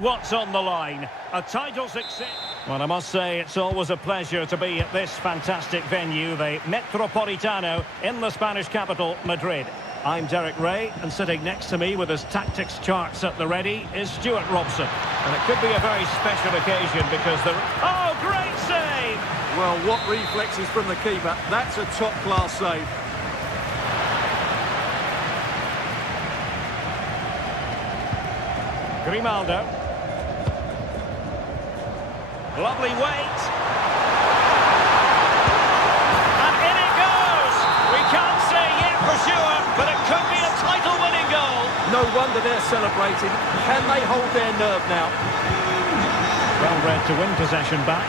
What's on the line? A title success. Well, I must say it's always a pleasure to be at this fantastic venue, the Metropolitano, in the Spanish capital, Madrid. I'm Derek Ray, and sitting next to me with his tactics charts at the ready is Stuart Robson. And it could be a very special occasion because the... Oh, great save! Well, what reflexes from the keeper. That's a top-class save. Grimaldo. Lovely weight. And in it goes! We can't say yet for sure, but it could be a title-winning goal. No wonder they're celebrating. Can they hold their nerve now? Well read to win possession back.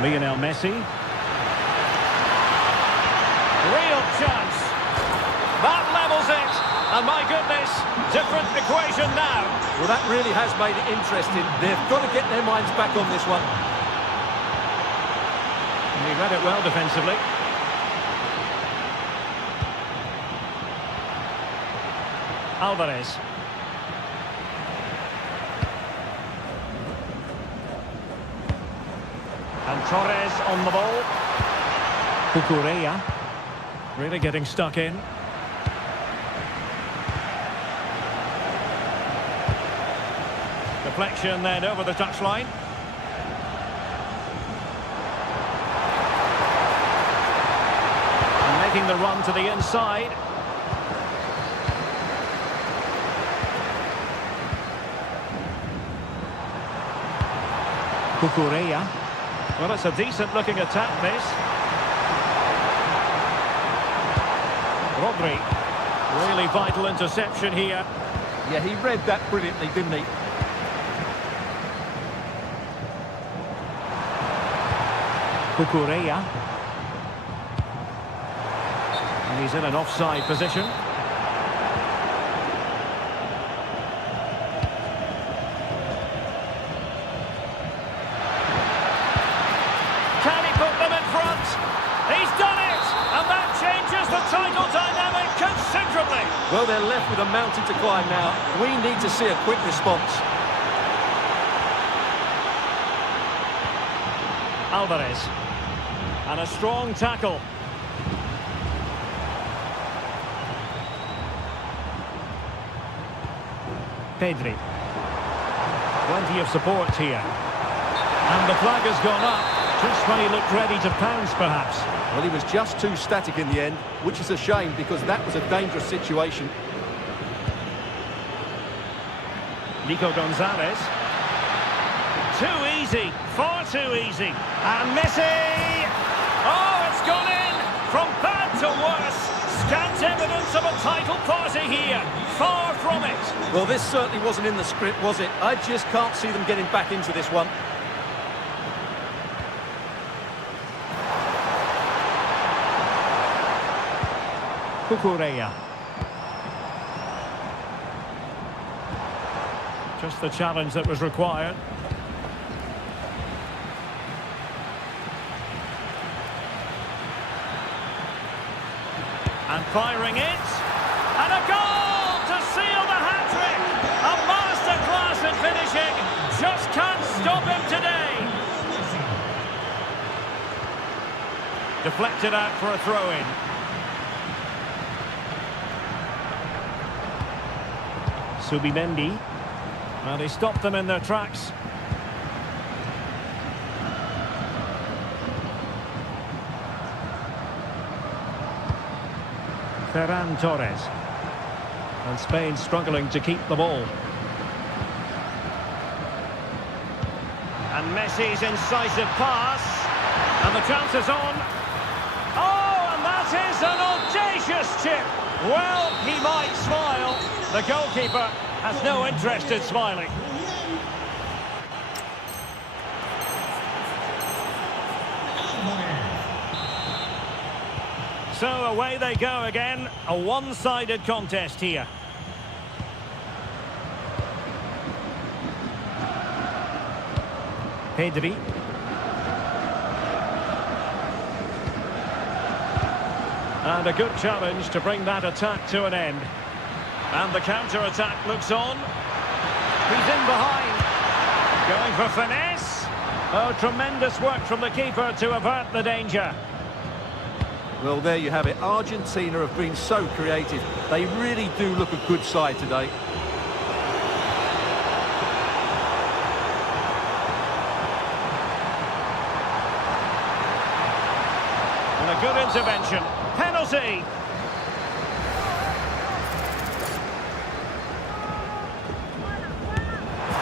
Lionel Messi. Real chance. That levels it. And my goodness, different equation now. Well, that really has made it interesting. They've got to get their minds back on this one. And he read it well defensively. Alvarez. And Torres on the ball. Cucurella. Really getting stuck in. Deflection then over the touchline. And making the run to the inside. Cucurella. Well, it's a decent-looking attack, this. Rodri. Really vital interception here. Yeah, he read that brilliantly, didn't he? Cucurella. And he's in an offside position. Can he put them in front? He's done it! And that changes the title dynamic considerably. Well, they're left with a mountain to climb now. We need to see a quick response. Alvarez. And a strong tackle. Pedri. Plenty of support here. And the flag has gone up, just when he looked ready to pounce, perhaps. Well, he was just too static in the end, which is a shame because that was a dangerous situation. Nico Gonzalez. Too easy, far too easy. And Messi! Oh, it's gone in! From bad to worse. Scant evidence of a title party here. Far from it. Well, this certainly wasn't in the script, was it? I just can't see them getting back into this one. Cucurella. Just the challenge that was required. And firing it. And a goal to seal the hat-trick. A masterclass in finishing. Just can't stop him today. Deflected out for a throw-in. Subimendi. Well, he stopped them in their tracks. Ferran Torres. And Spain struggling to keep the ball. And Messi's incisive pass. And the chance is on. Oh, and that is an audacious chip. Well, he might smile. The goalkeeper has no interest in smiling. So away they go again. A one-sided contest here. Pedri. And a good challenge to bring that attack to an end. And the counter-attack looks on. He's in behind. Going for finesse. Oh, tremendous work from the keeper to avert the danger. Well, there you have it. Argentina have been so creative. They really do look a good side today. And a good intervention. Penalty.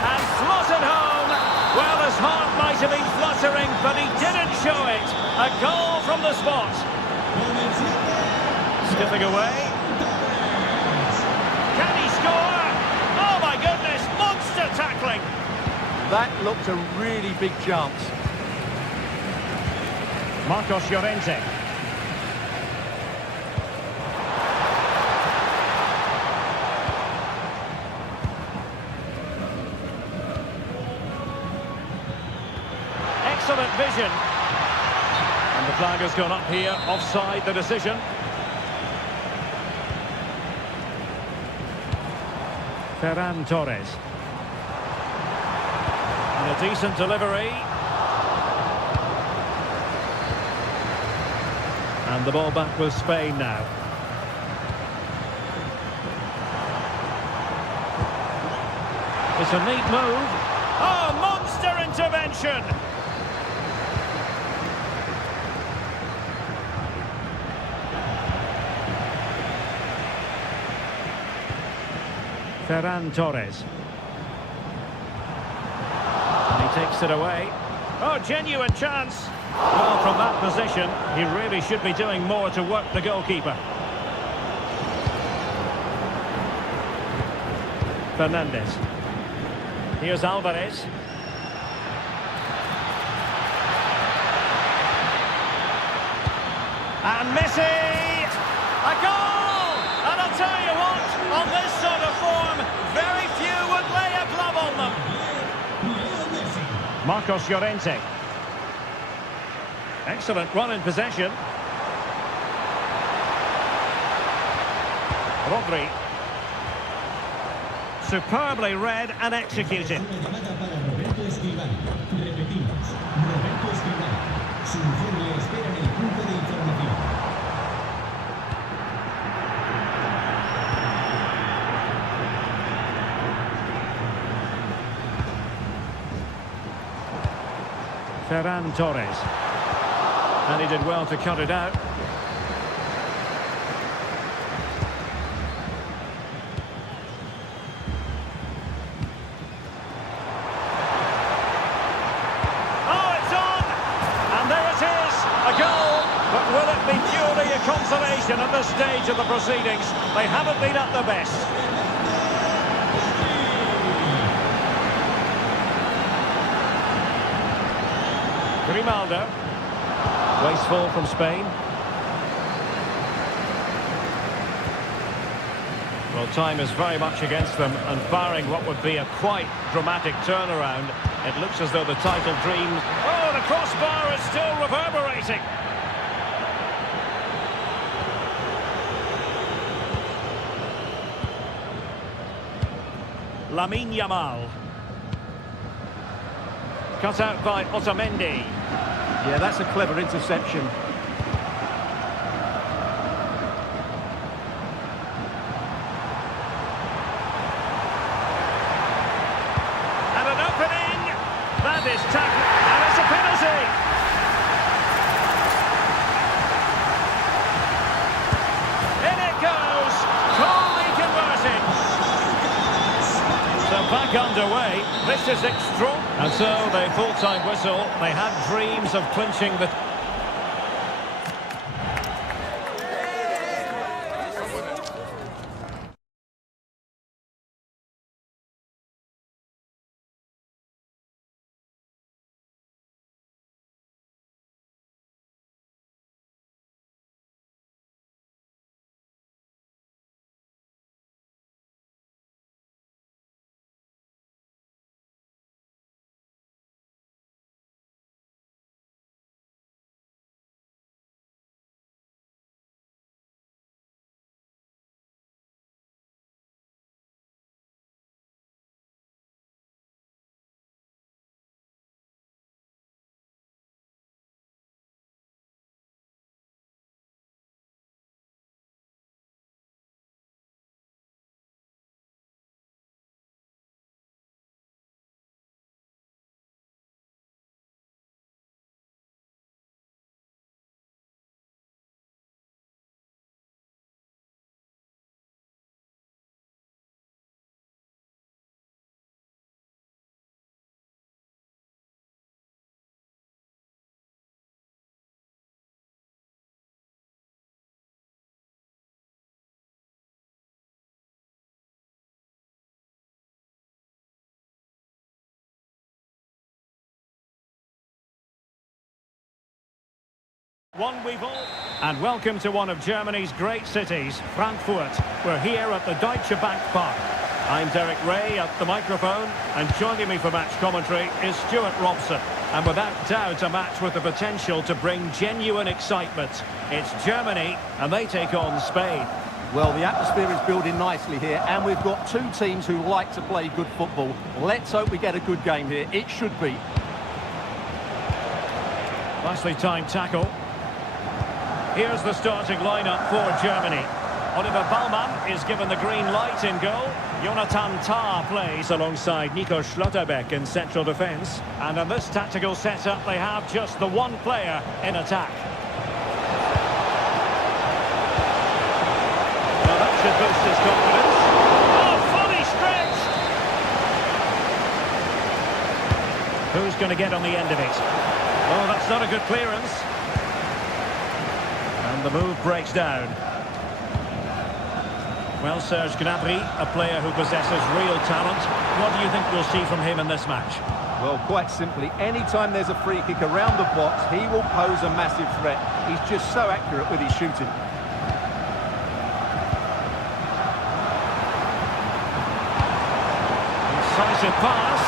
And slotted home. Well, his heart might have been fluttering, but he didn't show it. A goal from the spot. Skipping away. Can he score? Oh my goodness, monster tackling. That looked a really big chance. Marcos Llorente. Excellent vision. And the flag has gone up here, offside the decision. Ferran Torres. And a decent delivery. And the ball back with Spain now. It's a neat move. Oh, monster intervention! Ferran Torres. And he takes it away. Oh, genuine chance. Well, from that position, he really should be doing more to work the goalkeeper. Fernandez. Here's Alvarez. And Messi! A goal! And I'll tell you what, on this sort of form, very few would lay a glove on them. Marcos Llorente. Excellent run in possession. Rodri. Superbly read and executed. Ferran Torres. And he did well to cut it out. Oh, it's on! And there it is, a goal. But will it be purely a consolation at this stage of the proceedings? They haven't been at their best. Grimaldo. Wasteful from Spain. Well, time is very much against them, and barring what would be a quite dramatic turnaround, it looks as though the title dreams... Oh, the crossbar is still reverberating! Lamine Yamal. Cut out by Otamendi. Yeah, that's a clever interception. And an opening. That is tackle. And it's a penalty. In it goes. Calmly converted. So back underway. This is extraordinary. And so the full-time whistle. They had dreams of clinching the... One we've all... And welcome to one of Germany's great cities, Frankfurt. We're here at the Deutsche Bank Park. I'm Derek Ray at the microphone, and joining me for match commentary is Stuart Robson. And without doubt, a match with the potential to bring genuine excitement. It's Germany, and they take on Spain. Well, the atmosphere is building nicely here, and we've got two teams who like to play good football. Let's hope we get a good game here. It should be. Nicely timed tackle. Here's the starting lineup for Germany. Oliver Ballmann is given the green light in goal. Jonathan Tah plays alongside Nico Schlotterbeck in central defence. And in this tactical setup, they have just the one player in attack. Well, that should boost his confidence. Oh, fully stretched! Who's going to get on the end of it? Oh, that's not a good clearance. And the move breaks down. Well, Serge Gnabry, a player who possesses real talent. What do you think we'll see from him in this match? Well, quite simply, anytime there's a free kick around the box, he will pose a massive threat. He's just so accurate with his shooting. Incisive pass.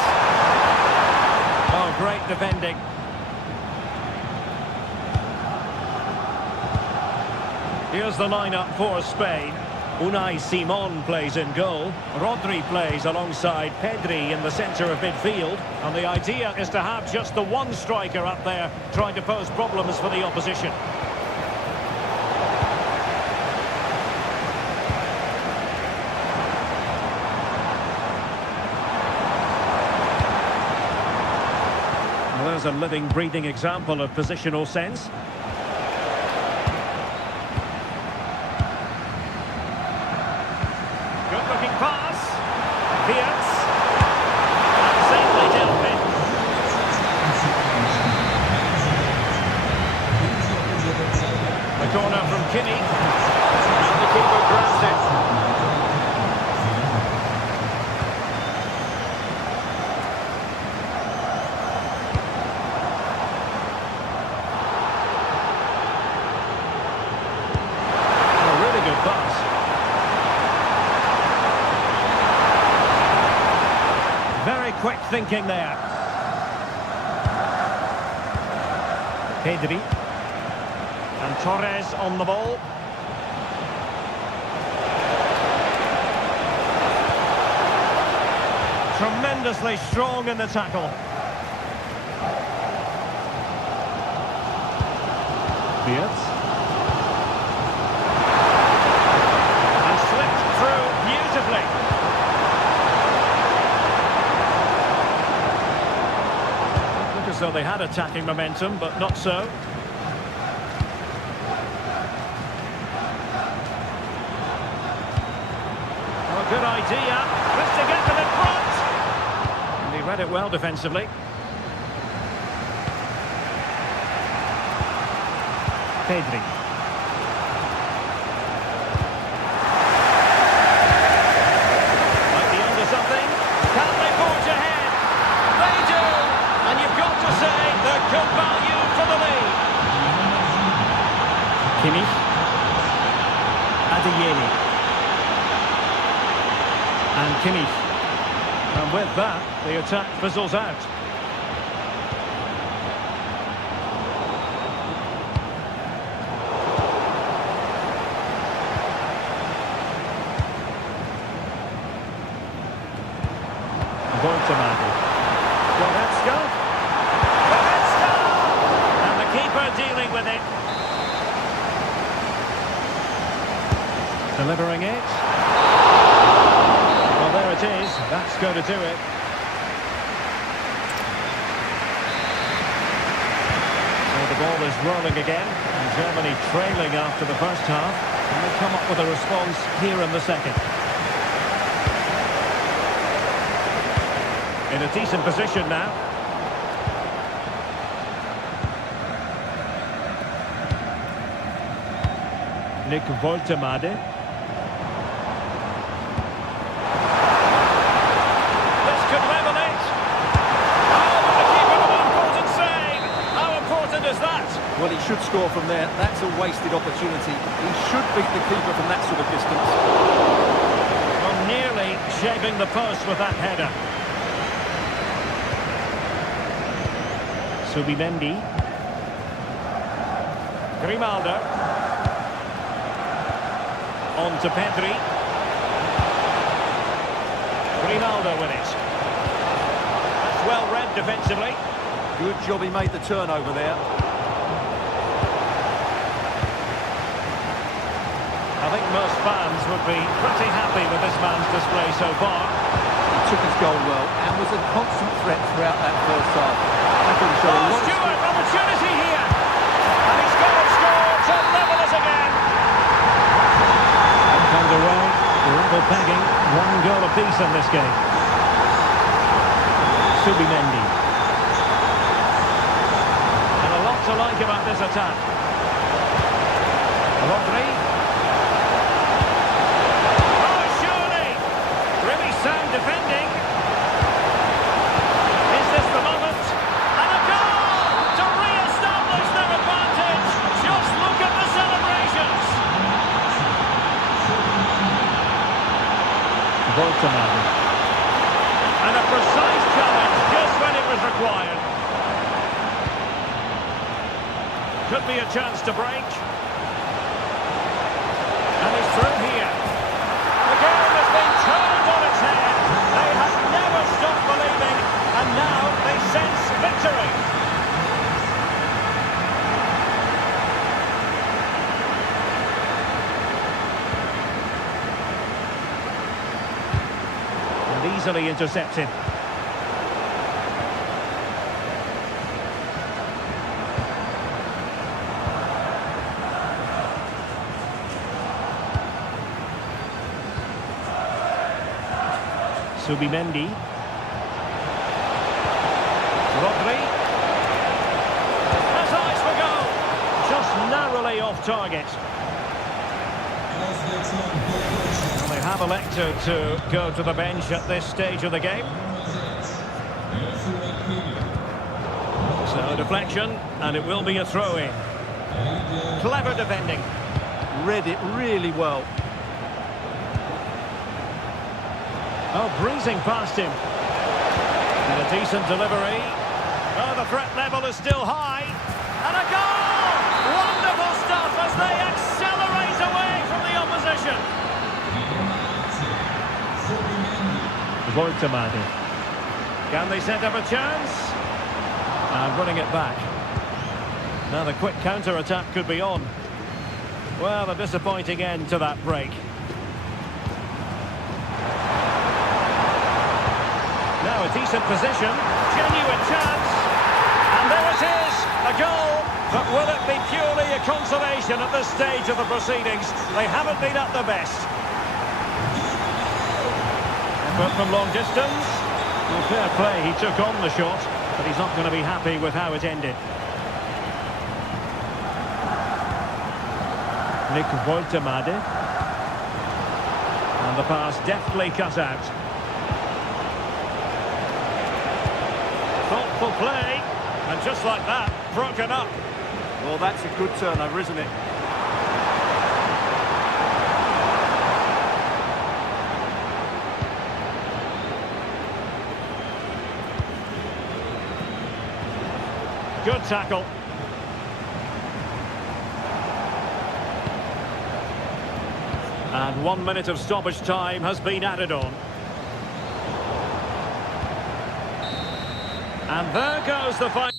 Oh, great defending. Here's the lineup for Spain. Unai Simon plays in goal. Rodri plays alongside Pedri in the centre of midfield. And the idea is to have just the one striker up there trying to pose problems for the opposition. Well, there's a living, breathing example of positional sense. Good-looking pass. Fiatz. And safely dealt with. The corner from Kinney. And the keeper grabs it. A really good pass. Very quick thinking there. Pedri. And Torres on the ball. Tremendously strong in the tackle. Fiatz. And slipped through beautifully. As though they had attacking momentum, but not so. Oh, good idea. Just to get them in front. And he read it well defensively. Pedri. Might be onto something. Can they forge ahead? They do! And you've got to say they're good value for the lead. Kimmich. Adeyemi. And Kimmich. And with that, the attack fizzles out. Goaltender. Goretzka. And the keeper dealing with it. Delivering it. Well, there it is. That's going to do it. So the ball is rolling again. And Germany trailing after the first half. And they come up with a response here in the second. In a decent position now. Nick Woltemade. This could level it. Oh, the keeper with an important save. How important is that? Well, it should could score from there. That's a wasted opportunity. He should beat the keeper from that sort of distance. Well, nearly shaving the post with that header. Subimendi. Grimaldo. On to Pedri. Grimaldo with it. That's well read defensively. Good job he made the turnover there. I think most fans would be pretty happy with this man's display so far. He took his goal well and was a constant threat throughout that first half. I think he showed a lot of Stewart, opportunity here. And he's got to score to level us again. And underway, we're level pegging. One goal apiece in this game. Subimendi. And a lot to like about this attack. Rodri. Oh, surely. Really sound defending. Is this the moment? And a goal to re-establish their advantage. Just look at the celebrations. Bologna. And a precise challenge just when it was required. Could be a chance to break. And he's through here. The game has been turned on its head. They have never stopped believing, and now they sense victory. And easily intercepted. Subimendi. Rodri. Has eyes for goal. Just narrowly off target. And they have elected to go to the bench at this stage of the game. So deflection, and it will be a throw-in. Clever defending. read it really well. Oh, breezing past him. And a decent delivery. Oh, the threat level is still high. And a goal! Wonderful stuff as they accelerate away from the opposition. Voltemade. Can they set up a chance? And running it back. Now the quick counter-attack could be on. Well, a disappointing end to that break. Now a decent position, genuine chance, and there it is, a goal. But will it be purely a consolation at this stage of the proceedings? They haven't been at their best. But from long distance, well, fair play, he took on the shot, but he's not going to be happy with how it ended. Nick Voltemade. And the pass deftly cut out. Thoughtful play, and just like that, broken up. Well, that's a good turnover, isn't it? Good tackle. And 1 minute of stoppage time has been added on. And there goes the final.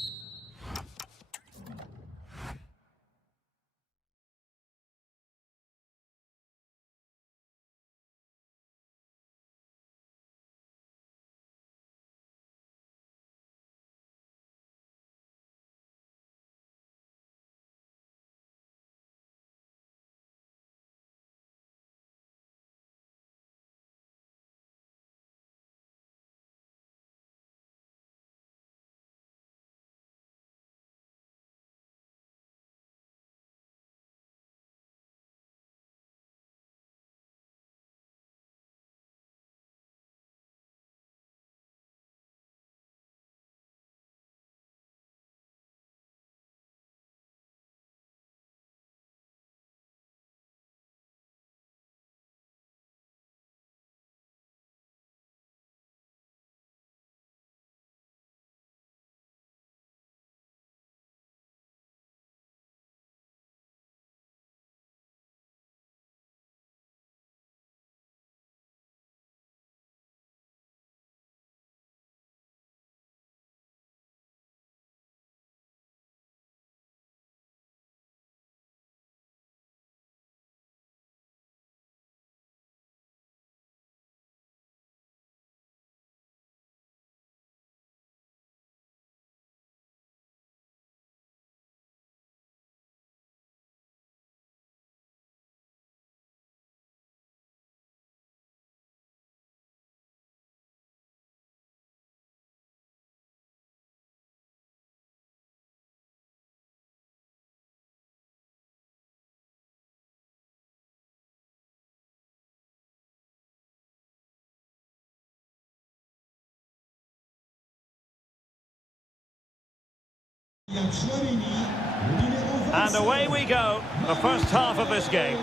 And away we go, the first half of this game.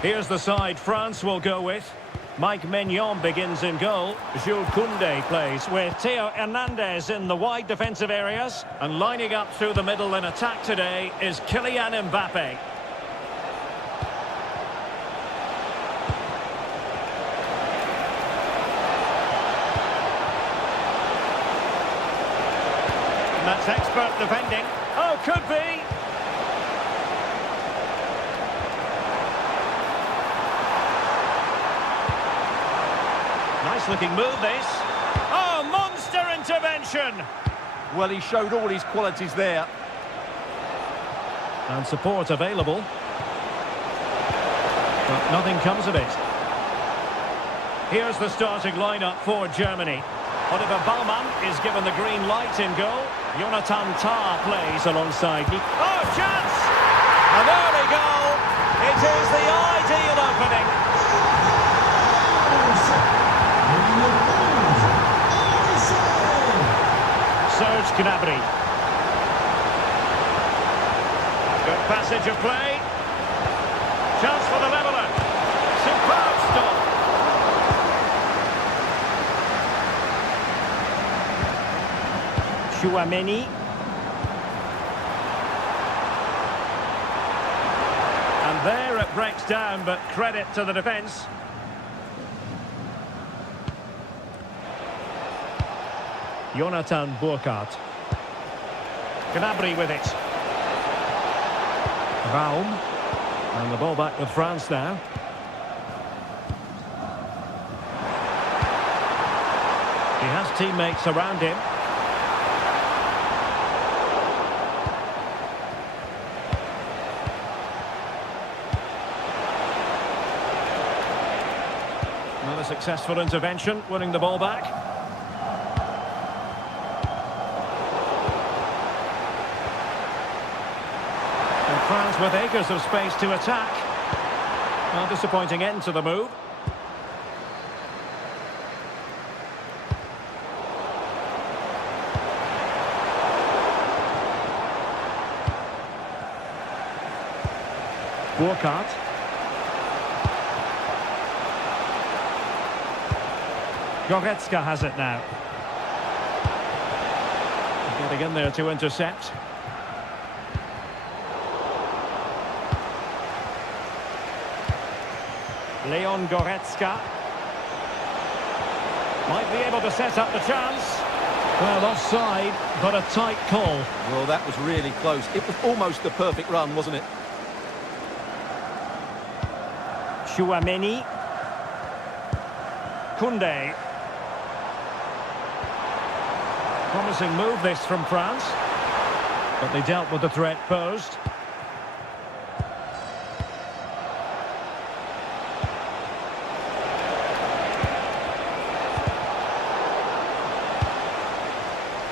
Here's the side France will go with. Mike Maignan begins in goal. Jules Koundé plays with Theo Hernandez in the wide defensive areas. And lining up through the middle in attack today is Kylian Mbappe. That's expert defending. Oh, could be. Nice looking move, this. Oh, monster intervention. Well, he showed all his qualities there. And support available. But nothing comes of it. Here's the starting lineup for Germany. Oliver Baumann is given the green light in goal. Jonathan Tah plays alongside. Oh, chance! An early goal. It is the ideal opening. Serge Gnabry. Good passage of play. Chance for the leveller. Superb stop. Chouameni. And there it breaks down, but credit to the defence. Jonathan Burkhardt. Gnabry with it. Raum. And the ball back with France now. He has teammates around him. Another successful intervention, winning the ball back. And France with acres of space to attack. A disappointing end to the move. Burkhardt. Goretzka has it now. Getting in there to intercept. Leon Goretzka. Might be able to set up the chance. Well, offside, but a tight call. Well, that was really close. It was almost the perfect run, wasn't it? Chouameni. Koundé. Promising move this from France. But they dealt with the threat posed.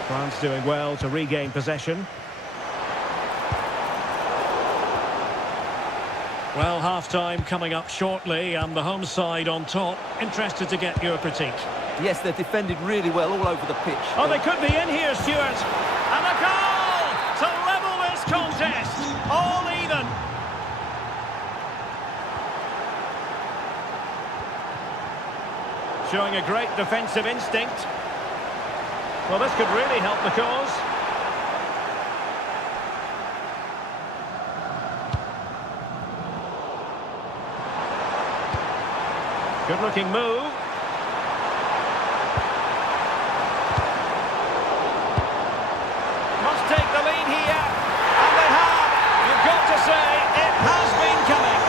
France doing well to regain possession. Well, half-time coming up shortly and the home side on top. Interested to get your critique. Yes, they've defended really well all over the pitch. Oh, they could be in here, Stuart. And a goal to level this contest. All even. Showing a great defensive instinct. Well, this could really help the cause. Good-looking move. Must take the lead here. And they have. You've got to say, it has been coming.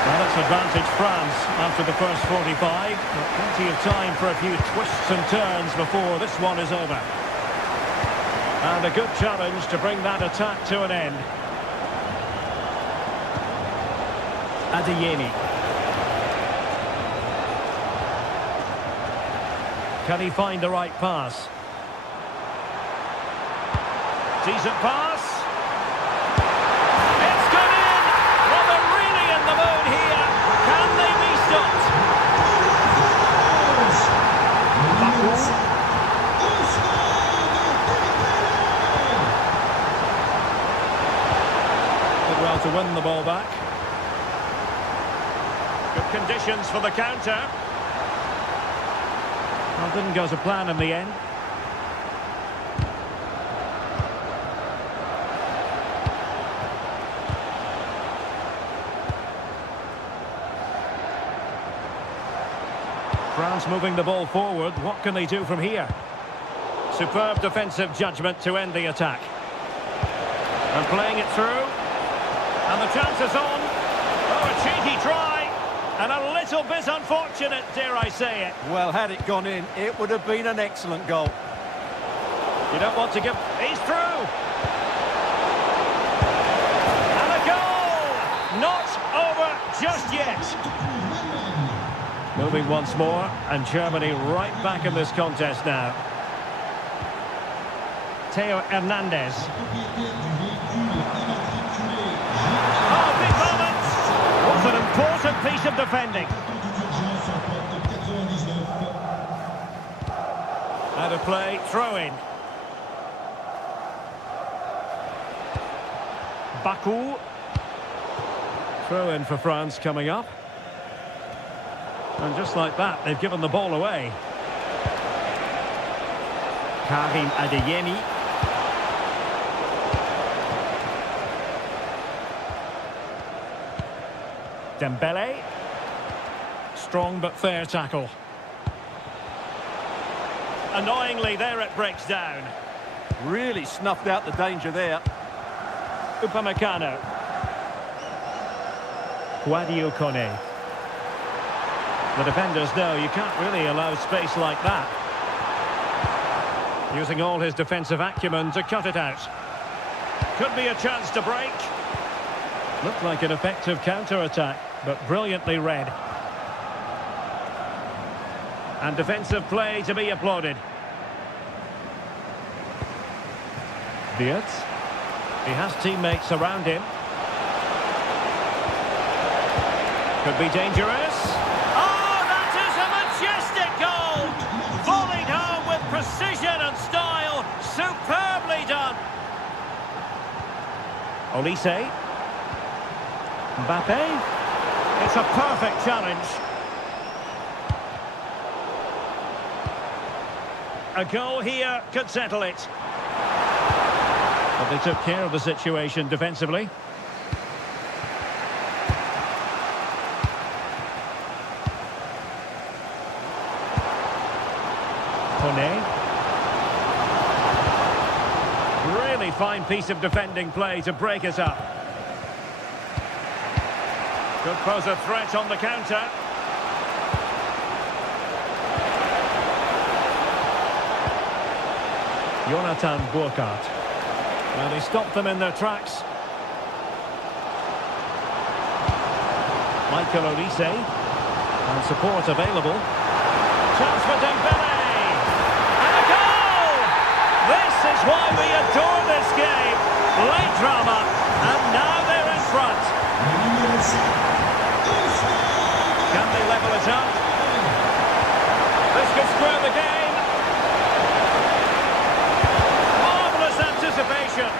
Well, that's advantage France after the first 45. But plenty of time for a few twists and turns before this one is over. And a good challenge to bring that attack to an end. Adeyemi. Can he find the right pass? Decent pass. It's gone in! Well, they're really Conditions for the counter. Well, didn't go to plan in the end. France moving the ball forward. What can they do from here? Superb defensive judgment to end the attack. And playing it through. And the chance is on. Oh, a cheeky try. And a little bit unfortunate, dare I say it. Well, had it gone in, it would have been an excellent goal. You don't want to give... He's through! And a goal! Not over just yet. Moving once more, and Germany right back in this contest now. Theo Hernandez. Oh, big moment! What an important piece of defending. Out of play, throw in. Baku. Throw in for France coming up. And just like that, they've given the ball away. Karim Adeyemi. Dembele. Strong but fair tackle. Annoyingly, there it breaks down. Really snuffed out the danger there. Upamecano. Guadio Kone. The defenders know you can't really allow space like that. Using all his defensive acumen to cut it out. Could be a chance to break. Looked like an effective counter-attack, but brilliantly read. And defensive play to be applauded. Wirtz. He has teammates around him. Could be dangerous. Oh, that is a majestic goal! Volleyed home with precision and style. Superbly done. Olise. Mbappe. It's a perfect challenge. A goal here could settle it. But they took care of the situation defensively. Kone. Really fine piece of defending play to break us up. Could pose a threat on the counter. Jonathan Burkhardt. Well, he stopped them in their tracks. Michael Olise. And support available. Chance for Dembele. And a goal! This is why we adore this game. Late drama. And now they're in front. Can they level it up? This could square the game. Anticipation.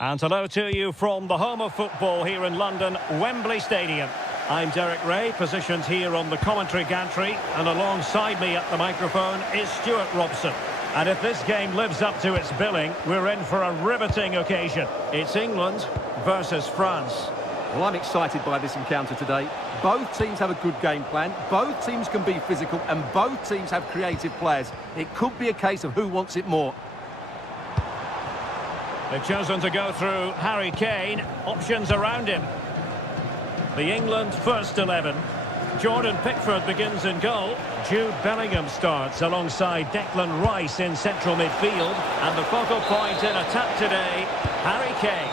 And hello to you from the home of football here in London, Wembley Stadium. I'm Derek Ray, positioned here on the commentary gantry, and alongside me at the microphone is Stuart Robson. And if this game lives up to its billing, we're in for a riveting occasion. It's England versus France. Well, I'm excited by this encounter today. Both teams have a good game plan, both teams can be physical, and both teams have creative players. It could be a case of who wants it more. They've chosen to go through Harry Kane. Options around him. The England first 11. Jordan Pickford begins in goal. Jude Bellingham starts alongside Declan Rice in central midfield. And the focal point in attack today, Harry Kane.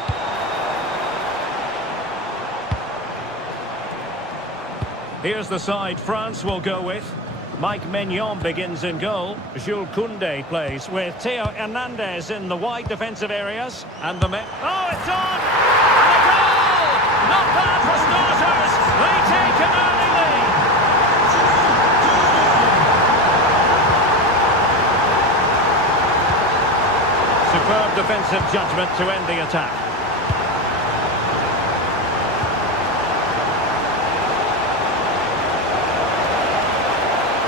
Here's the side France will go with. Mike Maignan begins in goal. Jules Koundé plays with Theo Hernandez in the wide defensive areas. And the oh, it's on! And a goal! Not bad for starters. They take an early lead. Superb defensive judgment to end the attack.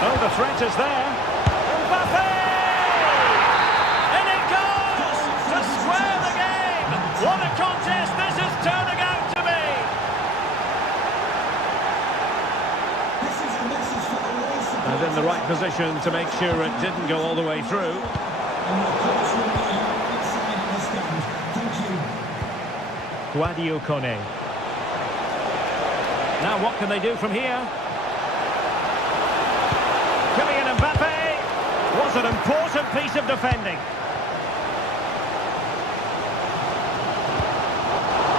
Oh, the threat is there. Mbappe! And it goes to square the game. What a contest this is turning out to be. And in the right position to make sure it didn't go all the way through. Sadio Kone. Now what can they do from here? Mbappe was an important piece of defending.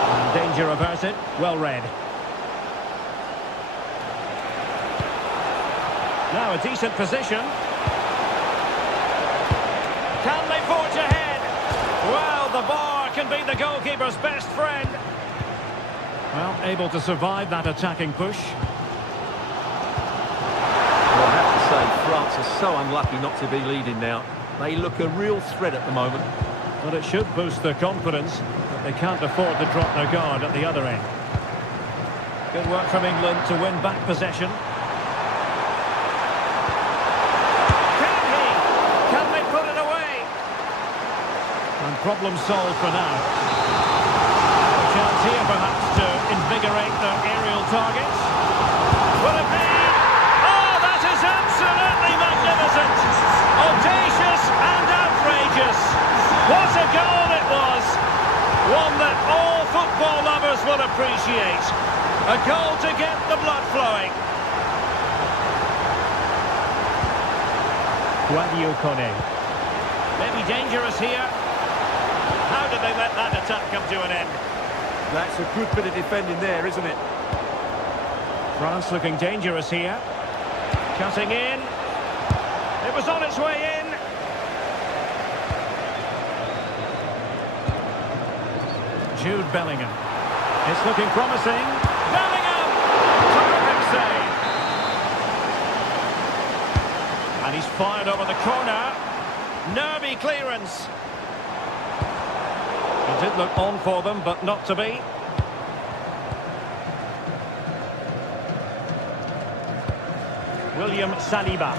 And danger averted, well read. Now a decent position. Can they forge ahead? Well, the bar can be the goalkeeper's best friend. Well, able to survive that attacking push. France are so unlucky not to be leading now. They look a real threat at the moment. But it should boost their confidence, but they can't afford to drop their guard at the other end. Good work from England to win back possession. Can they put it away? And problem solved for now. A chance here perhaps to invigorate their aerial targets. Will it be? Absolutely magnificent, audacious and outrageous. What a goal it was, one that all football lovers will appreciate. A goal to get the blood flowing. Sadio Kone. Maybe dangerous here. How did they let that attack come to an end? That's a good bit of defending there, isn't it? France looking dangerous here. Cutting in. It was on its way in. Jude Bellingham. It's looking promising. Bellingham! Terrific save. And he's fired over the corner. Nervy clearance. It did look on for them, but not to be. William Saliba.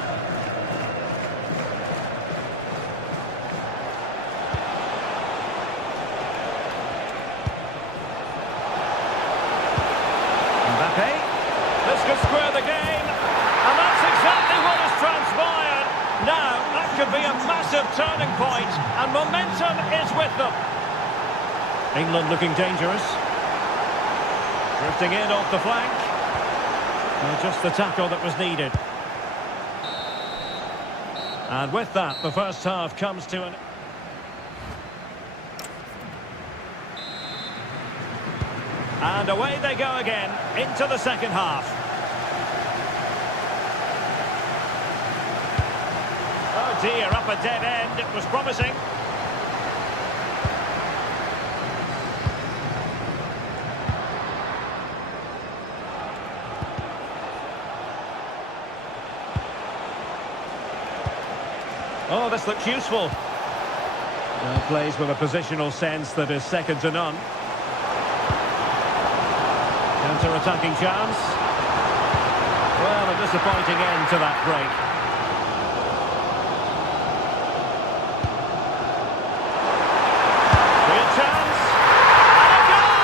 Mbappe. This could square the game. And that's exactly what has transpired. Now, that could be a massive turning point, and momentum is with them. England looking dangerous. Drifting in off the flank. Well, just the tackle that was needed. And with that, the first half comes to an... And away they go again, into the second half. Oh dear, up a dead end, it was promising. Oh, this looks useful. Plays with a positional sense that is second to none. Counter-attacking chance. Well, a disappointing end to that break. Great chance. And a goal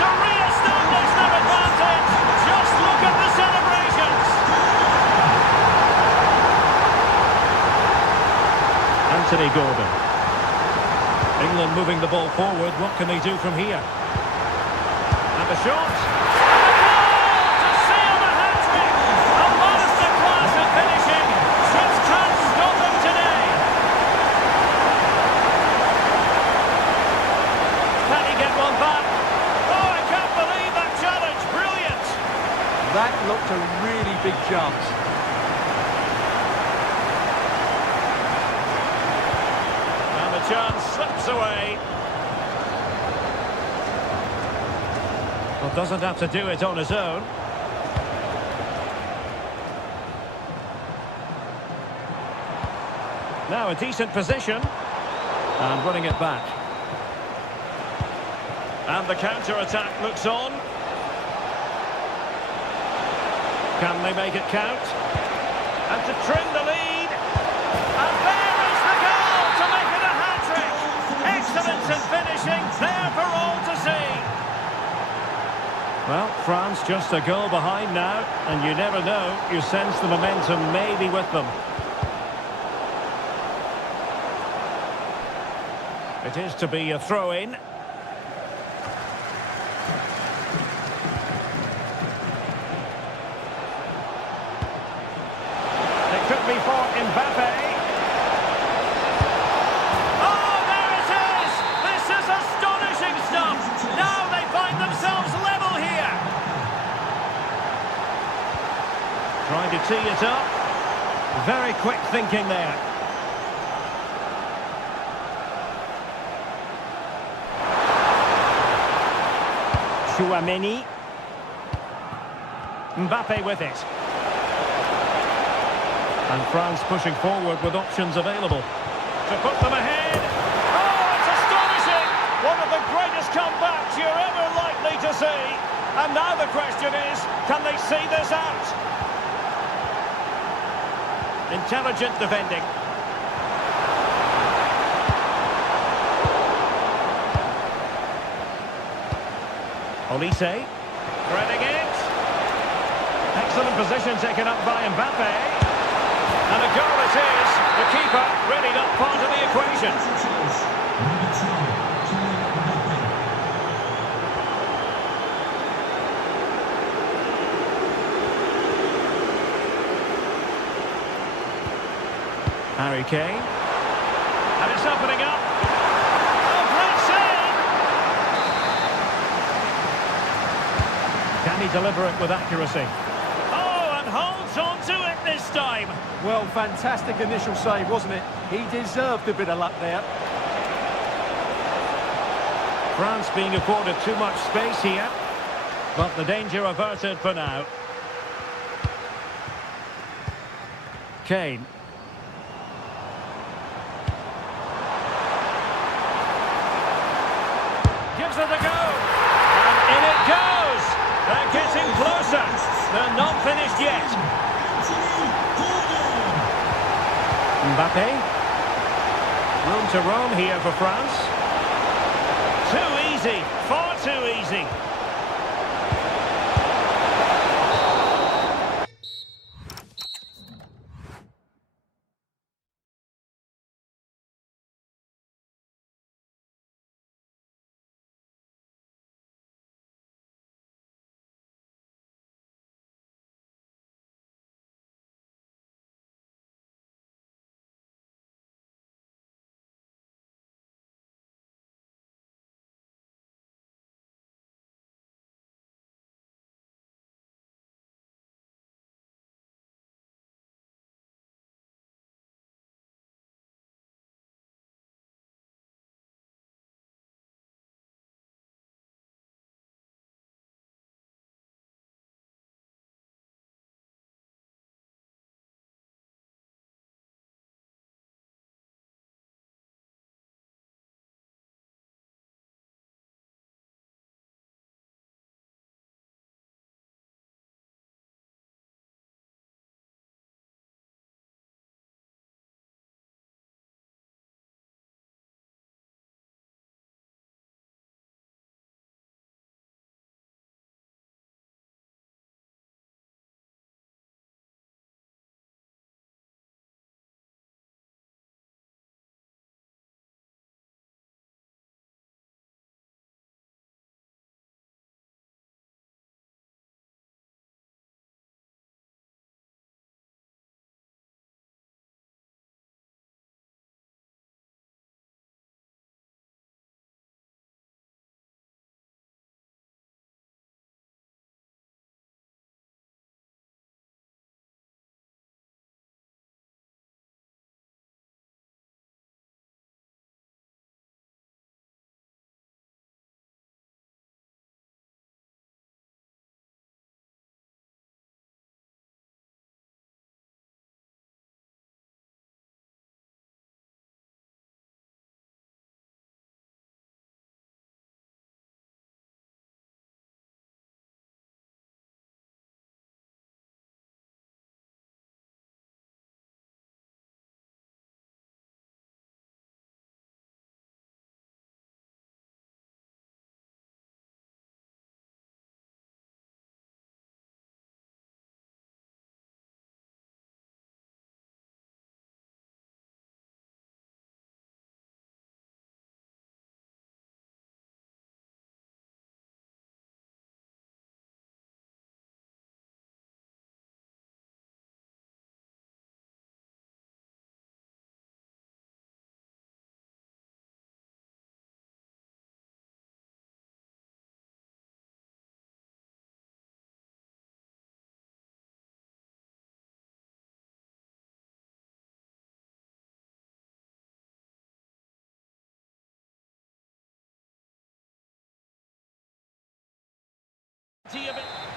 to re-establish their advantage. Just look at the celebrations. Anthony Gordon. England moving the ball forward. What can they do from here? And the shot. That looked a really big chance. And the chance slips away. Well, doesn't have to do it on his own. Now a decent position. And winning it back. And the counter-attack looks on. Can they make it count? And to trim the lead. And there is the goal to make it a hat-trick. Excellence in finishing, there for all to see. Well, France just a goal behind now, and you never know, you sense the momentum may be with them. It is to be a throw-in. Could be for Mbappe. Oh, there it is! This is astonishing stuff! Now they find themselves level here! Trying to tee it up. Very quick thinking there. Chouameni. Mbappe with it. And France pushing forward with options available. To put them ahead. Oh, it's astonishing! One of the greatest comebacks you're ever likely to see. And now the question is, can they see this out? Intelligent defending. Olise. Threading it. Excellent position taken up by Mbappe. And a goal it is. The keeper really not part of the equation. Harry Kane. And it's opening up. Oh, great save! Can he deliver it with accuracy? Oh, and holds on to it this time. Well, fantastic initial save, wasn't it? He deserved a bit of luck there. France being afforded too much space here, but the danger averted for now. Kane. Gives it a go. And in it goes. They're getting closer. They're not finished yet. Mbappe. Room to roam here for France. Too easy. Far too easy.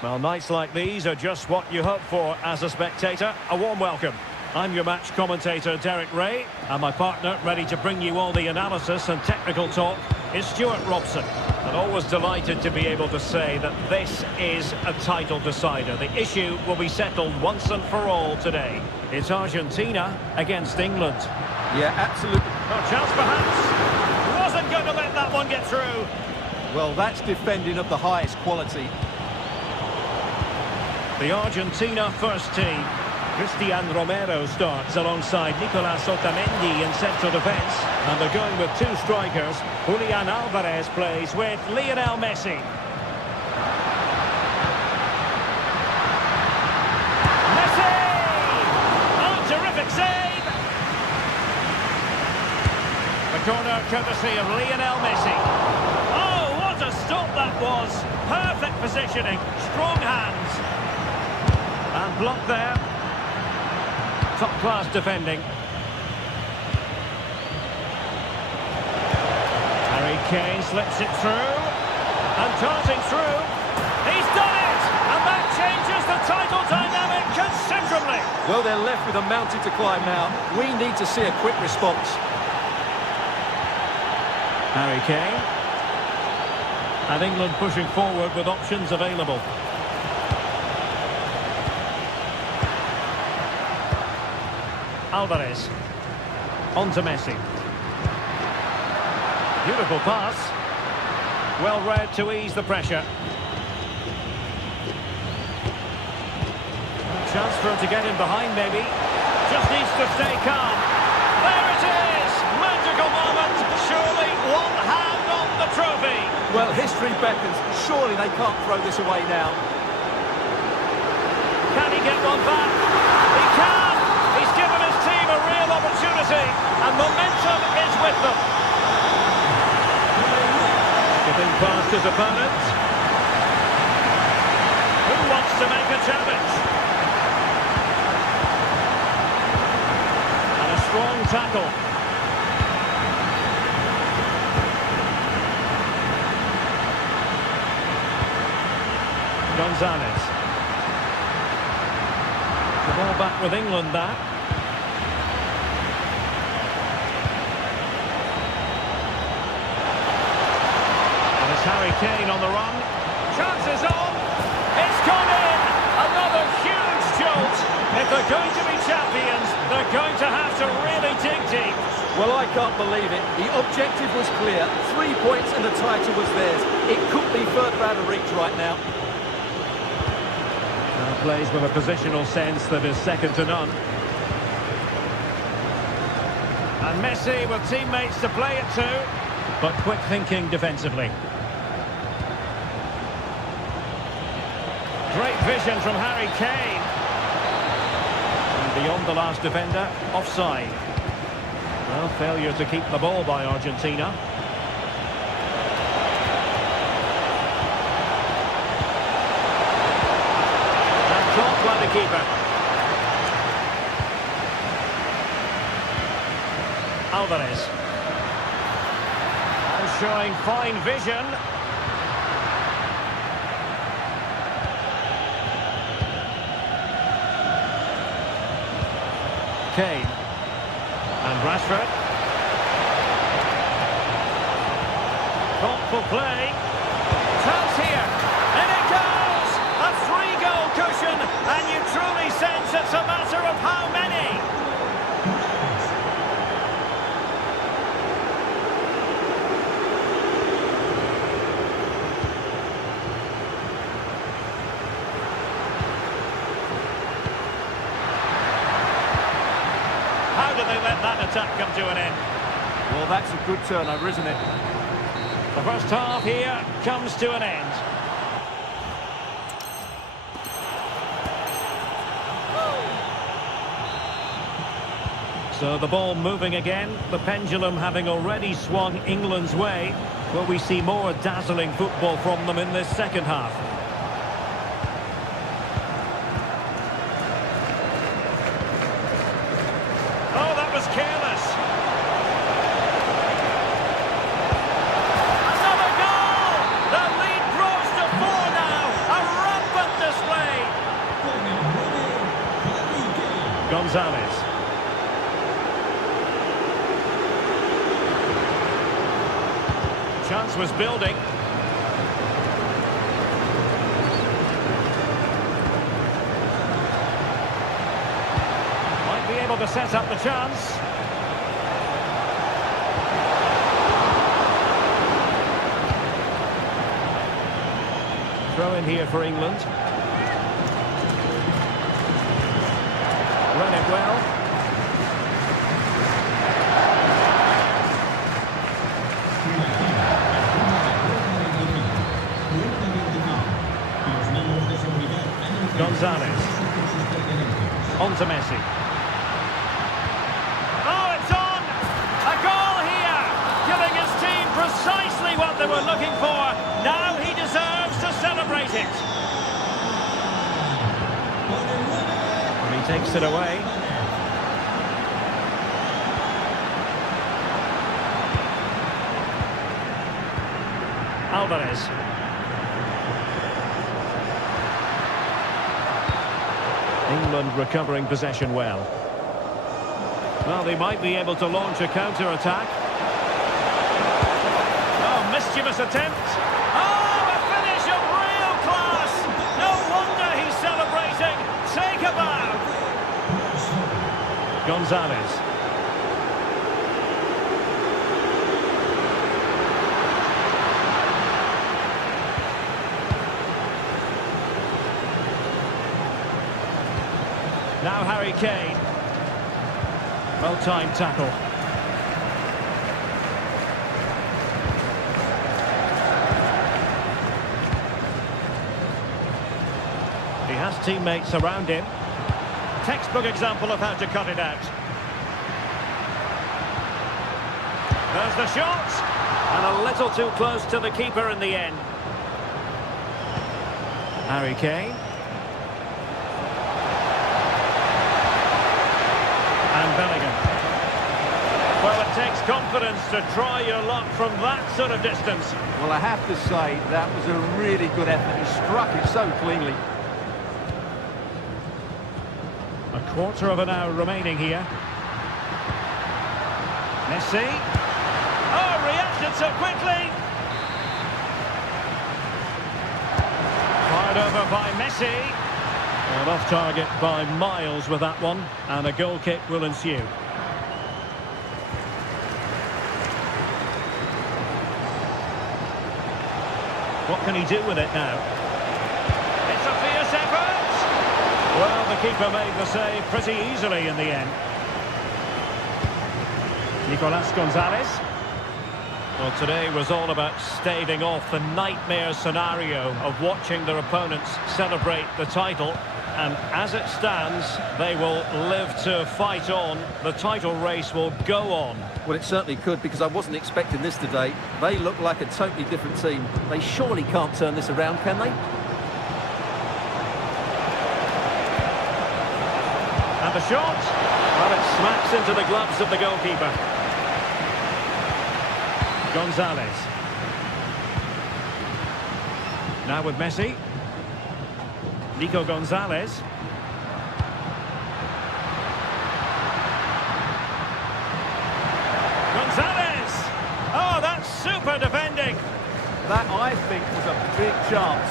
Well, nights like these are just what you hope for as a spectator. A warm welcome. I'm your match commentator, Derek Ray, and my partner, ready to bring you all the analysis and technical talk, is Stuart Robson. And always delighted to be able to say that this is a title decider. The issue will be settled once and for all today. It's Argentina against England. Yeah, absolutely. No chance perhaps. Wasn't going to let that one get through. Well, that's defending of the highest quality. The Argentina first team. Cristian Romero starts alongside Nicolas Otamendi in central defence. And they're going with two strikers. Julian Alvarez plays with Lionel Messi. Messi! Oh, terrific save! The corner courtesy of Lionel Messi. Oh, what a stop that was! Perfect positioning, strong hands. And blocked there. Top-class defending. Harry Kane slips it through. And darting through. He's done it! And that changes the title dynamic considerably. Well, they're left with a mountain to climb now. We need to see a quick response. Harry Kane. And England pushing forward with options available. Alvarez. On to Messi. Beautiful pass. Well read to ease the pressure. Chance for him to get in behind maybe. Just needs to stay calm. There it is! Magical moment. Surely one hand on the trophy. Well, history beckons. Surely they can't throw this away now. Can he get one back? He can! He's given his team a real opportunity, and momentum is with them. Skipping past his opponent. Who wants to make a challenge? And a strong tackle. Gonzalez. The ball back with England, that. And it's Harry Kane on the run. Chances on. It's gone in. Another huge jolt. If they're going to be champions, they're going to have to really dig deep. Well, I can't believe it. The objective was clear. 3 points and the title was theirs. It couldn't be further out of reach right now. Plays with a positional sense that is second to none. And Messi with teammates to play it to, but quick thinking defensively. Great vision from Harry Kane. And beyond the last defender, offside. Well, failure to keep the ball by Argentina. By the keeper. Alvarez. And showing fine vision. Kane. And Rashford. Thoughtful play. Chance here. And it goes! A 3-goal cushion, and you truly sense it's a matter of how many. How did they let that attack come to an end? Well, that's a good turnover, isn't it? The first half here comes to an end. So the ball moving again, the pendulum having already swung England's way. Will we see more dazzling football from them in this second half? Oh, that was careless. Another goal! The lead grows to 4 now. A Gonzalez. Chance was building. Might be able to set up the chance. Throw in here for England. Run it well. Gonzalez. On to Messi. Oh, it's on! A goal here! Giving his team precisely what they were looking for. Now he deserves to celebrate it. And he takes it away. Alvarez. England recovering possession well. Well, they might be able to launch a counter-attack. Oh, mischievous attempt. Oh, a finish of real class. No wonder he's celebrating. Take a bow. Gonzalez. Now Harry Kane. Well-timed tackle. He has teammates around him. Textbook example of how to cut it out. There's the shot. And a little too close to the keeper in the end. Harry Kane. And Bellingham. Well, it takes confidence to try your luck from that sort of distance. Well, I have to say, that was a really good effort. He struck it so cleanly. A quarter of an hour remaining here. Messi. Oh, reacted so quickly. Fired over by Messi. Well, off target by miles with that one, and a goal kick will ensue. What can he do with it now? It's a fierce effort! Well, the keeper made the save pretty easily in the end. Nicolas Gonzalez. Well, today was all about staving off the nightmare scenario of watching their opponents celebrate the title. And as it stands, they will live to fight on. The title race will go on. Well, it certainly could, because I wasn't expecting this today. They look like a totally different team. They surely can't turn this around, can they? And the shot. Well, it smacks into the gloves of the goalkeeper. Gonzalez. Now with Messi. Nico Gonzalez. Gonzalez! Oh, that's super defending. That, I think, was a big chance.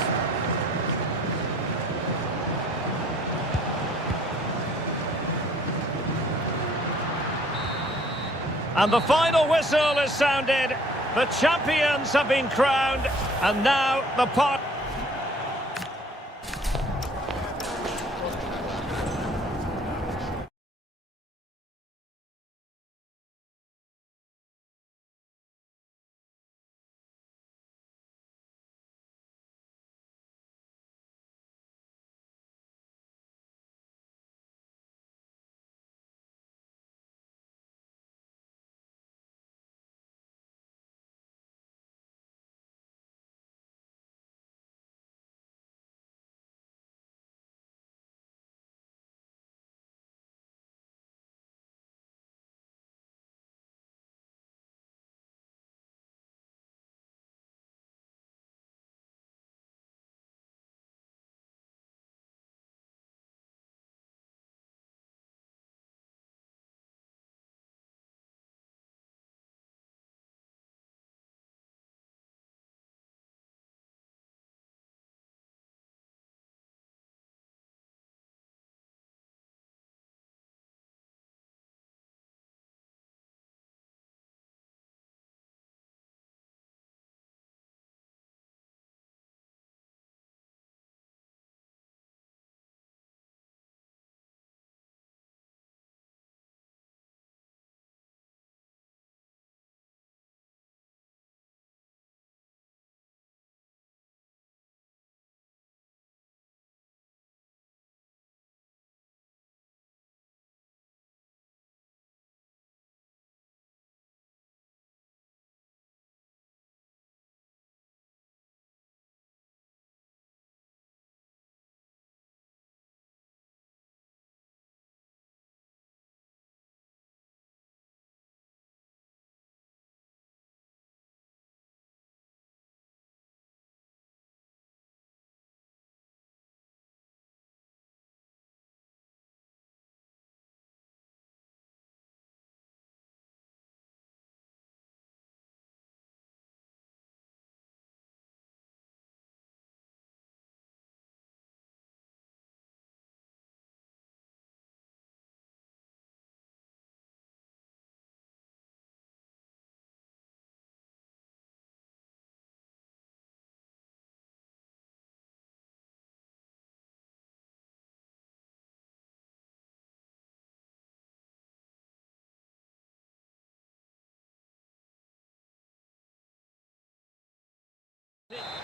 And the final whistle is sounded. The champions have been crowned, and now the part.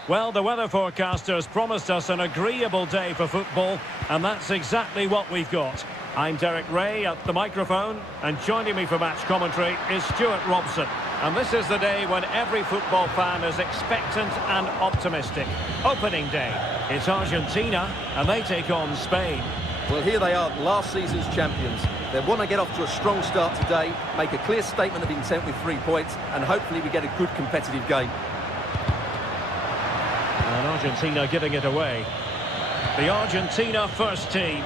Well, the weather forecasters promised us an agreeable day for football, and that's exactly what we've got. I'm Derek Ray at the microphone, and joining me for match commentary is Stuart Robson. And this is the day when every football fan is expectant and optimistic. Opening day. It's Argentina, and they take on Spain. Well, here they are, last season's champions. They want to get off to a strong start today, make a clear statement of intent with 3 points, and hopefully we get a good competitive game. And Argentina giving it away. The Argentina first team.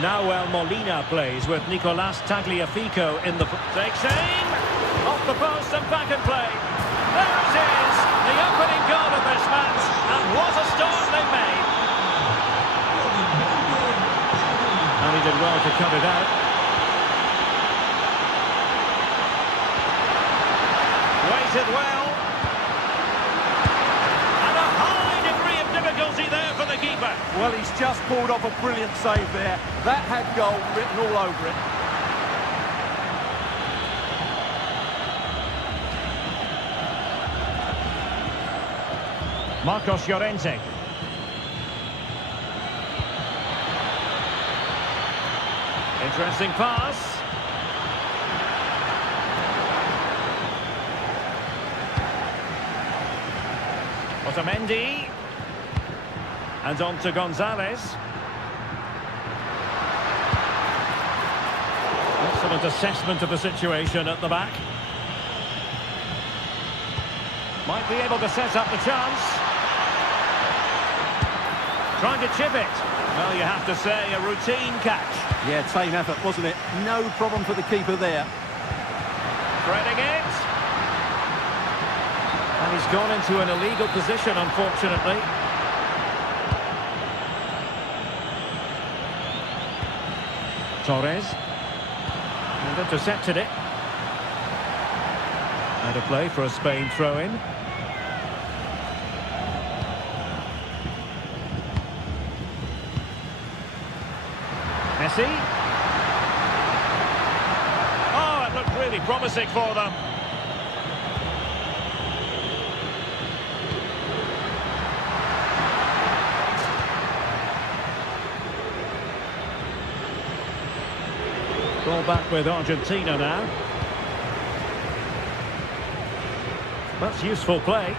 Now Molina plays with Nicolas Tagliafico in the... Takes aim! Off the post and back in play. There it is! The opening goal of this match. And what a start they made. And he did well to cut it out. Waited well. And a high degree of difficulty there for the keeper. Well, he's just pulled off a brilliant save there. That had goal written all over it. Marcos Llorente. Interesting pass. Otamendi. And on to Gonzalez. Excellent assessment of the situation at the back. Might be able to set up the chance. Trying to chip it. Well, you have to say, a routine catch. Yeah, team effort, wasn't it? No problem for the keeper there. Threading it. And he's gone into an illegal position, unfortunately. Torres. And intercepted it. And a play for a Spain throw-in. Messi. Oh, it looked really promising for them. Ball back with Argentina now. That's useful play.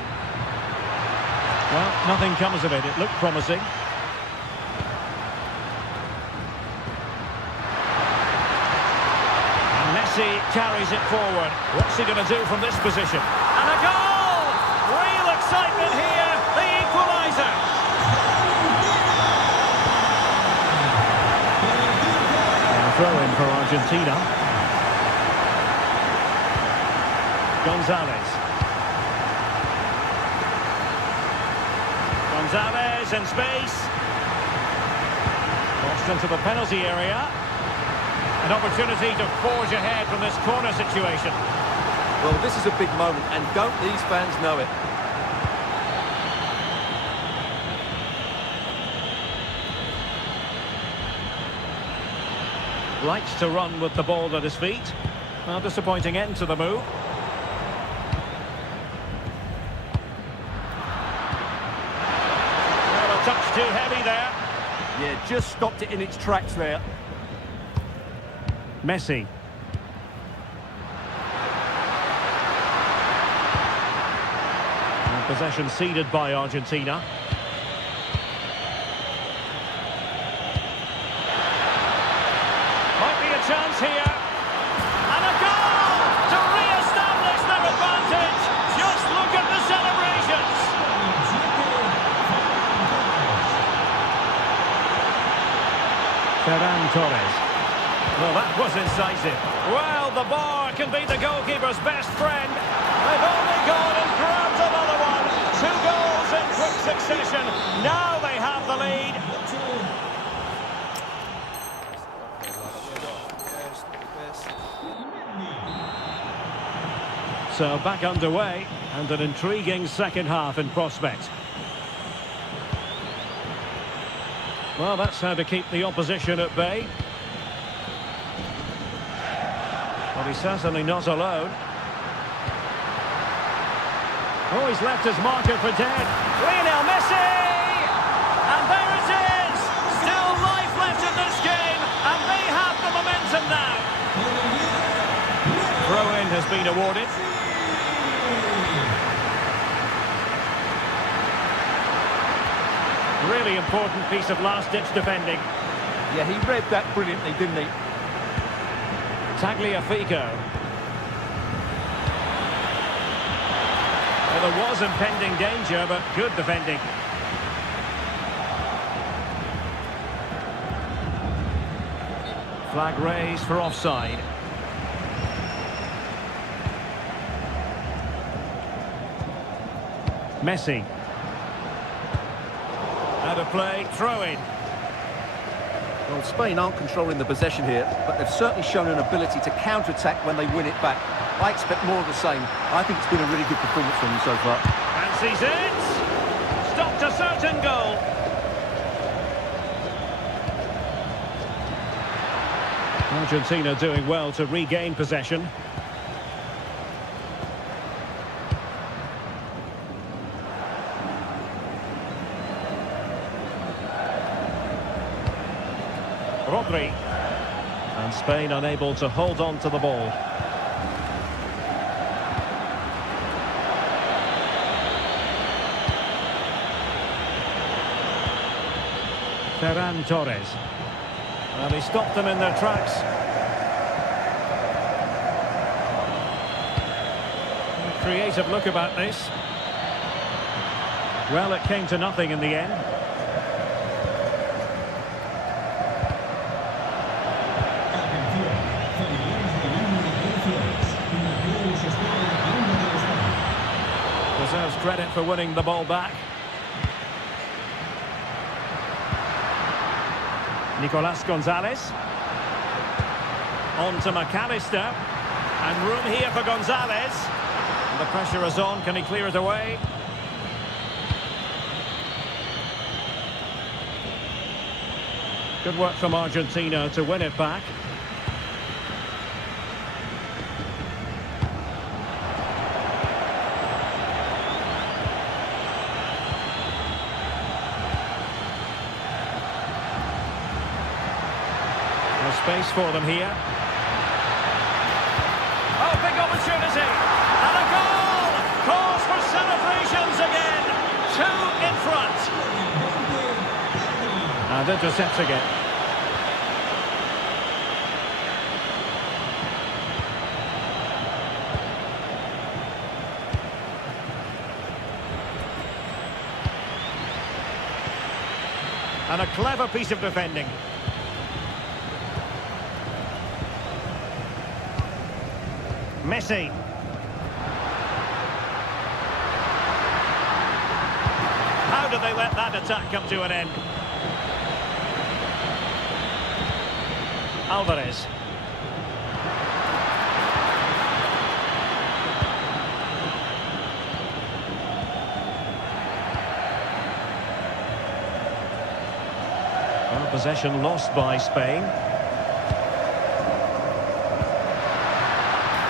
Well, nothing comes of it. It looked promising. Messi carries it forward. What's he going to do from this position? And a goal! Real excitement here. The equaliser. And a throw-in for Argentina. Gonzalez. Gonzalez in space. Crossed into the penalty area. An opportunity to forge ahead from this corner situation. Well, this is a big moment, and don't these fans know it? Likes to run with the ball at his feet. Well, disappointing end to the move. Well, a touch too heavy there. Yeah, just stopped it in its tracks there. Messi. And possession ceded by Argentina. Might be a chance here. And a goal to re-establish their advantage. Just look at the celebrations. Ferran Torres. Well, that was incisive. Well, the bar can be the goalkeeper's best friend. They've only gone and grabbed another one. 2 goals in quick succession. Now they have the lead. So back underway, and an intriguing second half in prospect. Well, that's how to keep the opposition at bay. Well, he's certainly not alone. Oh, he's left his marker for dead. Lionel has been awarded. Really important piece of last-ditch defending. Yeah, he read that brilliantly, didn't he? Tagliafico. Well, there was impending danger, but good defending. Flag raised for offside. Messi. Out of play, throw in. Well, Spain aren't controlling the possession here, but they've certainly shown an ability to counter-attack when they win it back. I expect more of the same. I think it's been a really good performance from them so far. Fancies it. Stopped a certain goal. Argentina doing well to regain possession. Rodri. And Spain unable to hold on to the ball. Ferran Torres. Well, he stopped them in their tracks. A creative look about this. Well, it came to nothing in the end. Deserves credit for winning the ball back. Nicolas Gonzalez. On to McAllister. And room here for Gonzalez. And the pressure is on. Can he clear it away? Good work from Argentina to win it back. Space for them here. Oh, big opportunity. And a goal! Calls for celebrations again. 2 in front. And intercepting it. And a clever piece of defending. Messi. How did they let that attack come to an end? Alvarez. Well, possession lost by Spain.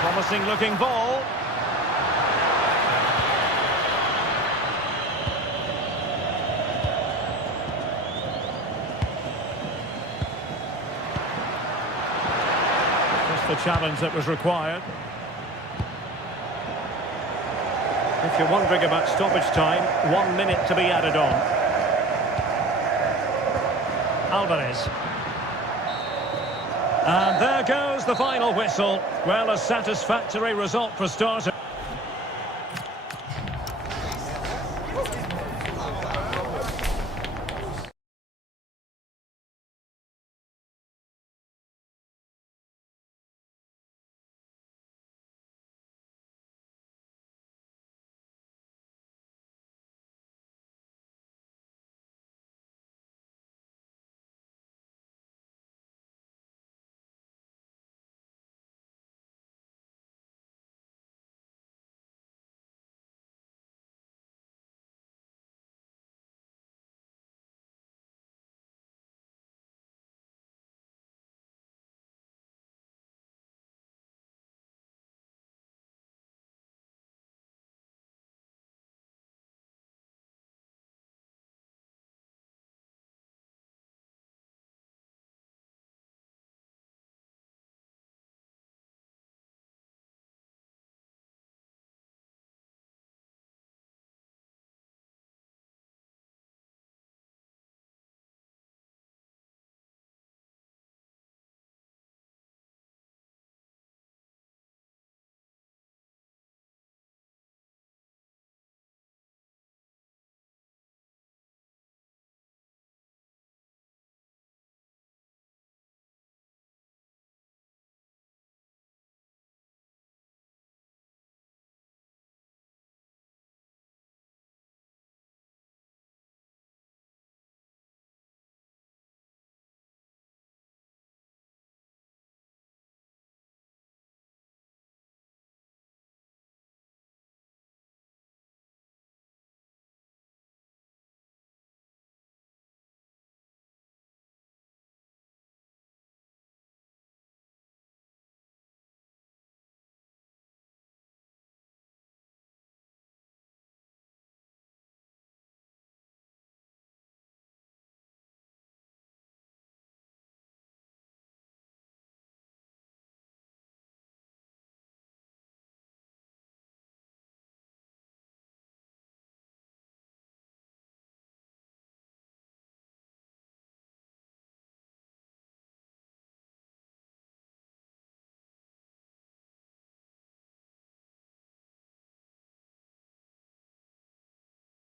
Promising looking ball. Just the challenge that was required. If you're wondering about stoppage time, 1 minute to be added on. Alvarez. And there goes the final whistle. Well, a satisfactory result for starters.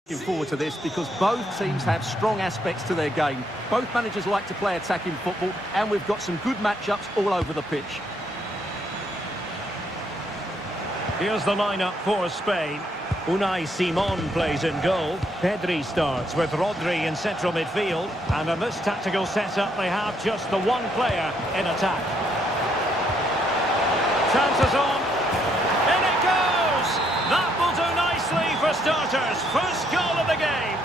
Looking forward to this because both teams have strong aspects to their game. Both managers like to play attacking football, and we've got some good matchups all over the pitch. Here's the lineup for Spain. Unai Simon plays in goal. Pedri starts with Rodri in central midfield. And in this tactical setup, they have just the one player in attack. Chances on. In it goes! That will do nicely for starters. First goal of the game.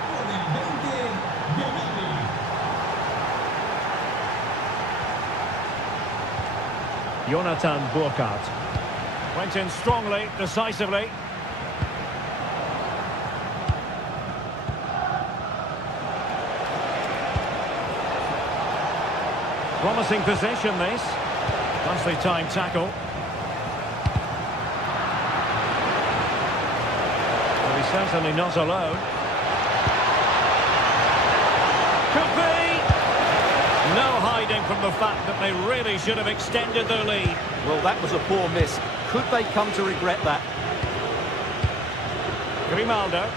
Jonathan Burkhardt. Went in strongly, decisively. Promising possession, this. Nicely timed tackle. But he's certainly not alone. Could be. No hiding from the fact that they really should have extended their lead. Well, that was a poor miss. Could they come to regret that? Grimaldo.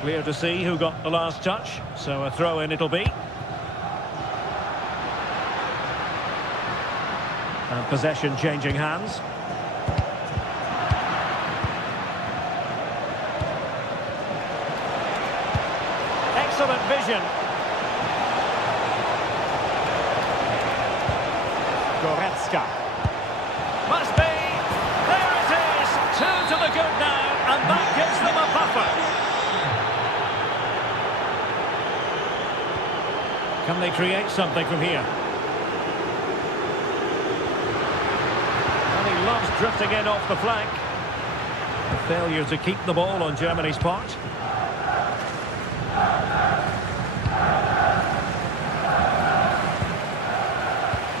Clear to see who got the last touch. So a throw-in it'll be. And possession changing hands. Excellent vision. Goretzka. Must be. There it is. Two to the good now. And that gives them a buffer. Can they create something from here? Loves drifting in off the flank. A failure to keep the ball on Germany's part.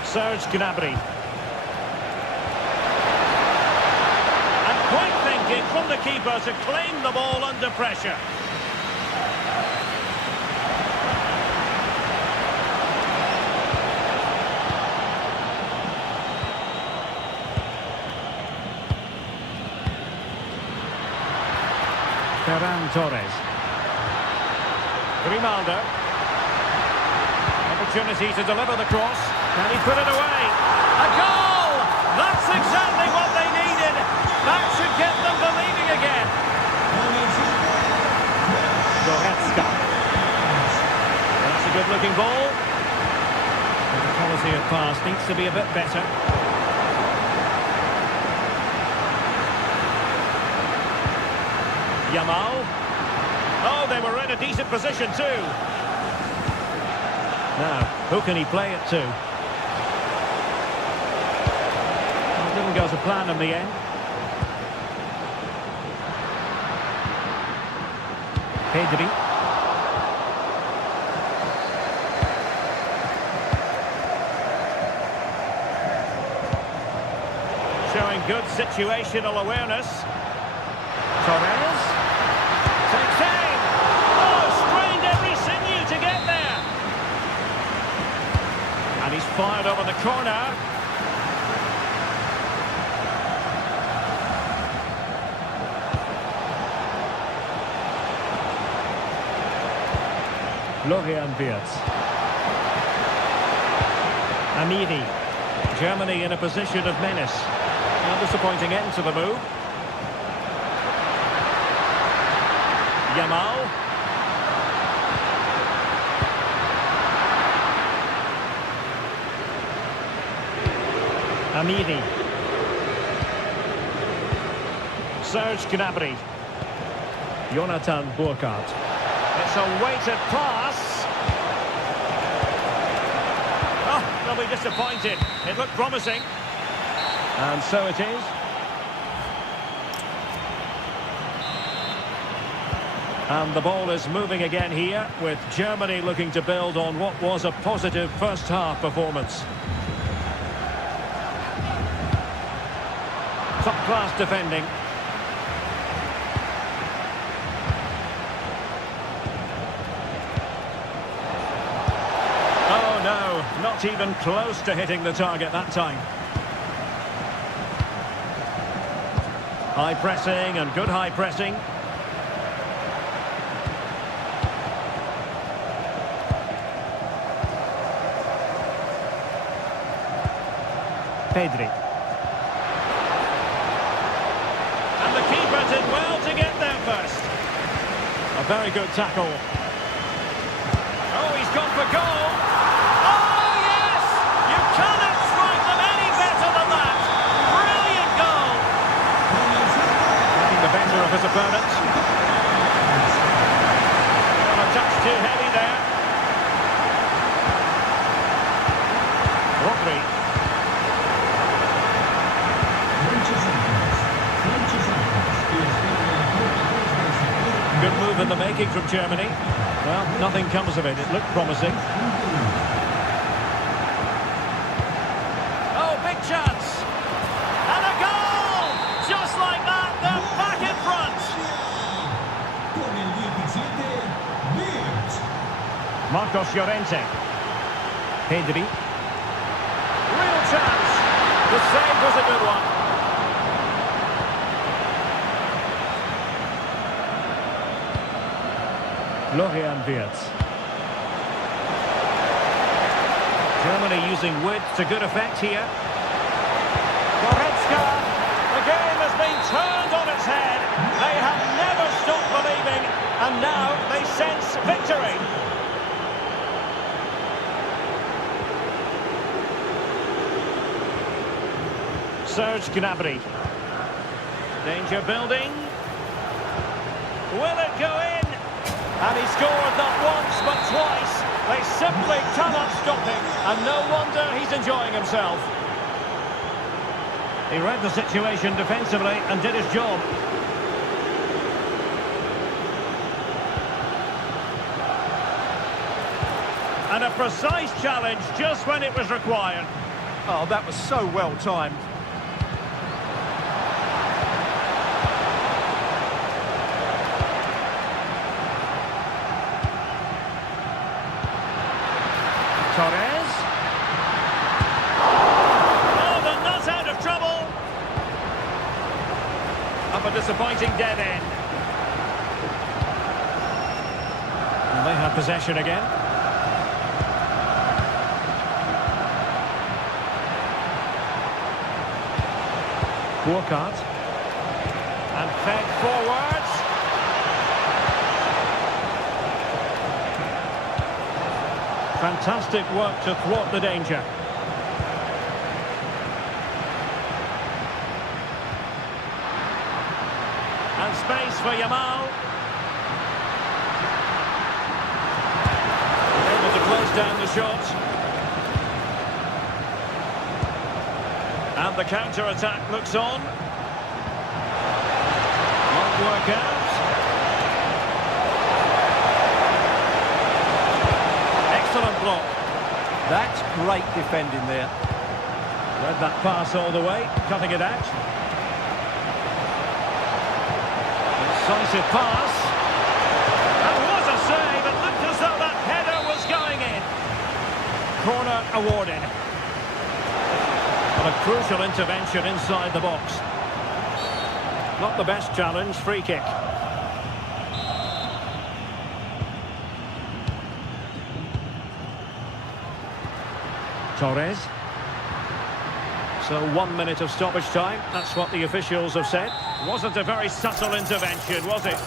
Serge Gnabry. And quick thinking from the keeper to claim the ball under pressure. Ferran Torres. Grimaldo. Opportunity to deliver the cross. Can he put it away? A goal! That's exactly what they needed. That should get them believing again. Goretzka. That's a good-looking ball. And the quality of pass needs to be a bit better. Yamal. Oh, they were in a decent position too. Now, who can he play it to? It didn't go to plan in the end. Pedri. Showing good situational awareness. Torres. Takes aim. Oh, strained every sinew to get there. And he's fired over the corner. Florian Wirtz. Amiri. Germany in a position of menace. A disappointing end to the move. Yamal. Amiri. Serge Gnabry. Jonathan Burkhardt. It's a weighted pass. Oh, they'll be disappointed. It looked promising. And so it is. And the ball is moving again here, with Germany looking to build on what was a positive first-half performance. Top-class defending. Oh no, not even close to hitting the target that time. High pressing and good high pressing. Pedri. And the keeper did well to get there first. A very good tackle. Oh, he's gone for goal. Oh, yes! You cannot strike them any better than that. Brilliant goal. Getting the better of his opponent. Well, a touch too heavy there. Rodri. Good move in the making from Germany. Well, nothing comes of it. It looked promising. Oh, big chance. And a goal! Just like that, they're back in front. Marcos Llorente. Pedri. Real chance. The save was a good one. Florian Wirtz. Germany using width to good effect here. Goretzka. The game has been turned on its head. They have never stopped believing, and now they sense victory. Serge Gnabry. Danger building. Will it go in? And he scored not once but twice. They simply cannot stop him, and no wonder he's enjoying himself. He read the situation defensively and did his job. And a precise challenge just when it was required. Oh, that was so well timed. Torres. Oh, they're not out of trouble. Up a disappointing dead end. And they have possession again. Burkhardt. And fed forwards. Fantastic work to thwart the danger. And space for Yamal. Able to close down the shot. And the counter-attack looks on. Won't work out. Excellent block. That's great defending there. Read that pass all the way, cutting it out. Decisive pass. And what a save! It looked as though that header was going in. Corner awarded. But a crucial intervention inside the box. Not the best challenge, free kick. Torres. So 1 minute of stoppage time. That's what the officials have said. Wasn't a very subtle intervention, was it?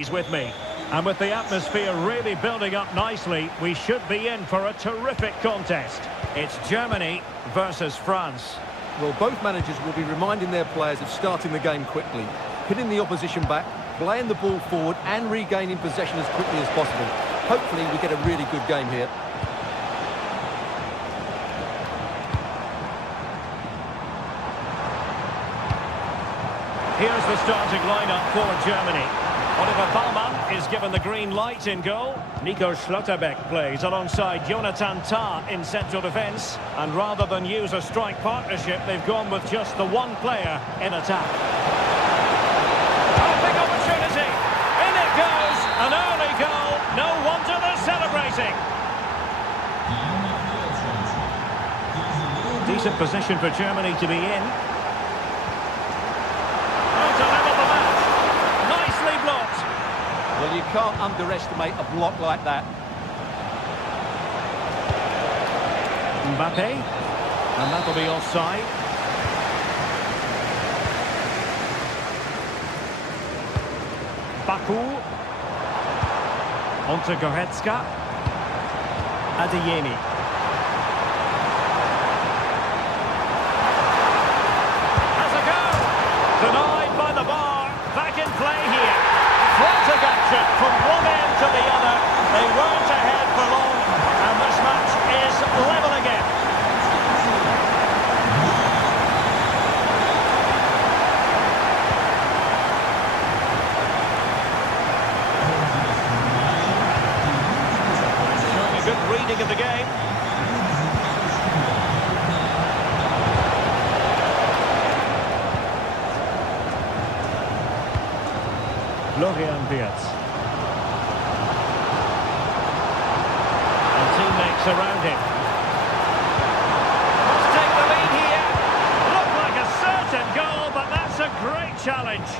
He's with me. And with the atmosphere really building up nicely, we should be in for a terrific contest. It's Germany versus France. Well, both managers will be reminding their players of starting the game quickly, hitting the opposition back, playing the ball forward and regaining possession as quickly as possible. Hopefully we get a really good game here. Here's the starting lineup for Germany. Oliver Baumann is given the green light in goal. Nico Schlotterbeck plays alongside Jonathan Tah in central defence. And rather than use a strike partnership, they've gone with just the one player in attack. Oh, big opportunity! In it goes! An early goal! No wonder they're celebrating! Decent position for Germany to be in. Well, you can't underestimate a block like that. Mbappe. And that'll be offside. Baku. Onto Goretzka. Adeyemi. Has a go! Denied by the bar. Back in play here. Frantic action from one end to the other. They weren't ahead for long, and this match is level again. Showing a good reading of the game. Florian Wirtz. And teammates around him. Must take the lead here. Looked like a certain goal, but that's a great challenge.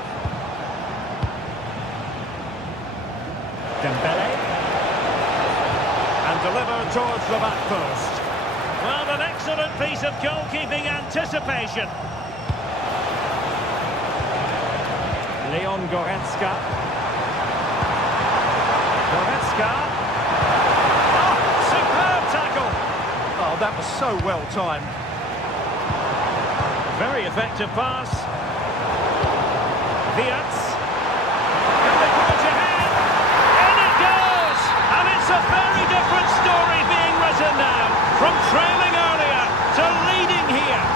Dembele. And delivered towards the back post. Well, an excellent piece of goalkeeping anticipation. Leon Goretzka. Goretzka. Oh, superb tackle. Oh, that was so well timed. Very effective pass. Wirtz. Can they put it ahead? In it goes! And it's a very different story being written now. From trailing earlier to leading here.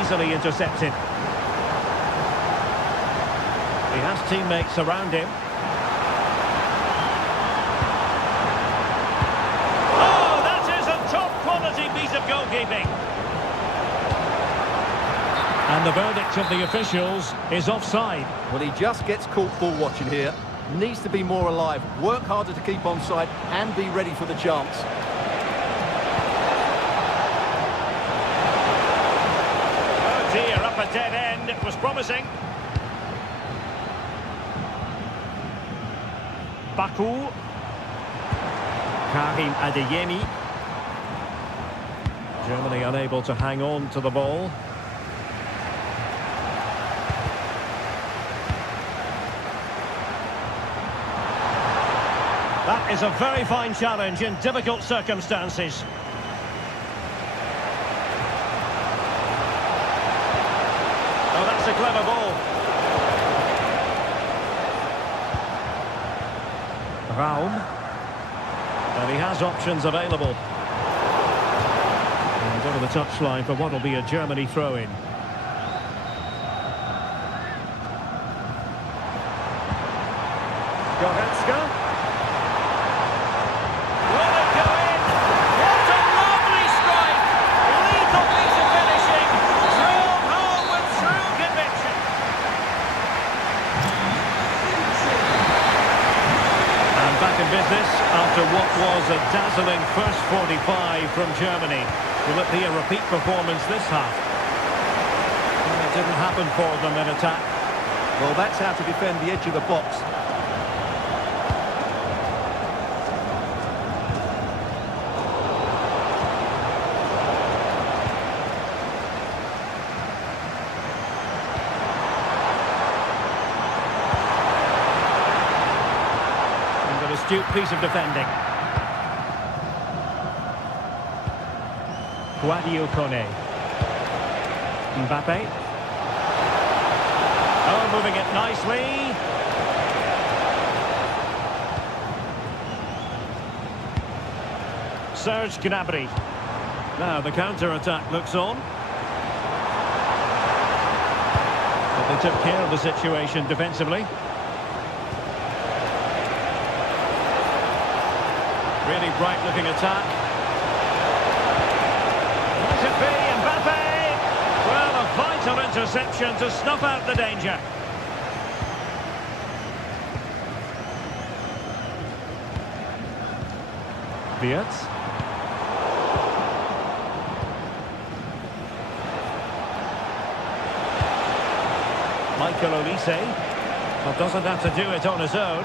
Easily intercepted. He has teammates around him. Oh, that is a top quality piece of goalkeeping. And the verdict of the officials is offside. Well, he just gets caught ball watching here. Needs to be more alive, work harder to keep onside and be ready for the chance. Up a dead end, it was promising. Baku. Karim Adeyemi. Germany unable to hang on to the ball. That is a very fine challenge in difficult circumstances. Oh, that's a clever ball. Raum. And he has options available. And over the touchline for what will be a Germany throw-in. Goretzka. Will it go in? What a lovely strike! Lethal piece of finishing. Drilled home with true conviction. And back in business after what was a dazzling first 45 from Germany. Will it be a repeat performance this half? Well, it didn't happen for them in attack. Well, that's how to defend the edge of the box. astute piece of defending. Guadio Kone. Mbappe. Oh, moving it nicely. Serge Gnabry. Now the counter-attack looks on. But they took care of the situation defensively. Really bright-looking attack. Might it be Mbappe? Well, a vital interception to snuff out the danger. Beats. Michael Olise. Well, doesn't have to do it on his own.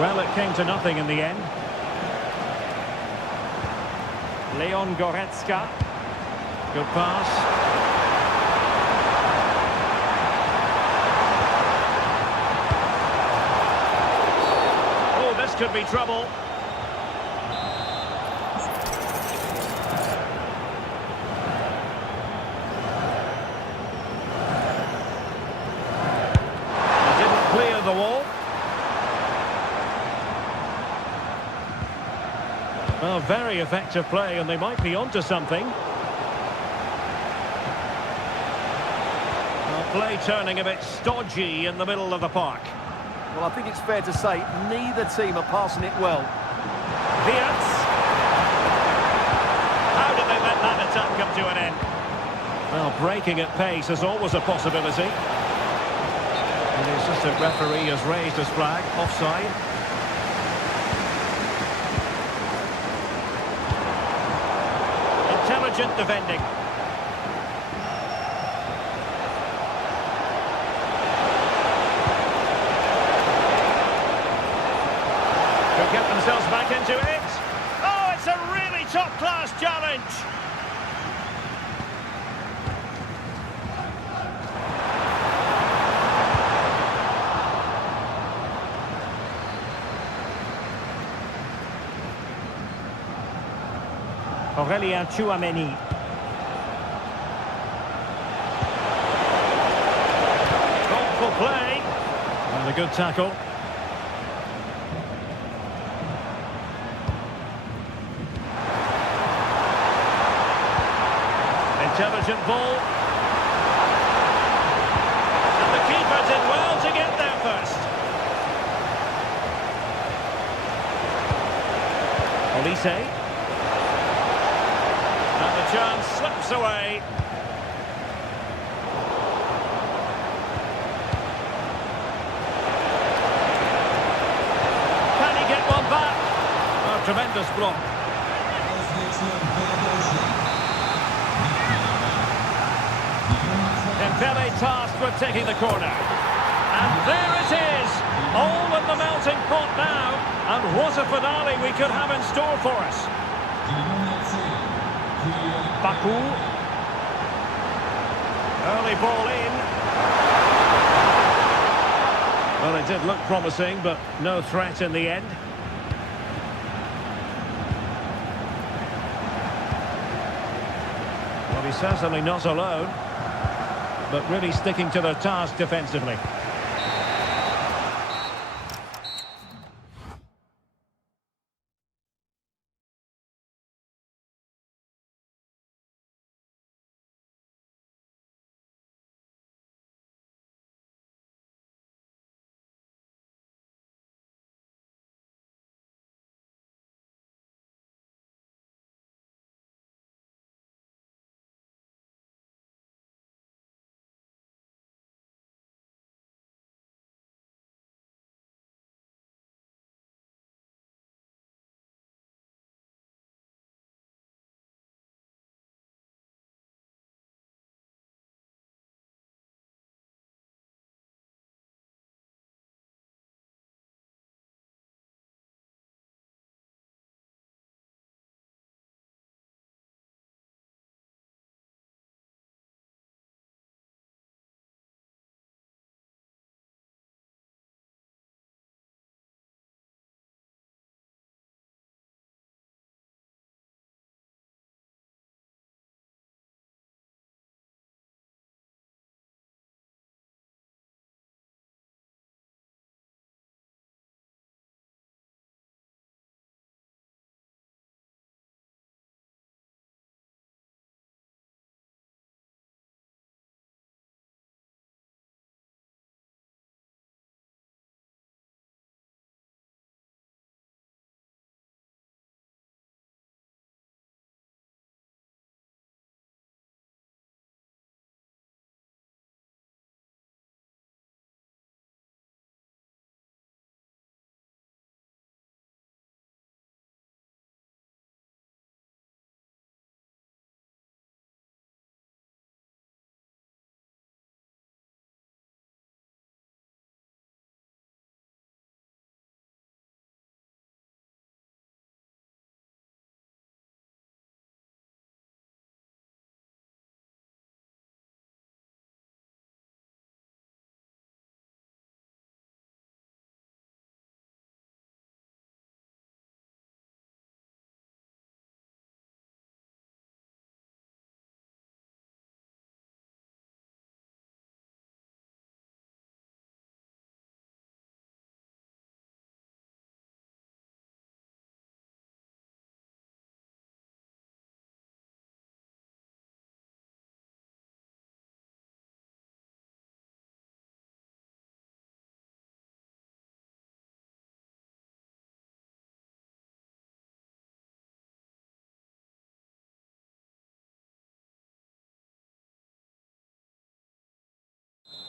Well, it came to nothing in the end. Leon Goretzka. Good pass. Oh, this could be trouble. The wall. Well, very effective play, and they might be onto something. Well, play turning a bit stodgy in the middle of the park. Well, I think it's fair to say neither team are passing it well. Beats. How did they let that attack come to an end? Well, breaking at pace is always a possibility. And the assistant referee has raised his flag, offside. Intelligent defending. Could get themselves back into it. Oh, it's a really top-class challenge. Aurélien Tchouameni. Thoughtful play. And a good tackle. Intelligent ball. And the keeper did well to get there first. Olise. Chance slips away. Can he get one back? Oh, tremendous block. Dembele tasked with taking the corner. And there it is! All in the melting pot now. And what a finale we could have in store for us. Baku. Early ball in. Well, it did look promising, but no threat in the end. Well, he's certainly not alone, but really sticking to their task defensively.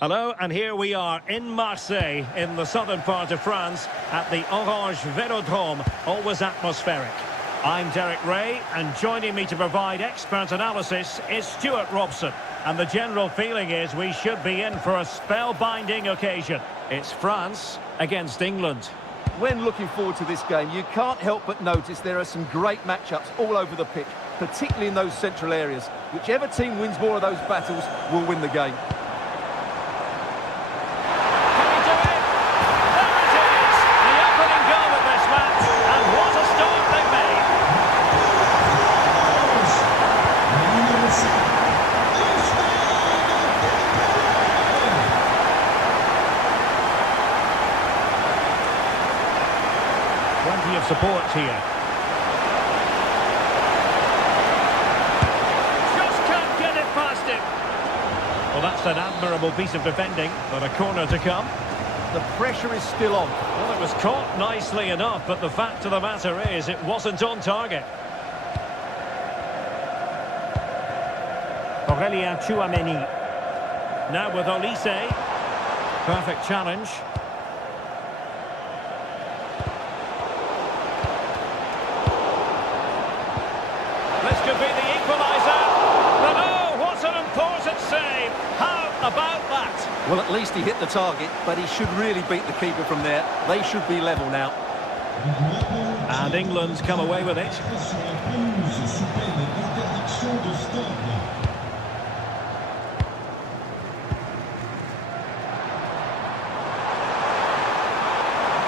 Hello, and here we are in Marseille, in the southern part of France, at the Orange Velodrome, always atmospheric. I'm Derek Ray, and joining me to provide expert analysis is Stuart Robson. And the general feeling is we should be in for a spellbinding occasion. It's France against England. When looking forward to this game, you can't help but notice there are some great matchups all over the pitch, particularly in those central areas. Whichever team wins more of those battles will win the game. Plenty of support here. Just can't get it past him. Well, that's an admirable piece of defending, but a corner to come. The pressure is still on. Well, it was caught nicely enough, but the fact of the matter is it wasn't on target. Aurélien Tchouameni. Now with Olise. Perfect challenge. This could be the equaliser. But oh, what an important save. How about that? Well, at least he hit the target, but he should really beat the keeper from there. They should be level now. And England's come away with it.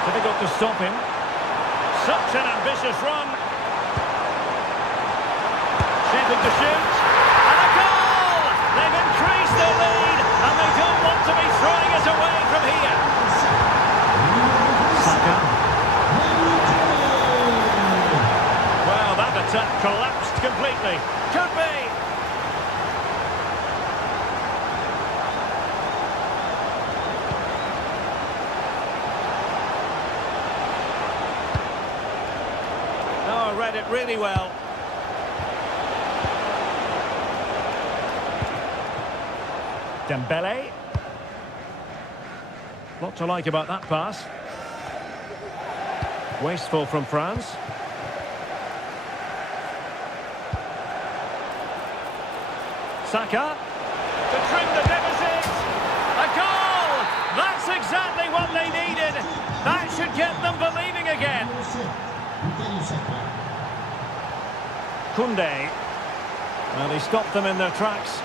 Difficult to stop him. Such an ambitious run. Shaping to shoot. And a goal! They've increased their lead, and they don't want to be throwing it away from here. Saka. Well, that attack collapsed completely. Could be. Oh, I read it really well. Dembele. Lot to like about that pass. Wasteful from France. Saka. To trim the deficit. A goal! That's exactly what they needed. That should get them believing again. Koundé. Well, he stopped them in their tracks.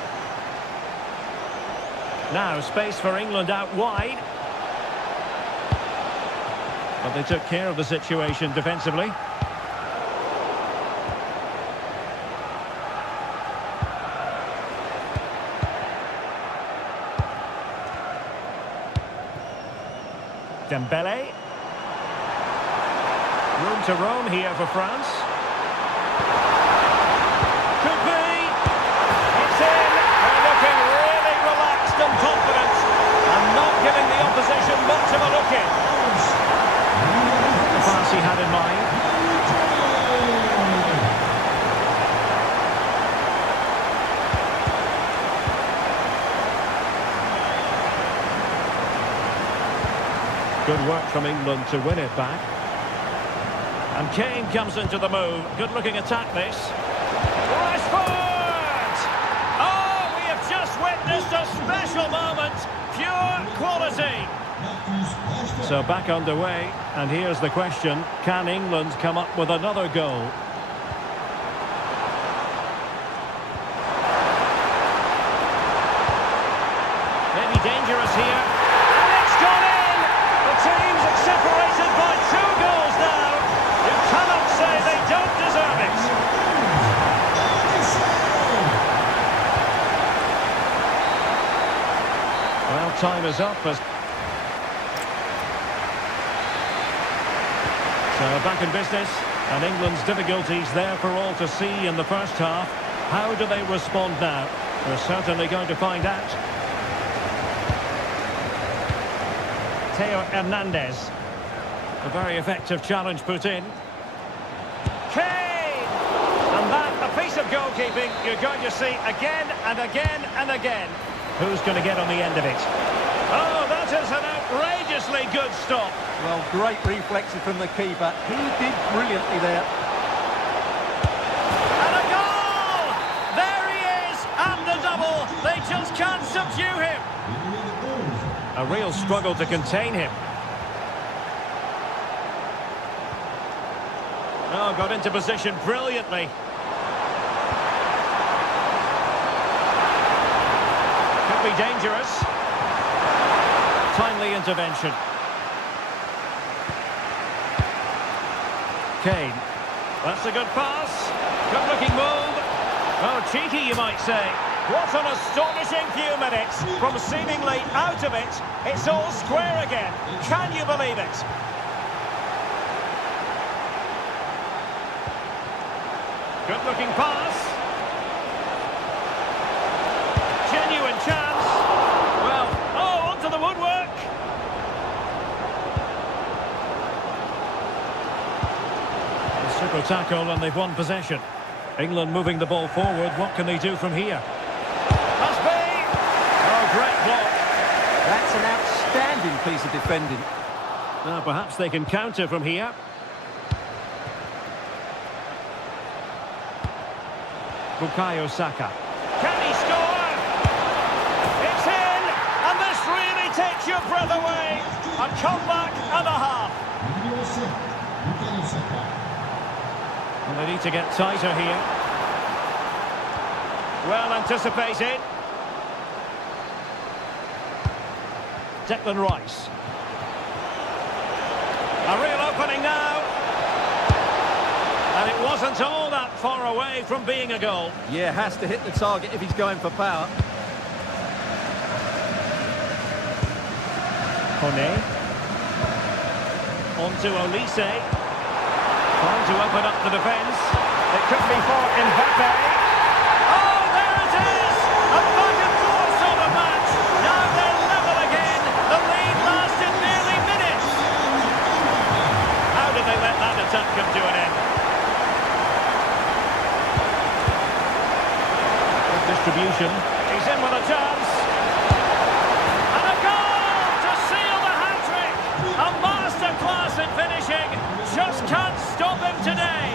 Now, space for England out wide. But they took care of the situation defensively. Dembele. Room to roam here for France. Could be. It's in. They're looking really relaxed and confident, and not giving the opposition much of a look in. The pass he had in mind. Good work from England to win it back. And Kane comes into the move. Good-looking attack, this. Rashford! Oh, we have just witnessed a special moment. Pure quality. So back underway, and here's the question. Can England come up with another goal? Maybe dangerous here. And it's gone in! The teams are separated by 2 goals now. You cannot say they don't deserve it. Well, time is up. So back in business, and England's difficulties there for all to see in the first half. How do they respond now? We're certainly going to find out. Theo Hernandez. A very effective challenge put in. Kane! And that, a piece of goalkeeping you're going to see again and again and again. Who's going to get on the end of it? Oh, that is an outrageously good stop. Well, great reflexes from the keeper. He did brilliantly there. And a goal! There he is, and the double. They just can't subdue him. A real struggle to contain him. Oh, got into position brilliantly. Could be dangerous. Timely intervention. Kane. That's a good pass. Good looking move. Oh, cheeky you might say. What an astonishing few minutes. From seemingly out of it, it's all square again. Can you believe it? Good looking pass. Genuine chance. Well, oh, onto the woodwork. A super tackle and they've won possession. England moving the ball forward. What can they do from here? Must be. Oh, great block. That's an outstanding piece of defending. Now perhaps they can counter from here. Bukayo Saka. Can he score? It's in! And this really takes your breath away. A comeback and a half. And they need to get tighter here. Well anticipated. Declan Rice. A real opening now. And it wasn't all that far away from being a goal. Yeah, has to hit the target if he's going for power. Kone. On to Olise. Trying to open up the defence. It could be for Mbappe. Oh, there it is! A back and forth sort of match. Now they're level again. The lead lasted nearly minutes. How did they let that attack come to an end? Distribution. He's in with a chance. And a goal to seal the hat-trick. A masterclass in finishing. Just can't stop him today.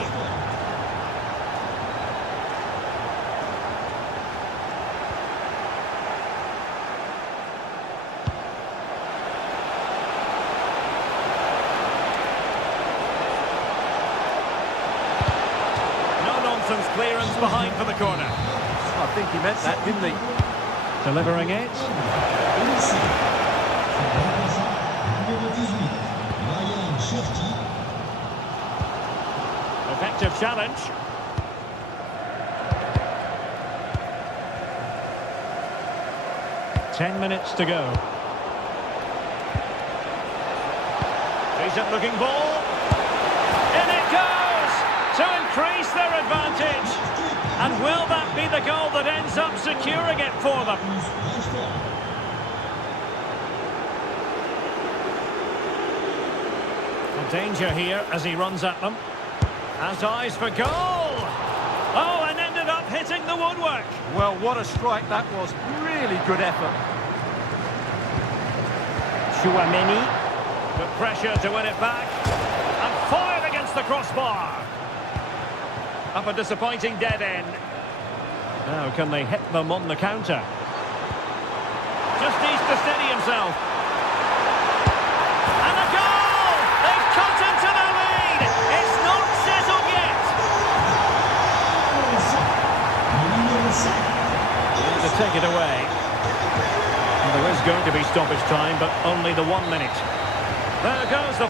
No-nonsense clearance behind for the corner. I think he meant that, didn't he? Delivering it. Effective challenge. Ten minutes to go. Decent looking ball. In it goes! To increase their advantage. And will that be the goal that ends up securing it for them? A danger here as he runs at them. Has eyes for goal! Oh, and ended up hitting the woodwork. Well, what a strike that was. Really good effort. Chouameni. With pressure to win it back. And fired against the crossbar. Up a disappointing dead end. Now can they hit them on the counter? Just needs to steady himself. And a goal! They've cut into the lead! It's not settled yet! To take it away. And there is going to be stoppage time, but only the 1 minute. There goes the...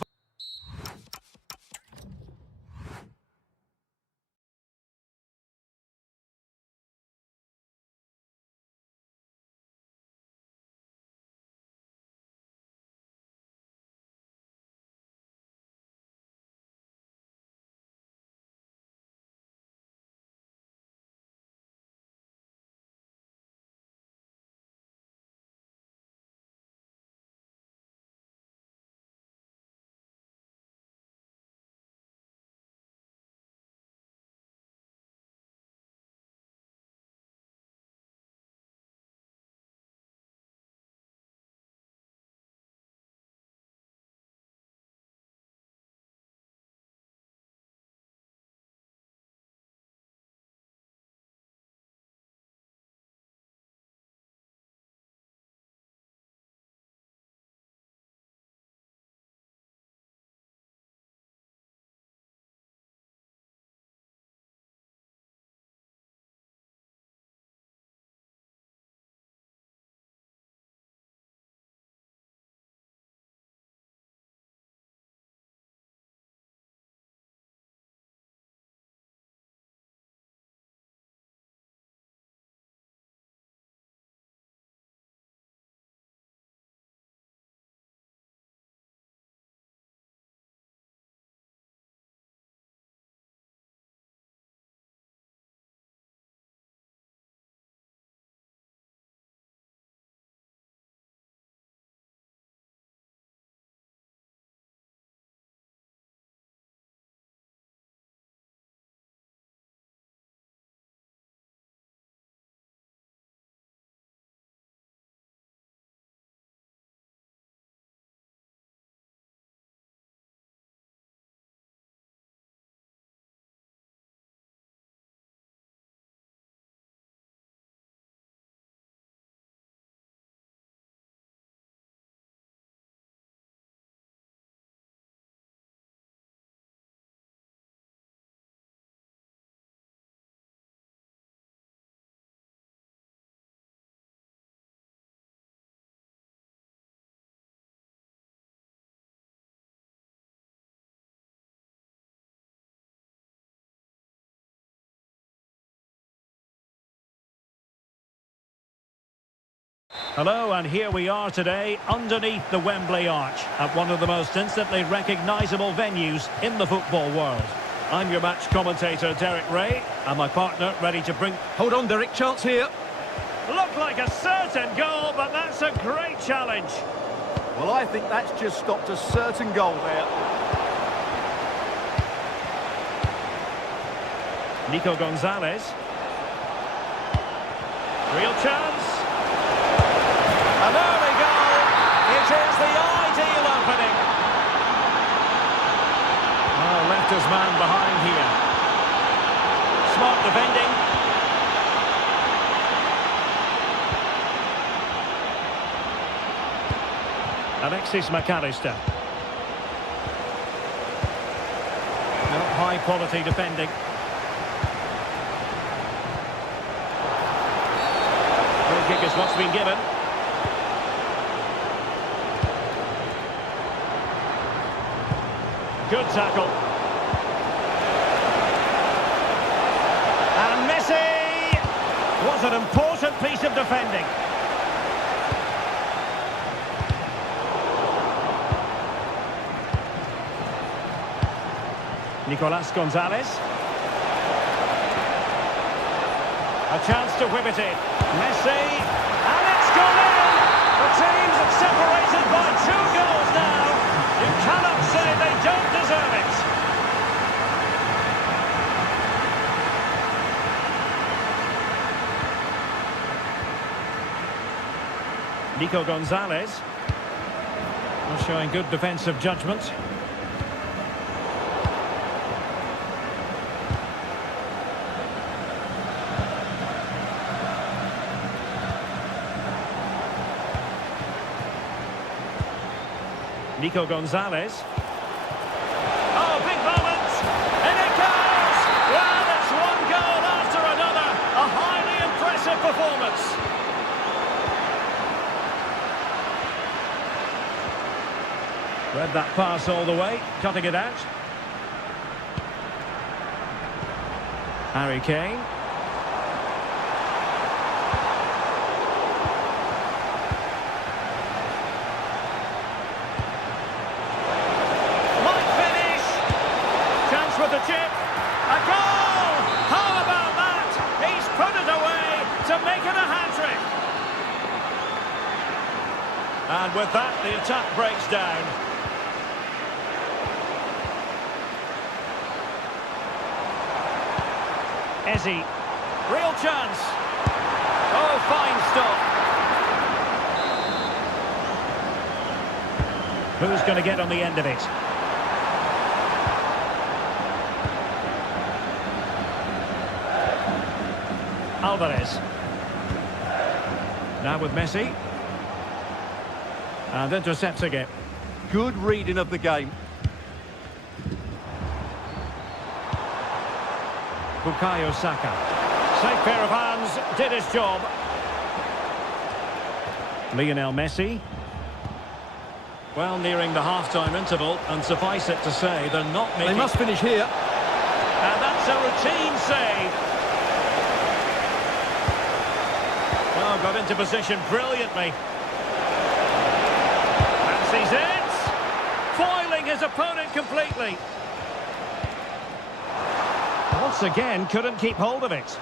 Hello, and here we are today underneath the Wembley Arch at one of the most instantly recognisable venues in the football world. I'm your match commentator, Derek Ray, and my partner ready to bring... Hold on, Derek, chance here. Looked like a certain goal, but that's a great challenge. Well, I think that's just stopped a certain goal there. Nico Gonzalez. Real chance. An early goal. It is the ideal opening. Oh, left his man behind here. Smart defending. Alexis McAllister. High quality defending. Free kick is what's been given. Good tackle. And Messi! Was an important piece of defending. Nicolas Gonzalez. A chance to whip it in. Messi. And it's gone in! The teams are separated by 2 goals now. You cannot say they don't deserve it. Nico Gonzalez. Showing good defensive judgment. Nico Gonzalez. Oh, big moment! And it goes! Well, it's one goal after another. A highly impressive performance. Read that pass all the way, cutting it out. Harry Kane. With the chip, a goal! How about that? He's put it away to make it a hat-trick. And with that, the attack breaks down. Ezzy, real chance. Oh, fine stop. Who's going to get on the end of it? Alvarez. Now with Messi. And intercepts again. Good reading of the game. Bukayo Saka. Safe pair of hands, did his job. Lionel Messi. Well, nearing the half-time interval, and suffice it to say, they're not making... They must finish here. And that's a routine save. Oh, got into position brilliantly. Fancies it. Foiling his opponent completely. Once again, couldn't keep hold of it.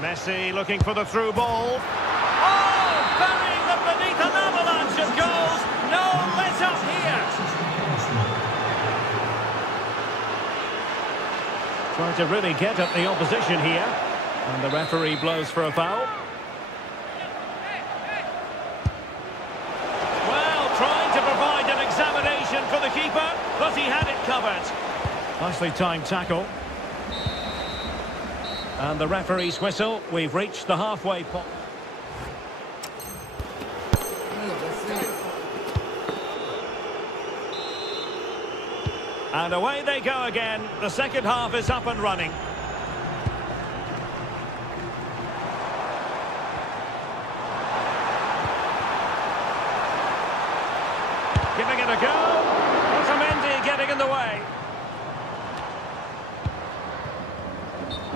Messi looking for the through ball. Oh, burying them beneath an avalanche of goals. No let up here. Trying to really get at the opposition here. And the referee blows for a foul. Well, trying to provide an examination for the keeper, but he had it covered. Nicely timed tackle. And the referee's whistle. We've reached the halfway point. And away they go again. The second half is up and running. Giving it a go. Otamendi getting in the way.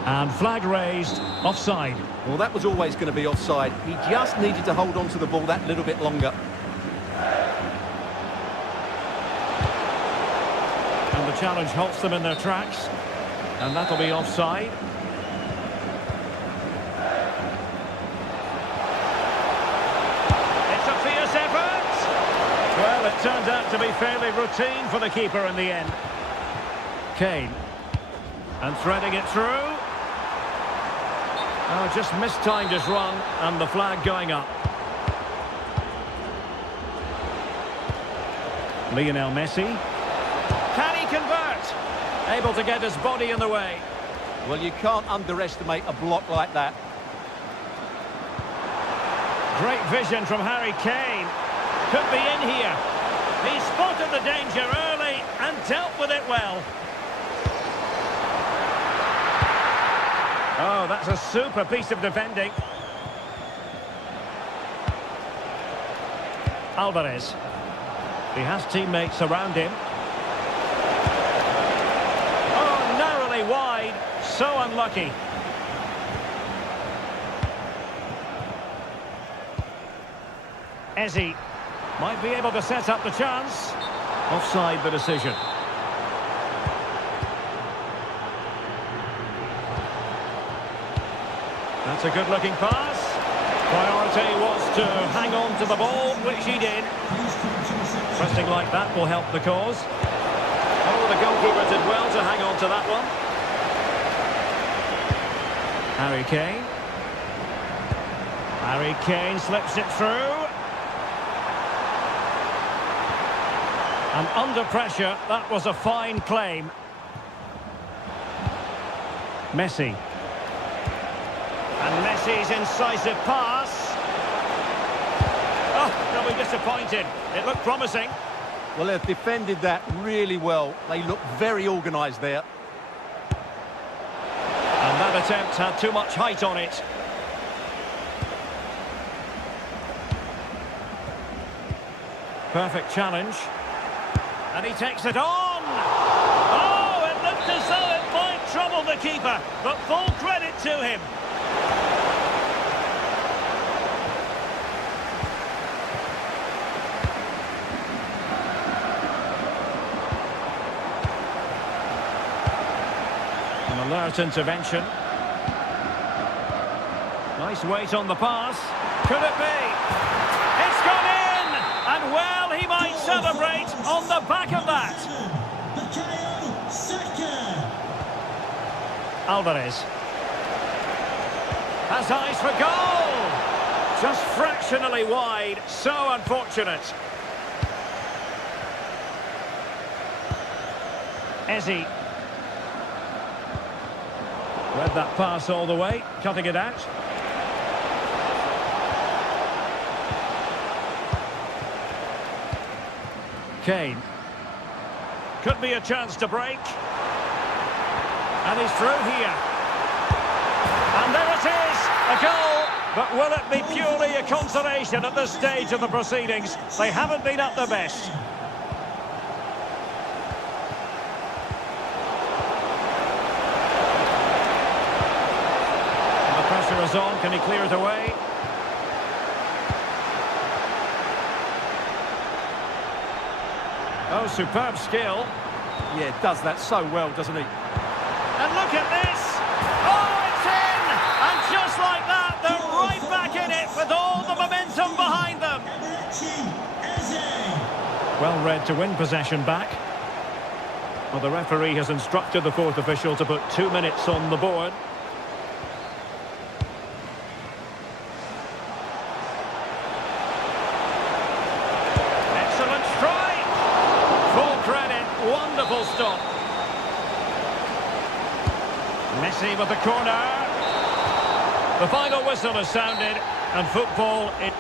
And flag raised, offside. Well, that was always going to be offside. He just needed to hold on to the ball that little bit longer. And the challenge halts them in their tracks. And that'll be offside. It's a fierce effort. Well, it turned out to be fairly routine for the keeper in the end. Kane. And threading it through. Oh, just mistimed his run, and the flag going up. Lionel Messi. Can he convert? Able to get his body in the way. Well, you can't underestimate a block like that. Great vision from Harry Kane. Could be in here. He spotted the danger early and dealt with it well. Oh, that's a super piece of defending. Alvarez. He has teammates around him. Oh, narrowly wide. So unlucky. Ezzy might be able to set up the chance. Offside the decision. That's a good-looking pass. Priority was to hang on to the ball, which he did. Pressing like that will help the cause. Oh, the goalkeeper did well to hang on to that one. Harry Kane. Harry Kane slips it through. And under pressure, that was a fine claim. Messi. And Messi's incisive pass. Oh, they'll be disappointed. It looked promising. Well, they've defended that really well. They look very organised there. And that attempt had too much height on it. Perfect challenge. And he takes it on. Oh, it looked as though it might trouble the keeper, but full credit to him. An alert intervention. Nice weight on the pass. Could it be? It's gone in! And well, he might celebrate on the back of that. Alvarez. Has eyes for goal! Just fractionally wide. So unfortunate. Ezzy. Read that pass all the way, cutting it out. Kane. Could be a chance to break. And he's through here. And there it is, a goal. But will it be purely a consolation at this stage of the proceedings? They haven't been at their best. Is on. Can he clear it away? Oh, superb skill. Yeah, does that so well, doesn't he? And look at this! Oh, it's in! And just like that, they're right back in it with all the momentum behind them. Well read to win possession back. Well, the referee has instructed the fourth official to put 2 minutes on the board. Wonderful stop. Messi with the corner. The final whistle has sounded, and football it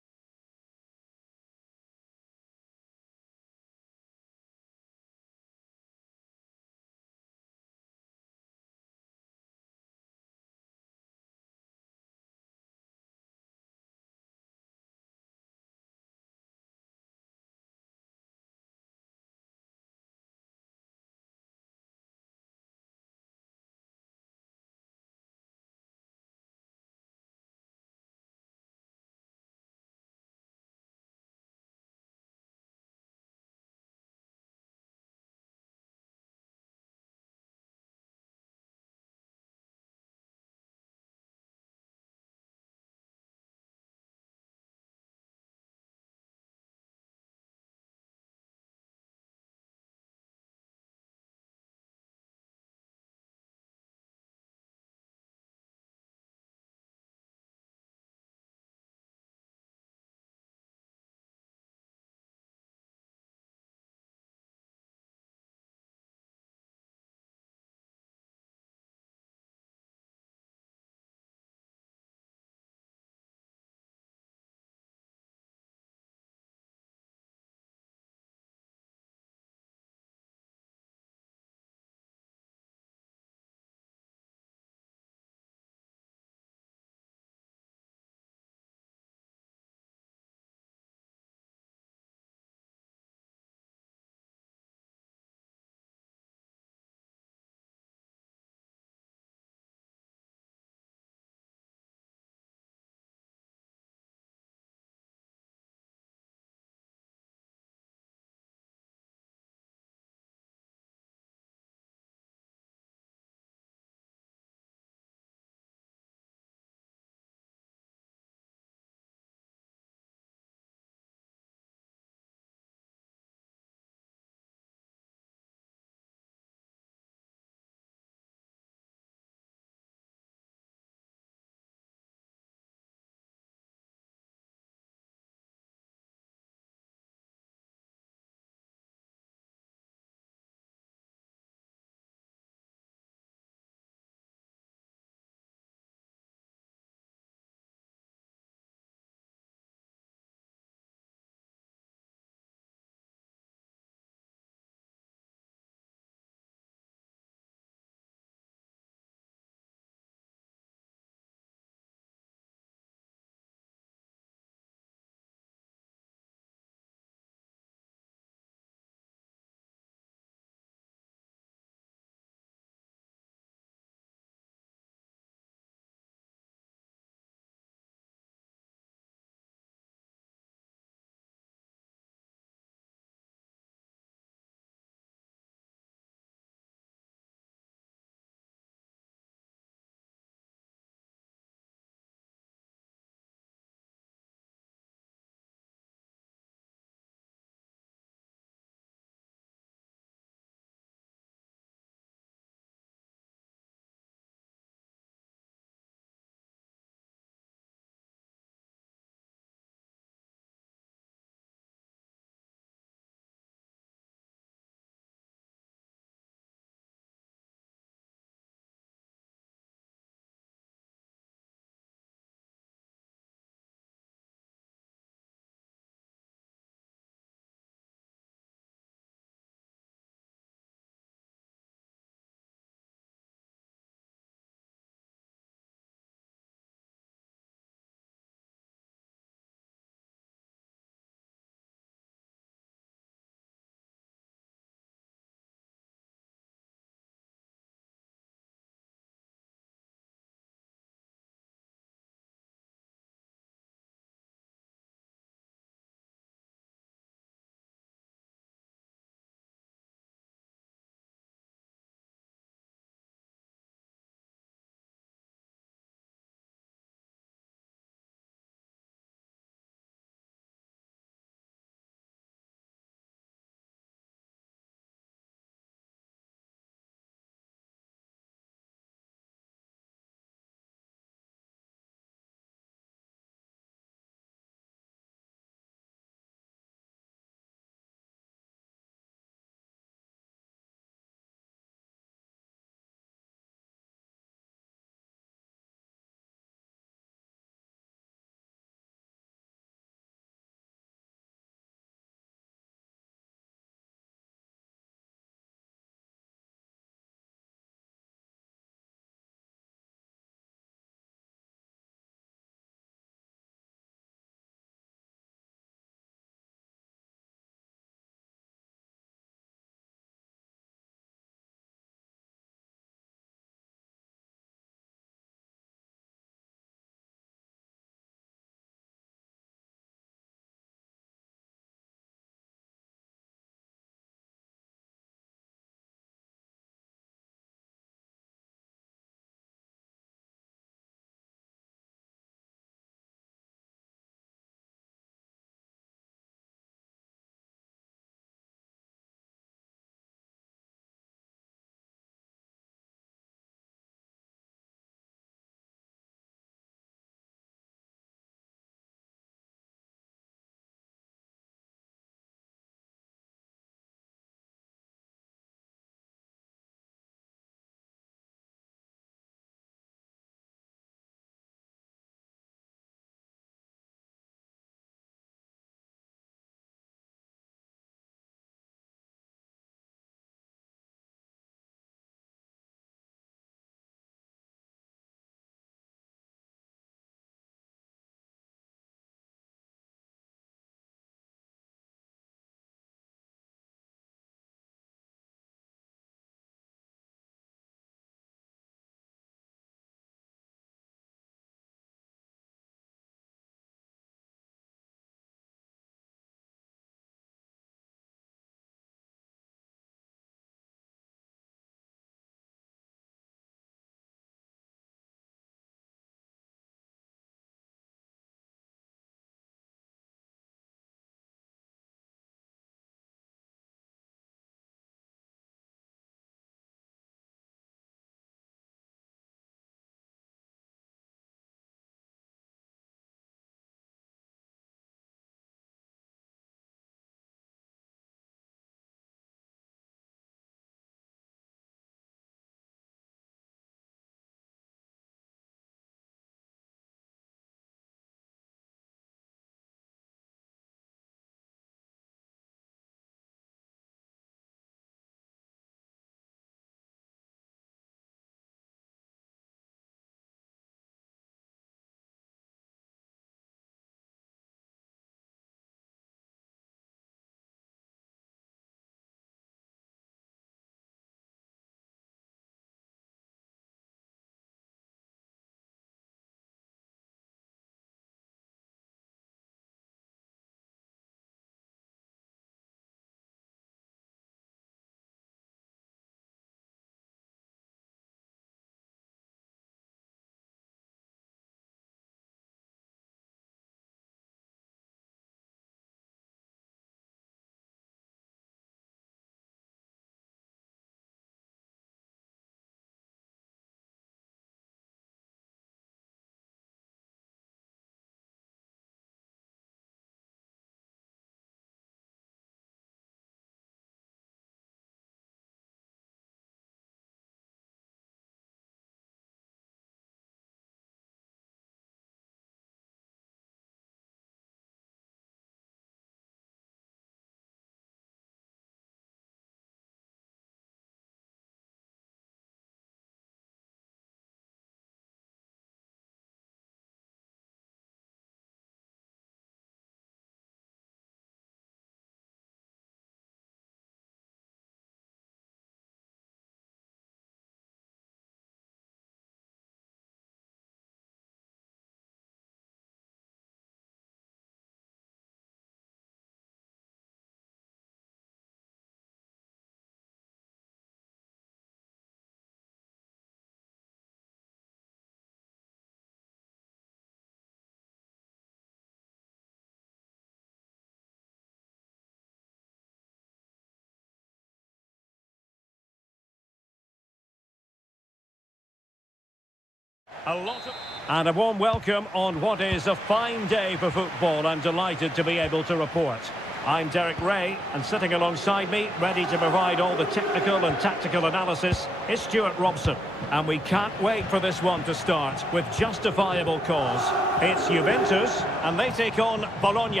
A lot of... And a warm welcome on what is a fine day for football. I'm delighted to be able to report. I'm Derek Ray, and sitting alongside me, ready to provide all the technical and tactical analysis, is Stuart Robson. And we can't wait for this one to start, with justifiable cause. It's Juventus, and they take on Bologna.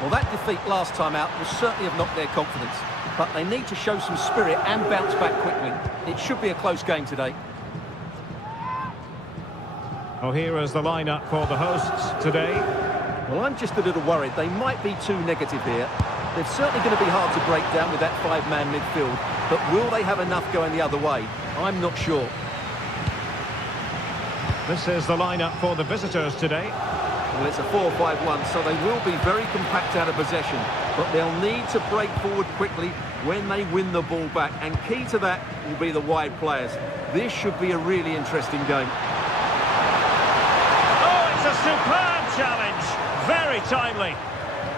Well, that defeat last time out will certainly have knocked their confidence. But they need to show some spirit and bounce back quickly. It should be a close game today. Oh, here is the lineup for the hosts today. Well, I'm just a little worried. They might be too negative here. They're certainly going to be hard to break down with that five-man midfield. But will they have enough going the other way? I'm not sure. This is the lineup for the visitors today. Well, it's a 4-5-1, so they will be very compact out of possession. But they'll need to break forward quickly when they win the ball back. And key to that will be the wide players. This should be a really interesting game. It's a superb challenge. Very timely.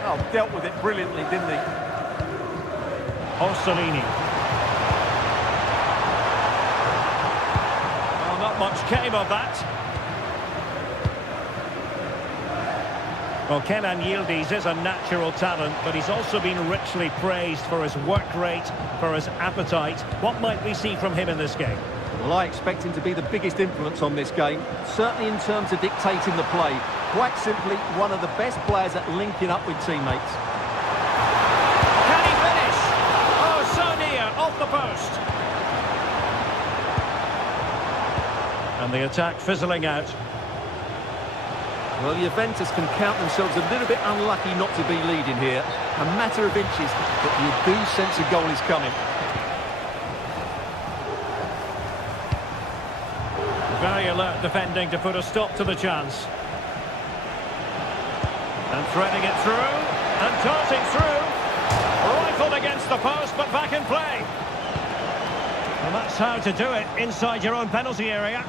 Oh, dealt with it brilliantly, didn't he? Orsolini. Well, not much came of that. Well, Kenan Yildiz is a natural talent, but he's also been richly praised for his work rate, for his appetite. What might we see from him in this game? Well, I expect him to be the biggest influence on this game, certainly in terms of dictating the play. Quite simply, one of the best players at linking up with teammates. Can he finish? Oh, so near, off the post. And the attack fizzling out. Well, Juventus can count themselves a little bit unlucky not to be leading here. A matter of inches, but you do sense a goal is coming. Very alert defending to put a stop to the chance. And threading it through, and darting through. Rifled against the post, but back in play. And that's how to do it inside your own penalty area.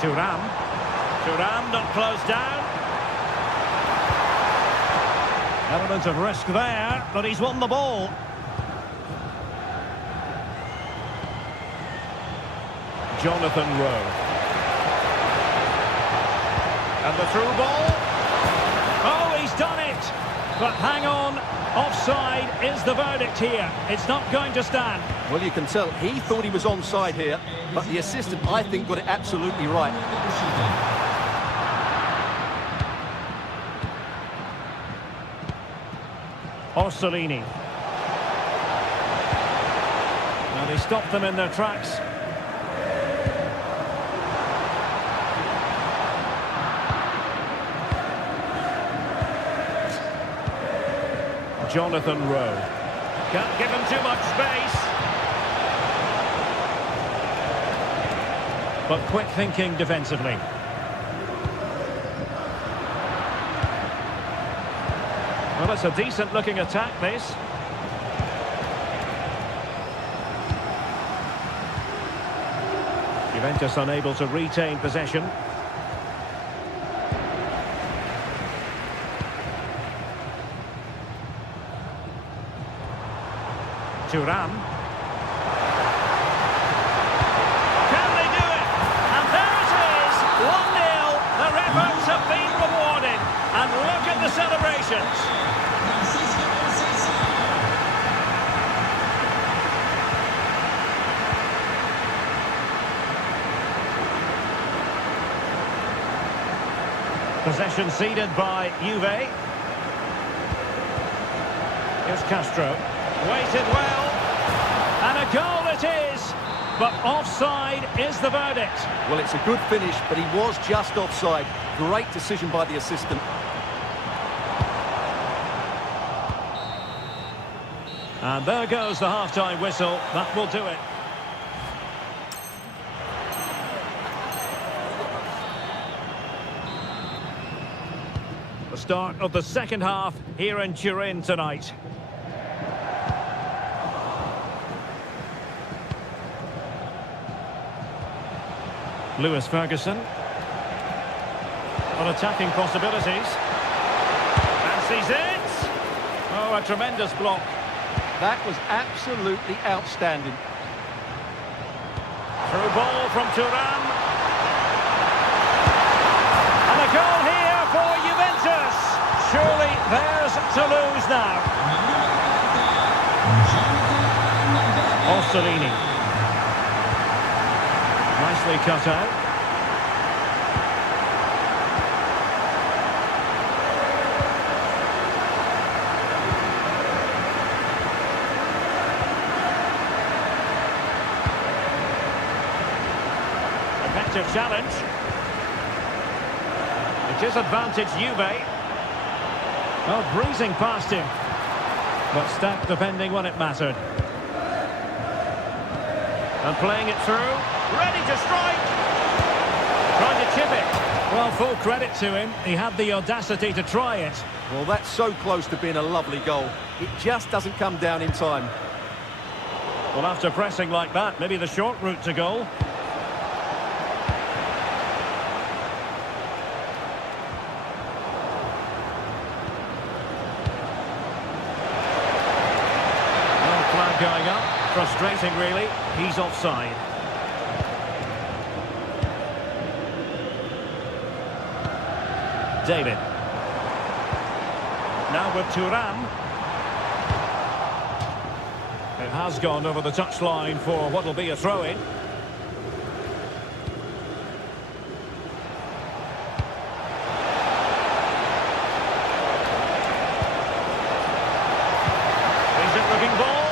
Thuram not closed down. Element of risk there, but he's won the ball. Jonathan Rowe. And the through ball. Oh, he's done it. But hang on. Offside is the verdict here. It's not going to stand. Well, you can tell he thought he was onside here, but the assistant, I think, got it absolutely right. Orsolini. Now they stopped them in their tracks. Jonathan Rowe. Can't give him too much space. But quick thinking defensively. Well, it's a decent looking attack, this. Juventus unable to retain possession. Thuram. Can they do it? And there it is, 1-0. Their efforts have been rewarded. And look at the celebrations. Possession ceded by Juve. Here's Castro. Waited well, and a goal it is, but offside is the verdict. Well, it's a good finish, but he was just offside. Great decision by the assistant. And there goes the half-time whistle. That will do it. The start of the second half here in Turin tonight. Lewis Ferguson. On attacking possibilities. Fancies it. Oh, a tremendous block. That was absolutely outstanding. Through ball from Thuram. And a goal here for Juventus. Surely theirs to lose now. Orsolini. Nicely cut out. Effective challenge. It is advantage Juve. Oh, breezing past him. But stacked defending when it mattered. And playing it through. Ready to strike. Trying to chip it. Well, full credit to him. He had the audacity to try it. Well, that's so close to being a lovely goal. It just doesn't come down in time. Well, after pressing like that, maybe the short route to goal. Flag going up. Frustrating, really. He's offside. David. Now with Thuram. It has gone over the touchline for what will be a throw-in. Decent-looking ball.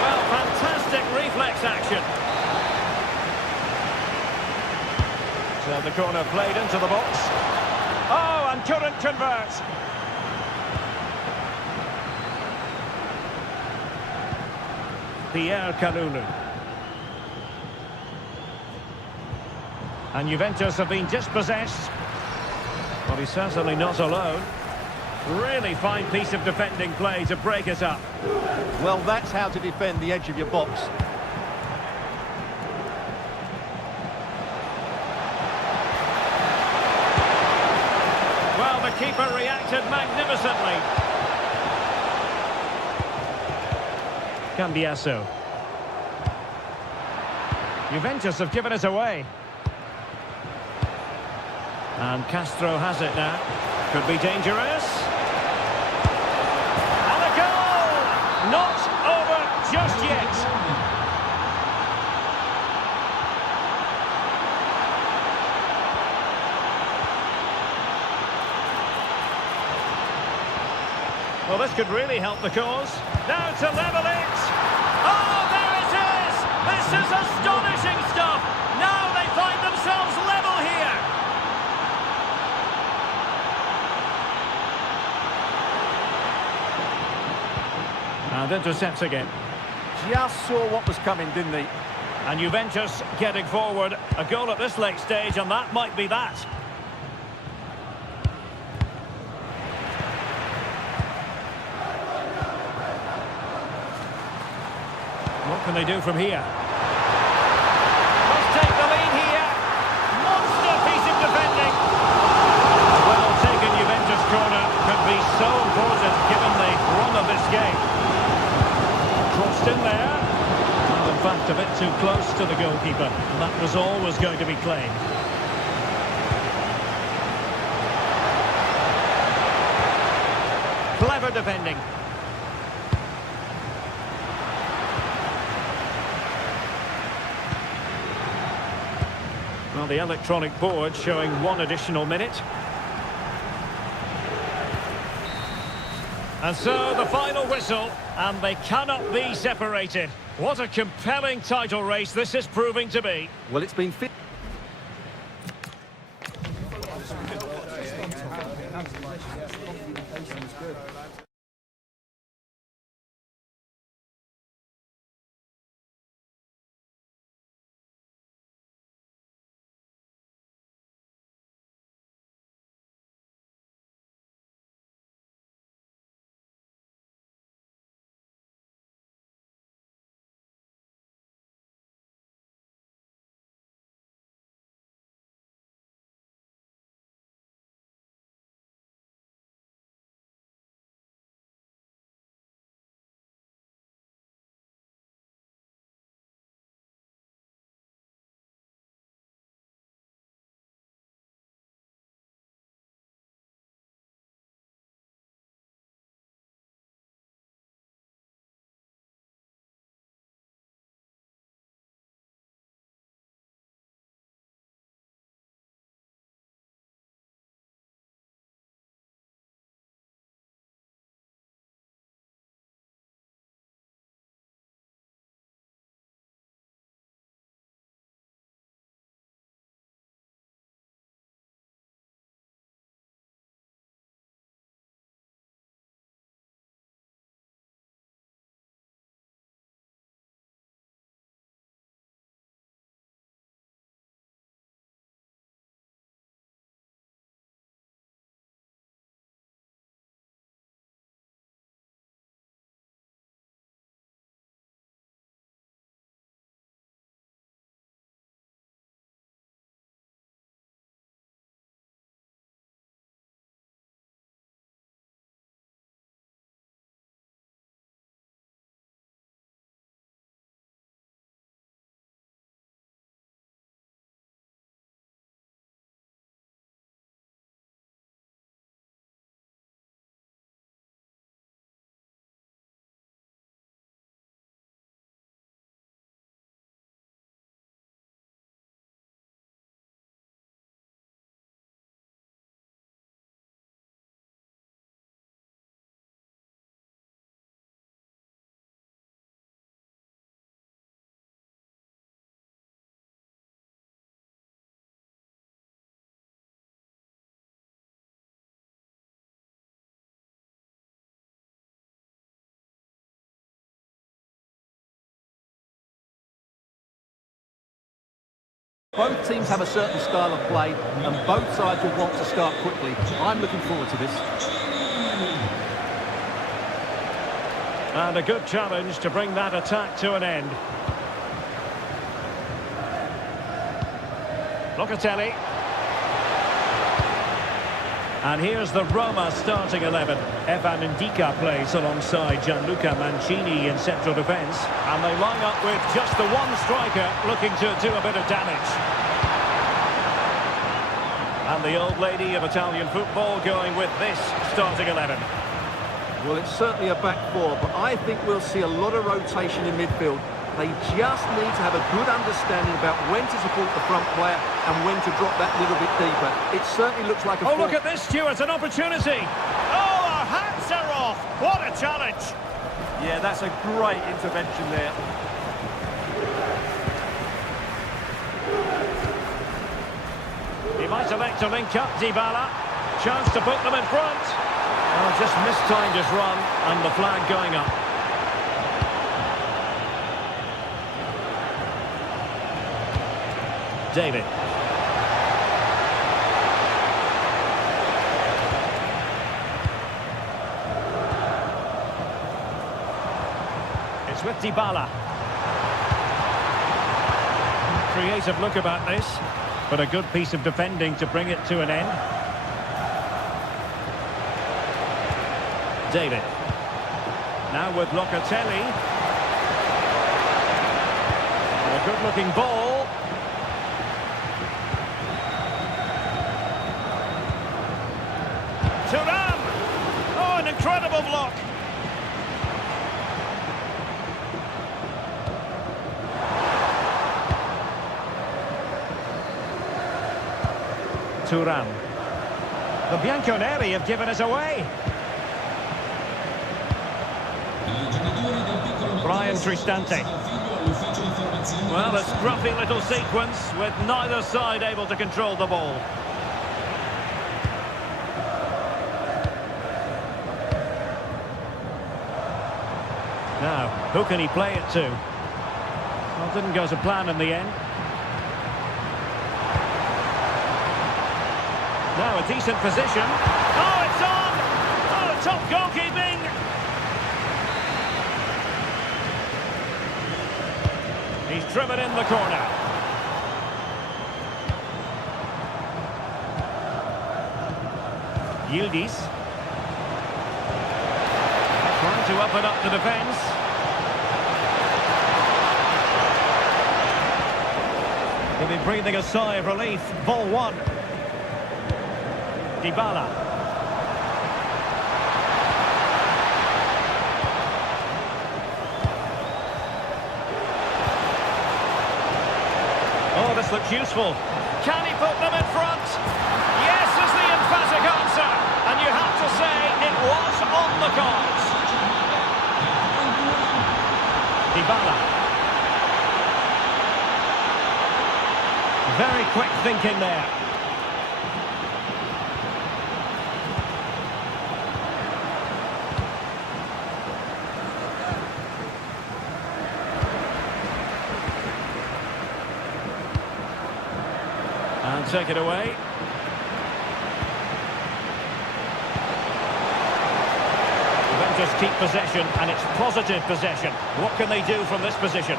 Well, fantastic reflex action. So the corner played into the box. Oh, and couldn't convert. Pierre Kalulu. And Juventus have been dispossessed. But he's certainly not alone. Really fine piece of defending play to break it up. Well, that's how to defend the edge of your box. Well, the keeper reacted magnificently. Cambiasso. Juventus have given it away. And Castro has it now. Could be dangerous. And a goal! Not over just yet. Well, this could really help the cause. Now to level it. Oh, there it is! This is astonishing stuff. Now they find themselves level here. And intercepts again. Just saw what was coming, didn't he? And Juventus getting forward. A goal at this late stage, and that might be that. What can they do from here? Must take the lead here. Monster piece of defending. Well taken Juventus corner could be so important given the run of this game. Crossed in there. And in fact a bit too close to the goalkeeper. And that was always going to be claimed. Clever defending. Well, the electronic board showing 1 additional minute. And so the final whistle, and they cannot be separated. What a compelling title race this is proving to be. Well, it's been fit. Both teams have a certain style of play, and both sides will want to start quickly. I'm looking forward to this. And a good challenge to bring that attack to an end. Locatelli. And here's the Roma starting 11. Evan Ndika plays alongside Gianluca Mancini in central defence. And they line up with just the one striker looking to do a bit of damage. And the old lady of Italian football going with this starting 11. Well, it's certainly a back four, but I think we'll see a lot of rotation in midfield. They just need to have a good understanding about when to support the front player and when to drop that little bit deeper. It certainly looks like a... Oh, look at this, Stuart, an opportunity. Oh, our hats are off. What a challenge. Yeah, that's a great intervention there. He might elect to link up Dybala. Chance to put them in front. Oh, just mistimed his run and the flag going up. David. It's with Dybala. Creative look about this, but a good piece of defending to bring it to an end. David. Now with Locatelli. A good-looking ball. Thuram! Oh, an incredible block. Thuram. The Bianconeri have given us away. Brian Tristante. Well, a scruffy little sequence with neither side able to control the ball. Now, who can he play it to? Well, didn't go to plan in the end. Now a decent position. Oh, it's on! Oh, top goalkeeping! He's driven in the corner. Yildiz. Trying to open up the defence. He'll be breathing a sigh of relief. Ball one. Dybala. Oh, this looks useful. Can he put them in front? Yes is the emphatic answer. And you have to say it was on the cards. Dybala. Very quick thinking there. And take it away. Juventus keep possession, and it's positive possession. What can they do from this position?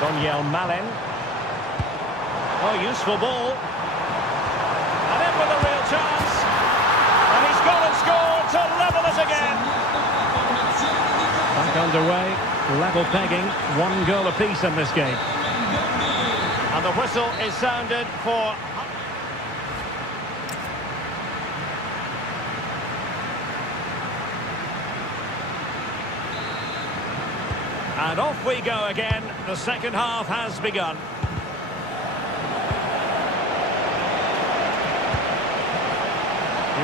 Daniel Malen. Oh, useful ball. And in with a real chance. And he's gone and scored to level it again. Back underway. Level pegging, 1 goal apiece in this game. And the whistle is sounded for... And off we go again. The second half has begun.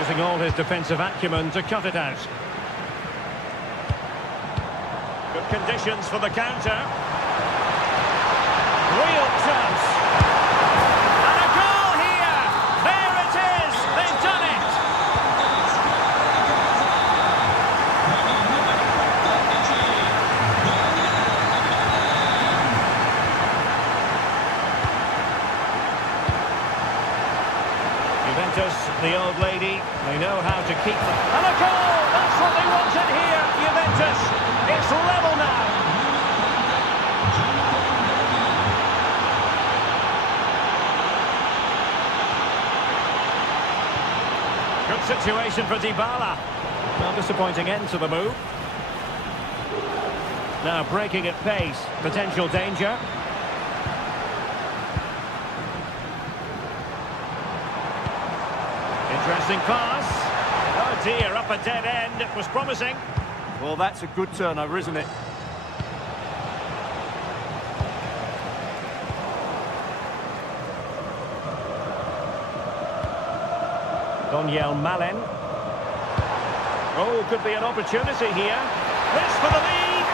Using all his defensive acumen to cut it out. Good conditions for the counter. Real chance. And a goal here. There it is. They've done it. Juventus, the old lady, they know how to keep them. And a goal! That's what they wanted here, Juventus. It's level now. Good situation for Dybala. Well, disappointing end to the move. Now breaking at pace, potential danger. Interesting pass. Oh dear, up a dead end. It was promising. Well, that's a good turnover, isn't it? Daniel Malen. Oh, could be an opportunity here. This for the lead.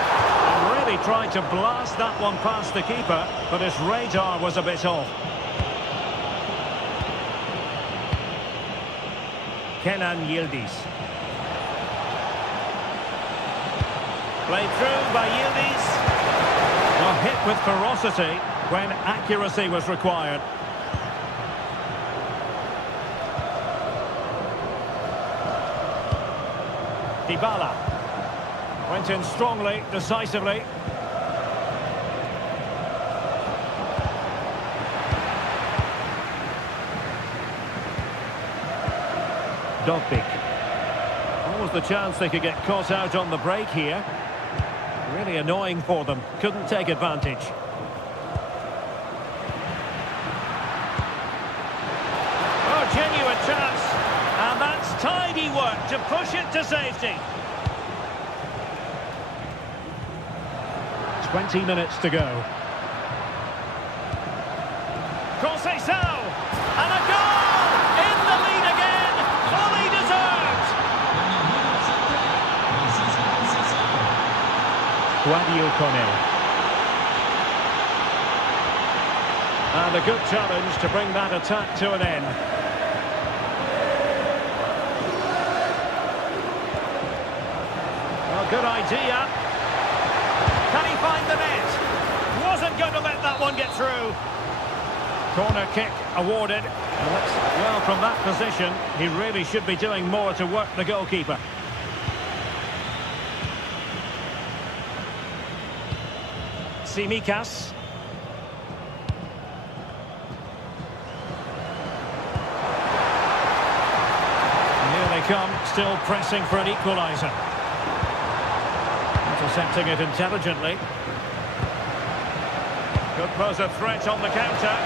And really tried to blast that one past the keeper, but his radar was a bit off. Kenan Yildiz. Played through by Yildiz. Well, hit with ferocity when accuracy was required. Dybala. Went in strongly, decisively. Dogbik. What was the chance they could get caught out on the break here? Really annoying for them. Couldn't take advantage. Oh, genuine chance. And that's tidy work to push it to safety. 20 minutes to go. Conceição! And a goal! In the lead again! Fully deserved! Guadio Cornell. And a good challenge to bring that attack to an end. Well, good idea. Can he find the net? Wasn't going to let that one get through. Corner kick awarded. Well, from that position, he really should be doing more to work the goalkeeper. Tsimikas. Here they come, still pressing for an equaliser. Intercepting it intelligently. Could pose a threat on the counter.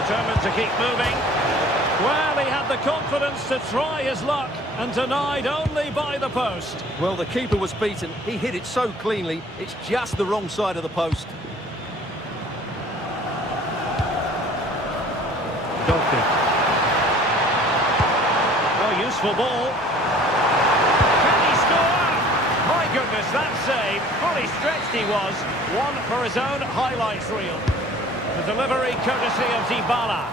Determined to keep moving. Well, he had the confidence to try his luck and denied only by the post. Well, the keeper was beaten. He hit it so cleanly, it's just the wrong side of the post. Dogbik. Oh, useful ball. My goodness, that save. Fully stretched he was. One for his own highlights reel. The delivery courtesy of Dybala.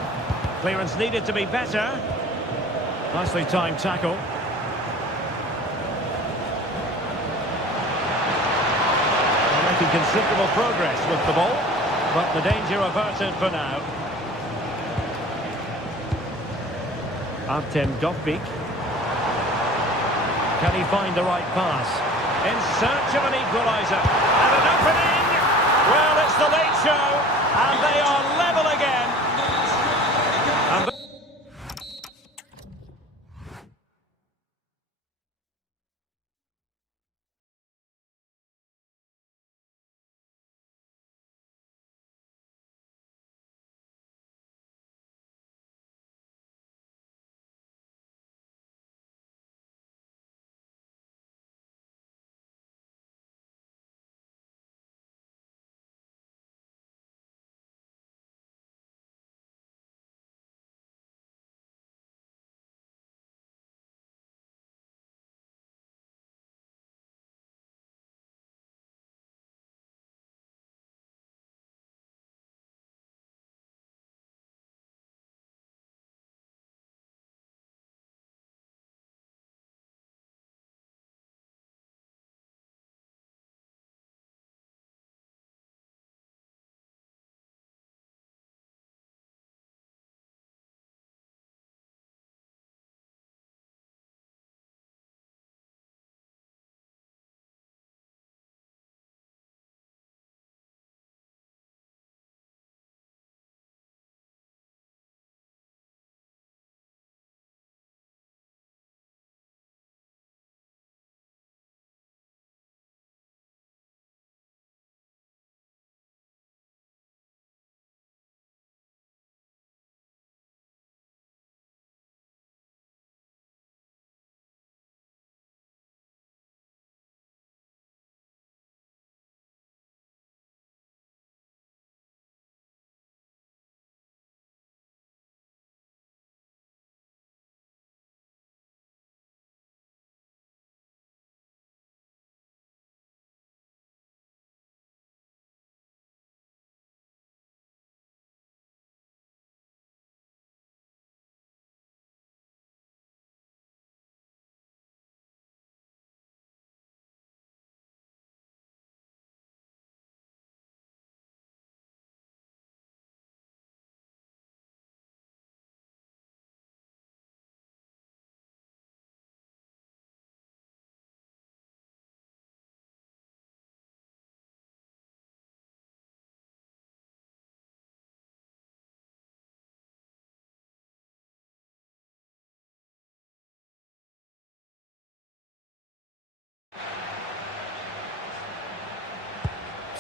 Clearance needed to be better. Nicely timed tackle. They're making considerable progress with the ball, but the danger averted for now. Artem Dogbik. Can he find the right pass? In search of an equaliser. And an opening! Well, it's the late show, and they are level again.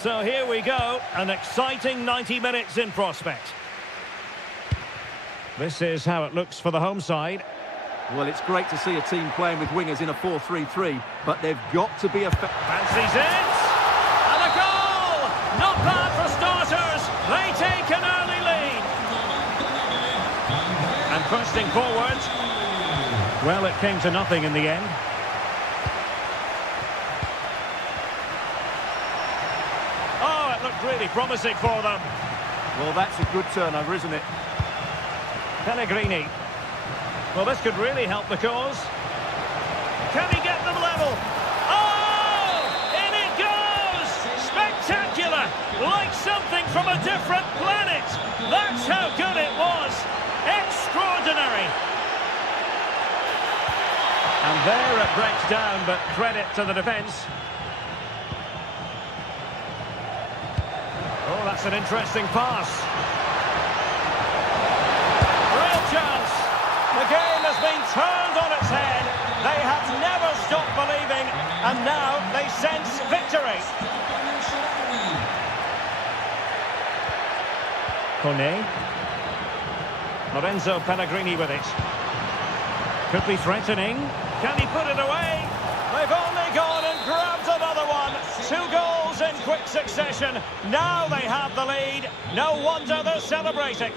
So here we go, an exciting 90 minutes in prospect. This is how it looks for the home side. Well, it's great to see a team playing with wingers in a 4-3-3, but they've got to be effective. Fancies it! And a goal! Not bad for starters. They take an early lead. And bursting forward. Well, it came to nothing in the end. Oh, it looked really promising for them. Well, that's a good turnover, isn't it? Pellegrini. Well, this could really help the cause. Can he get them level? Oh! In it goes! Spectacular! Like something from a different planet! That's how good it was! Extraordinary! And there it breaks down, but credit to the defence. Oh, that's an interesting pass. Real chance! The game has been turned on its head. They have never stopped believing, and now they sense victory. Kone. Lorenzo Pellegrini with it. Could be threatening. Can he put it away? They've only gone and grabbed another one. 2 goals in quick succession. Now they have the lead. No wonder they're celebrating.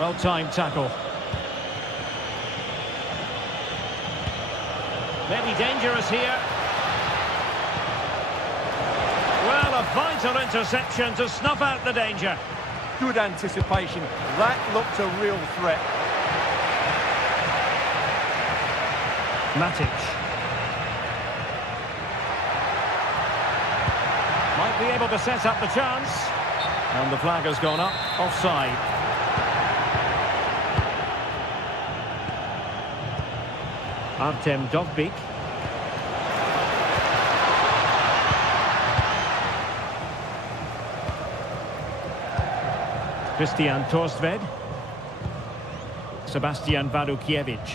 Well-timed tackle. Maybe dangerous here. Well, a vital interception to snuff out the danger. Good anticipation. That looked a real threat. Matic. Might be able to set up the chance. And the flag has gone up. Offside. Artem Dovbik. Christian Torstved. Sebastian Wadukiewicz.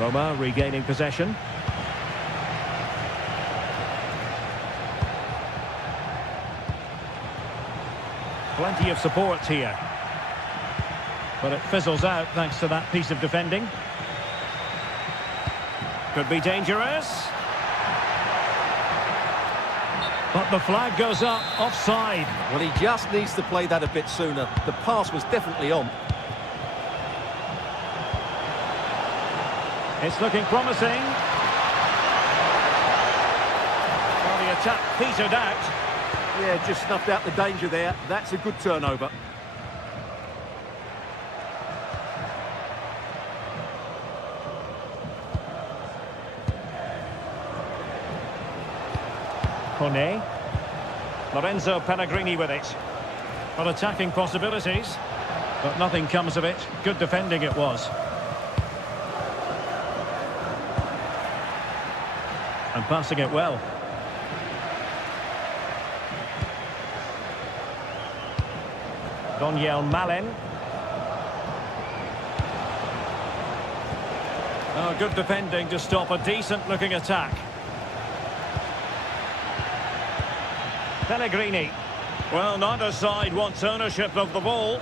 Roma regaining possession. Plenty of support here. But it fizzles out thanks to that piece of defending. Could be dangerous. But the flag goes up, offside. Well, he just needs to play that a bit sooner. The pass was definitely on. It's looking promising. Well, the attack petered out. Yeah, just snuffed out the danger there. That's a good turnover. Kone. Lorenzo Pellegrini with it. Well, attacking possibilities, but nothing comes of it. Good defending it was. And passing it well. Doniel Malen. Oh, good defending to stop a decent-looking attack. Pellegrini. Well, neither side wants ownership of the ball.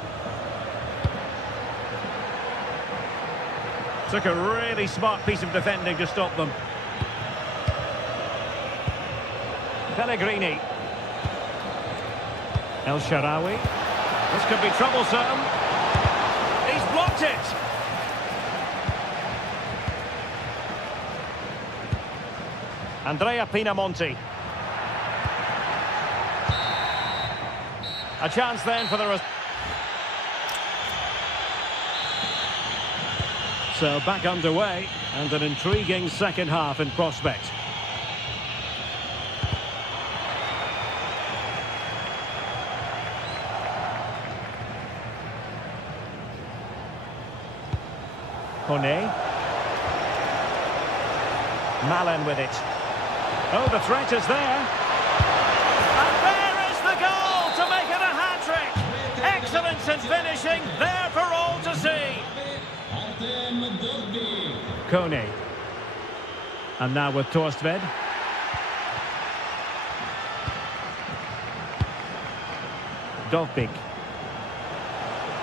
Took a really smart piece of defending to stop them. Pellegrini. El Shaarawy. This could be troublesome. He's blocked it. Andrea Pinamonti. A chance then for the... So back underway, and an intriguing second half in prospect. Kone. Malen with it. Oh, the threat is there. And there is the goal to make it a hat-trick. Excellence in finishing, there for all to see. Kone. And now with Torstved. Dovbik.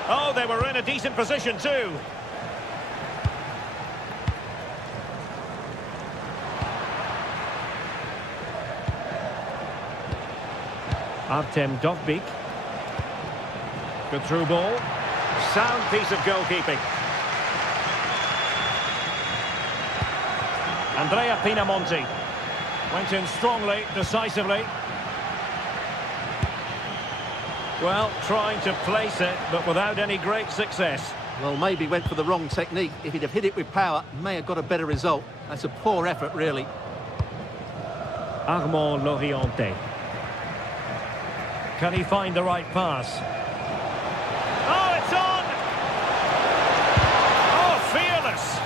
Oh, they were in a decent position too. Artem Dovbik. Good through ball. Sound piece of goalkeeping. Andrea Pinamonti. Went in strongly, decisively. Well, trying to place it, but without any great success. Well, maybe went for the wrong technique. If he'd have hit it with power, may have got a better result. That's a poor effort, really. Armand Loriente. Can he find the right pass? Oh, it's on! Oh, fearless!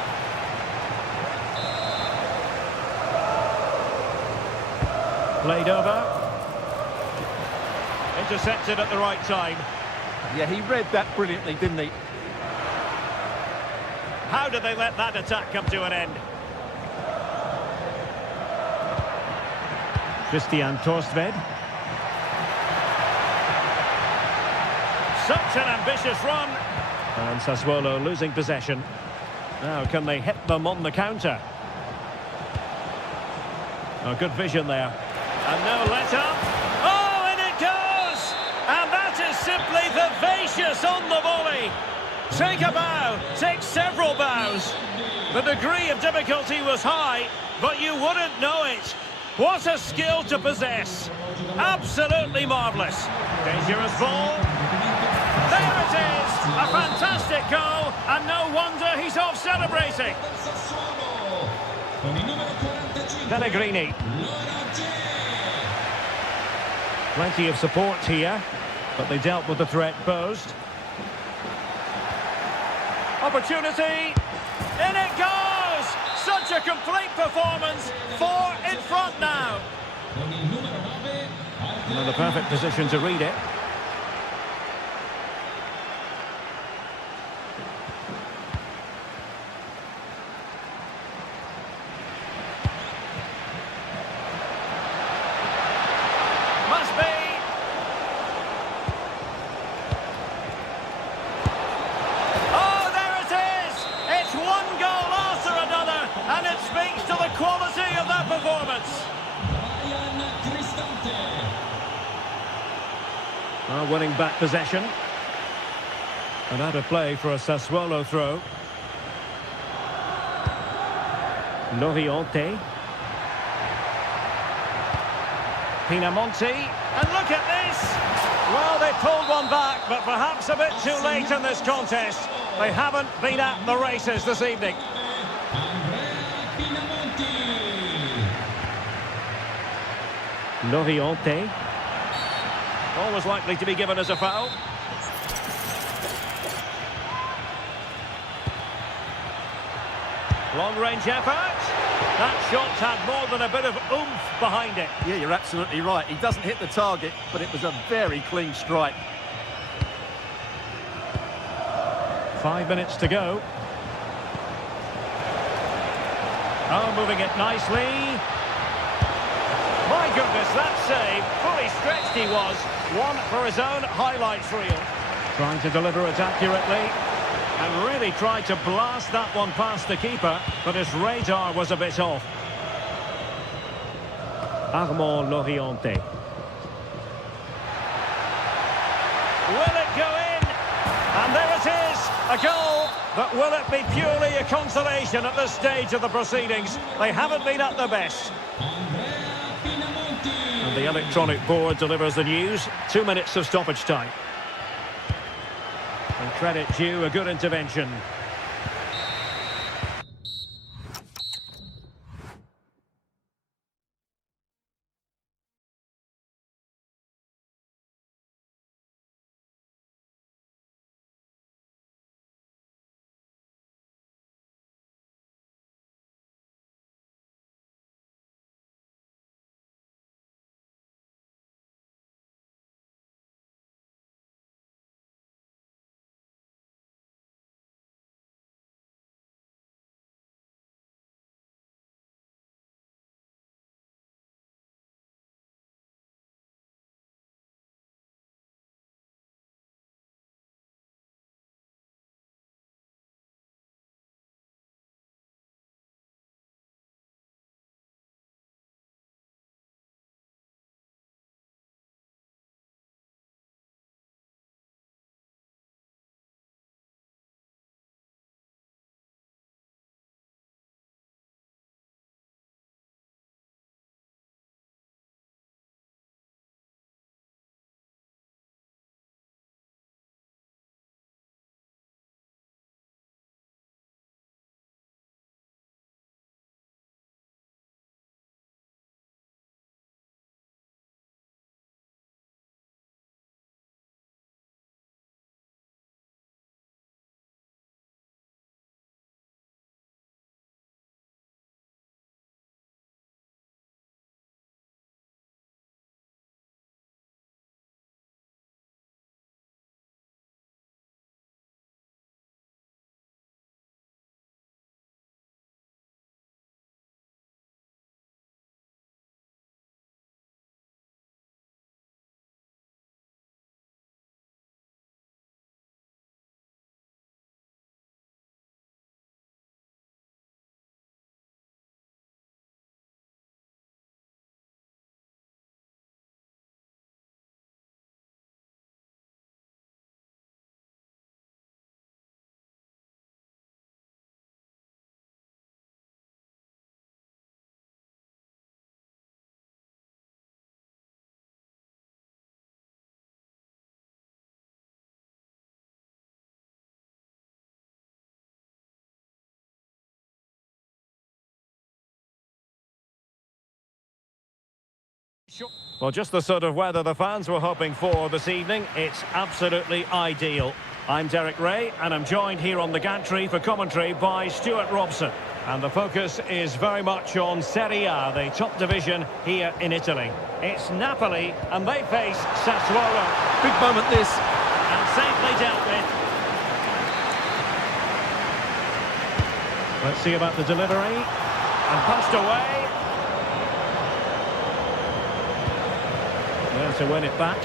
Played over. Intercepted at the right time. Yeah, he read that brilliantly, didn't he? How did they let that attack come to an end? Christian Torstved. Such an ambitious run. And Sassuolo losing possession. Now, can they hit them on the counter? Oh, good vision there. And no let-up. Oh, and it goes! And that is simply vivacious on the volley. Take a bow, take several bows. The degree of difficulty was high, but you wouldn't know it. What a skill to possess. Absolutely marvellous. Dangerous ball. There it is! A fantastic goal, and no wonder he's off celebrating. Pellegrini. Plenty of support here, but they dealt with the threat posed. Opportunity, in it goes! Such a complete performance, 4 in front now. And the perfect position to read it. Must be. Oh, there it is! It's one goal after another, and it speaks to the quality of that performance. Well, winning back possession. And out of play for a Sassuolo throw. Loriente. Pinamonti, and look at this! Well, they pulled one back, but perhaps a bit too late in this contest. They haven't been at the races this evening. Loriente. Always likely to be given as a foul. Long-range effort. That shot had more than a bit of oomph behind it. Yeah, you're absolutely right. He doesn't hit the target, but it was a very clean strike. 5 minutes to go. Oh, moving it nicely. My goodness, that save. Fully stretched he was. One for his own highlights reel. Trying to deliver it accurately. And really tried to blast that one past the keeper, but his radar was a bit off. Armand Loriente. Will it go in? And there it is, a goal. But will it be purely a consolation at this stage of the proceedings? They haven't been at their best. And the electronic board delivers the news. 2 minutes of stoppage time. And credit due, a good intervention. Well, just the sort of weather the fans were hoping for this evening. It's absolutely ideal. I'm Derek Ray, and I'm joined here on the gantry for commentary by Stuart Robson. And the focus is very much on Serie A, the top division here in Italy. It's Napoli, and they face Sassuolo. Big moment this. And safely dealt with. Let's see about the delivery. And passed away. There to win it back.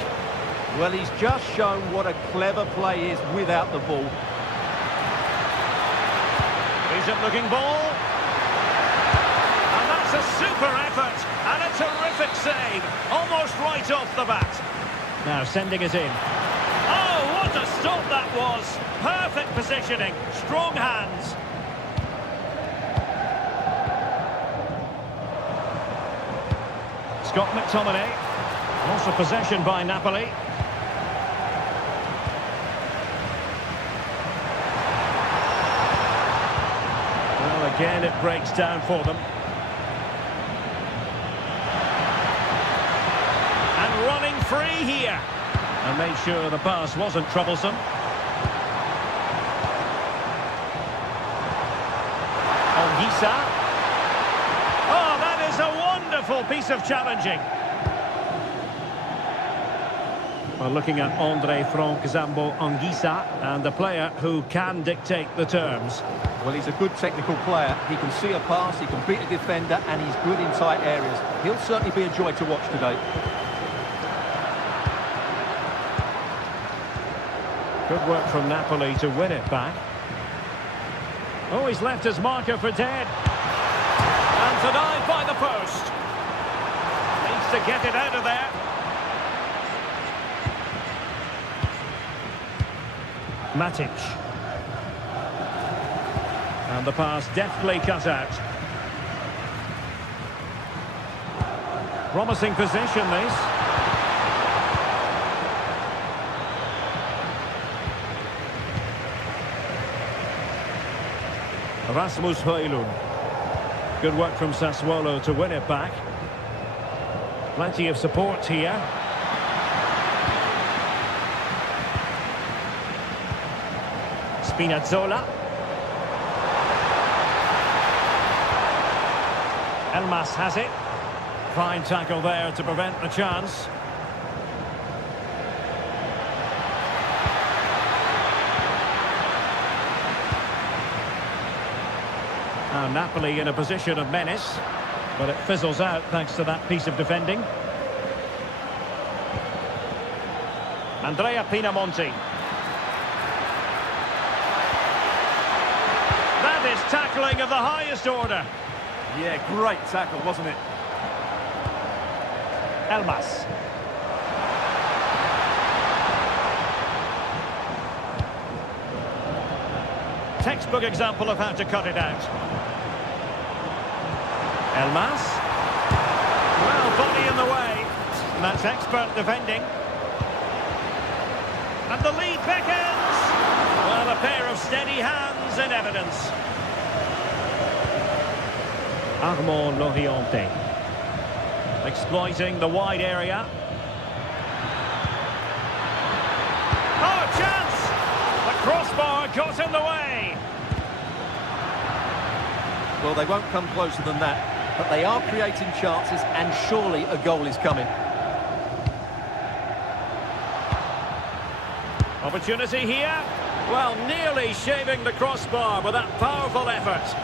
Well, he's just shown what a clever play is without the ball. Decent-looking ball. And that's a super effort. And a terrific save. Almost right off the bat. Now sending it in. Oh, what a stop that was. Perfect positioning. Strong hands. Scott McTominay. Also possession by Napoli. Well, again, it breaks down for them. And running free here. And made sure the pass wasn't troublesome. Ongisa. Oh, that is a wonderful piece of challenging. Well, looking at Andre Franck Zambo Ongisa, and the player who can dictate the terms. Well, he's a good technical player. He can see a pass, he can beat a defender, and he's good in tight areas. He'll certainly be a joy to watch today. Good work from Napoli to win it back. Oh, he's left his marker for dead. And denied by the post. Needs to get it out of there. Matic. And the pass deftly cut out. Promising position, this. Rasmus Højlund. Good work from Sassuolo to win it back. Plenty of support here. Spinazzola. Elmas has it. Fine tackle there to prevent the chance. Now Napoli in a position of menace, but it fizzles out thanks to that piece of defending. Andrea Pinamonti. That is tackling of the highest order. Yeah, great tackle, wasn't it? Elmas. Textbook example of how to cut it out. Elmas. Well, body in the way. And that's expert defending. And the lead beckons. Well, a pair of steady hands in evidence. Armand Loriente. Exploiting the wide area. Oh, chance! The crossbar got in the way. Well, they won't come closer than that. But they are creating chances, and surely a goal is coming. Opportunity here. Well, nearly shaving the crossbar with that powerful effort.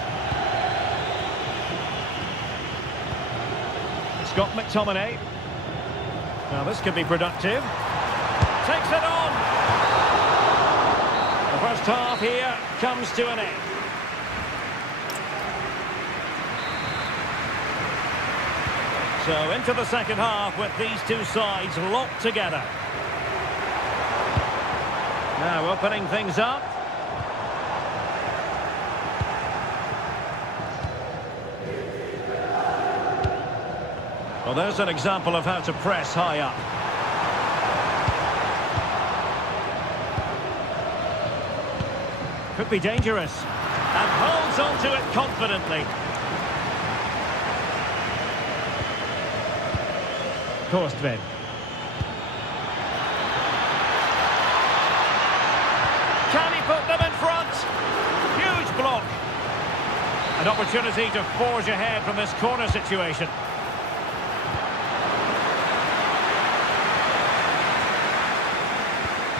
Scott McTominay. Now this could be productive. Takes it on. The first half here comes to an end. So into the second half with these two sides locked together. Now opening things up. Well, there's an example of how to press high up. Could be dangerous. And holds onto it confidently. Torstved. Can he put them in front? Huge block. An opportunity to forge ahead from this corner situation.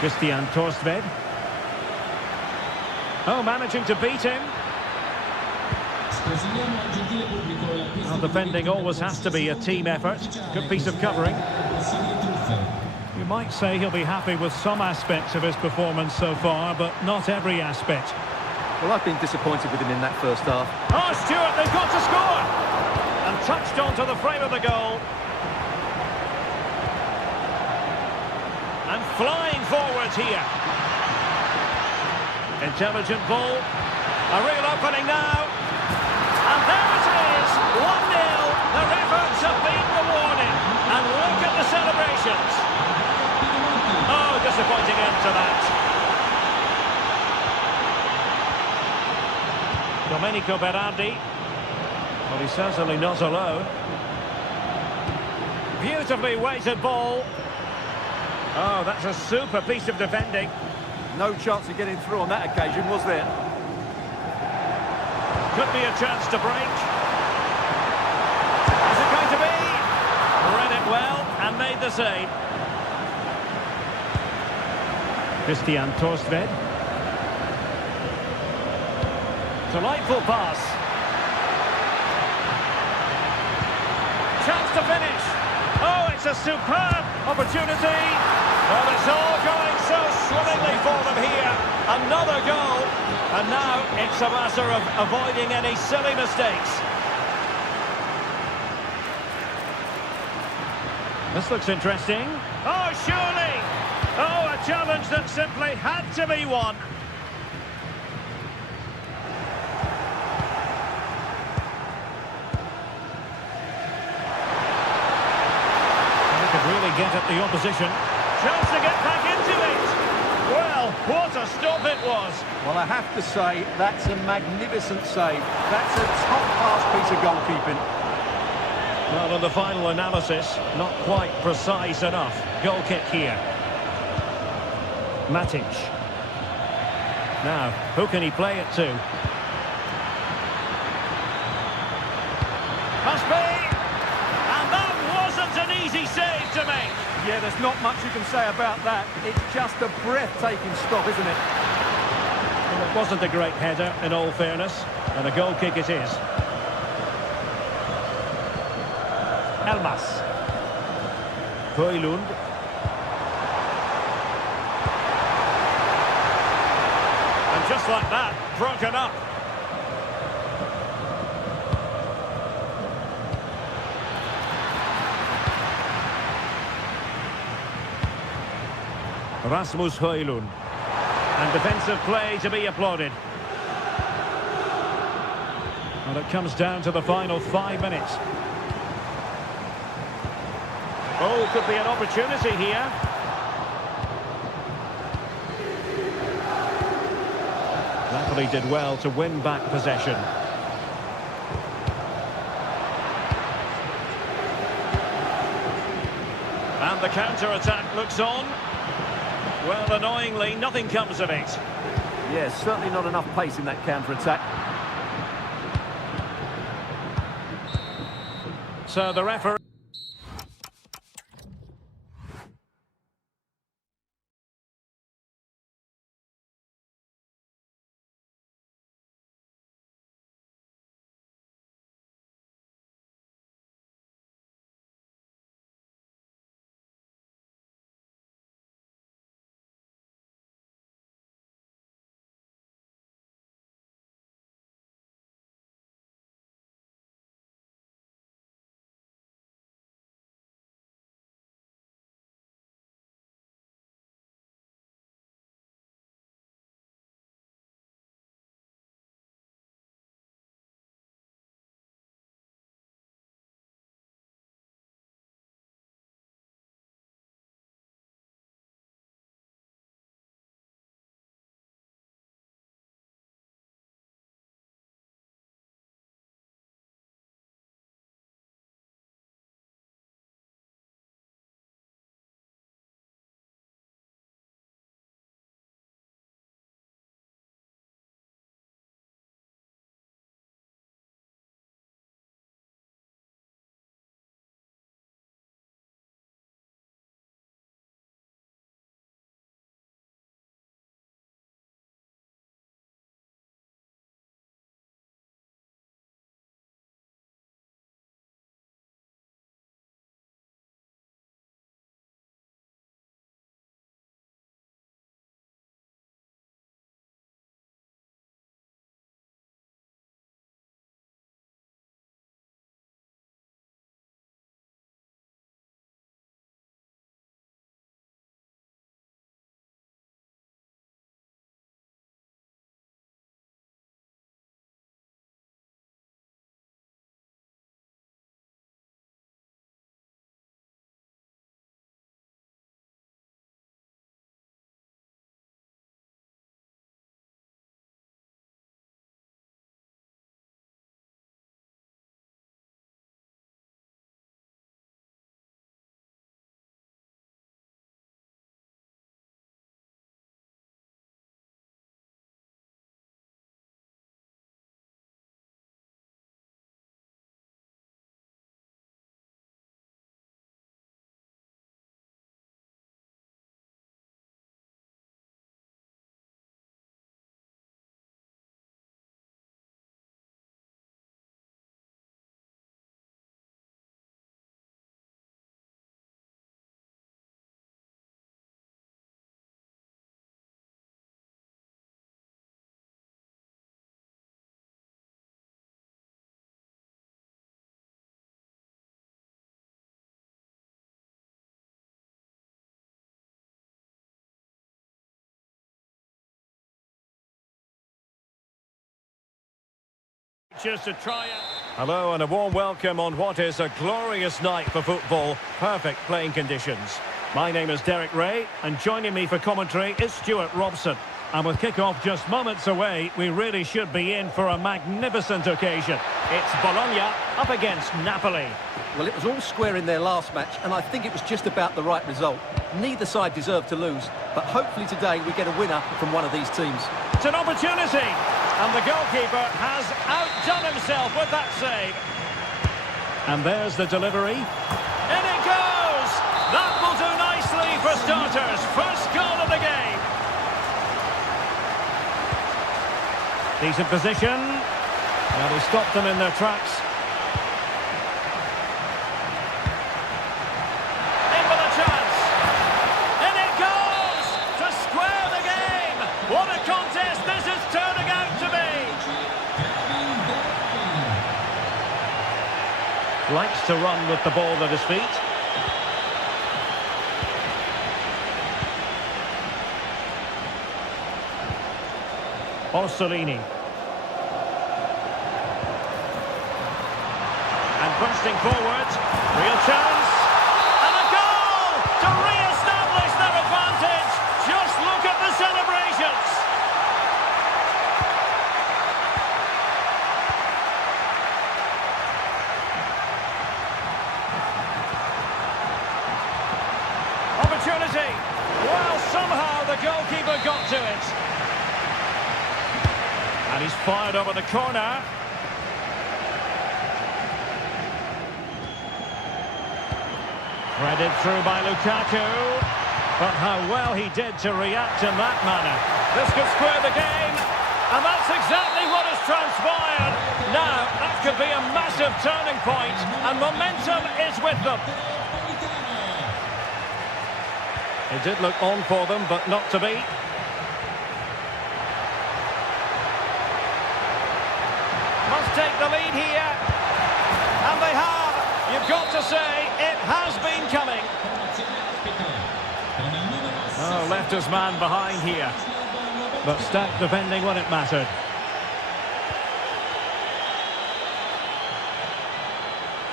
Christian Torstved. Oh, managing to beat him. Well, defending always has to be a team effort. Good piece of covering. You might say he'll be happy with some aspects of his performance so far, but not every aspect. Well, I've been disappointed with him in that first half. Oh, Stewart, they've got to score! And touched onto the frame of the goal. And flying forwards here. Intelligent ball. A real opening now. And there it is, 1-0. Their efforts have been rewarded. And look at the celebrations. Oh, disappointing end to that. Domenico Berardi. Well, he's certainly not alone. Beautifully weighted ball. Oh, that's a super piece of defending. No chance of getting through on that occasion, was there? Could be a chance to break. Is it going to be? Read it well and made the save. Christian Torstved. Delightful pass. Chance to finish. Oh, it's a superb opportunity. Well, it's all going so swimmingly for them here. Another goal. And now it's a matter of avoiding any silly mistakes. This looks interesting. Oh, surely. Oh, a challenge that simply had to be won. Really get at the opposition. Chance to get back into it. Well, what a stop it was. Well, I have to say, that's a magnificent save. That's a top-class piece of goalkeeping. Well, in the final analysis, not quite precise enough. Goal kick here. Matic. Now, who can he play it to? Must be. And that wasn't an easy save to make. Yeah, there's not much you can say about that. It's just a breathtaking stop, isn't it? Well, it wasn't a great header, in all fairness, and a goal kick it is. Elmas. Højlund. And just like that, broken up. Rasmus Højlund. And defensive play to be applauded. And it comes down to the final 5 minutes. Oh, could be an opportunity here. Napoli did well to win back possession. And the counter-attack looks on. Well, annoyingly, nothing comes of it. Yeah, certainly not enough pace in that counter-attack. So the referee... matches to try it. Hello and a warm welcome on what is a glorious night for football. Perfect playing conditions. My name is Derek Ray, and joining me for commentary is Stuart Robson. And with kick-off just moments away, we really should be in for a magnificent occasion. It's Bologna up against Napoli. Well, it was all square in their last match, and I think it was just about the right result. Neither side deserved to lose, but hopefully today we get a winner from one of these teams. It's an opportunity, and the goalkeeper has outdone himself with that save. And there's the delivery. In it goes! That will do nicely for starters. First goal of the game. Decent position. Well, he stopped them in their tracks. In with a chance. In it goes! To square the game! What a contest this is turning out to be! Likes to run with the ball at his feet. Orsolini. And bursting forward, real chance, and a goal to re-establish their advantage. Just look at the celebrations. Opportunity. Well, somehow the goalkeeper got to it. And he's fired over the corner. Threaded through by Lukaku. But how well he did to react in that manner. This could square the game. And that's exactly what has transpired. Now, that could be a massive turning point. And momentum is with them. It did look on for them, but not to be. Must take the lead here, and they have. You've got to say, it has been coming. Oh, left his man behind here, but stacked defending when it mattered.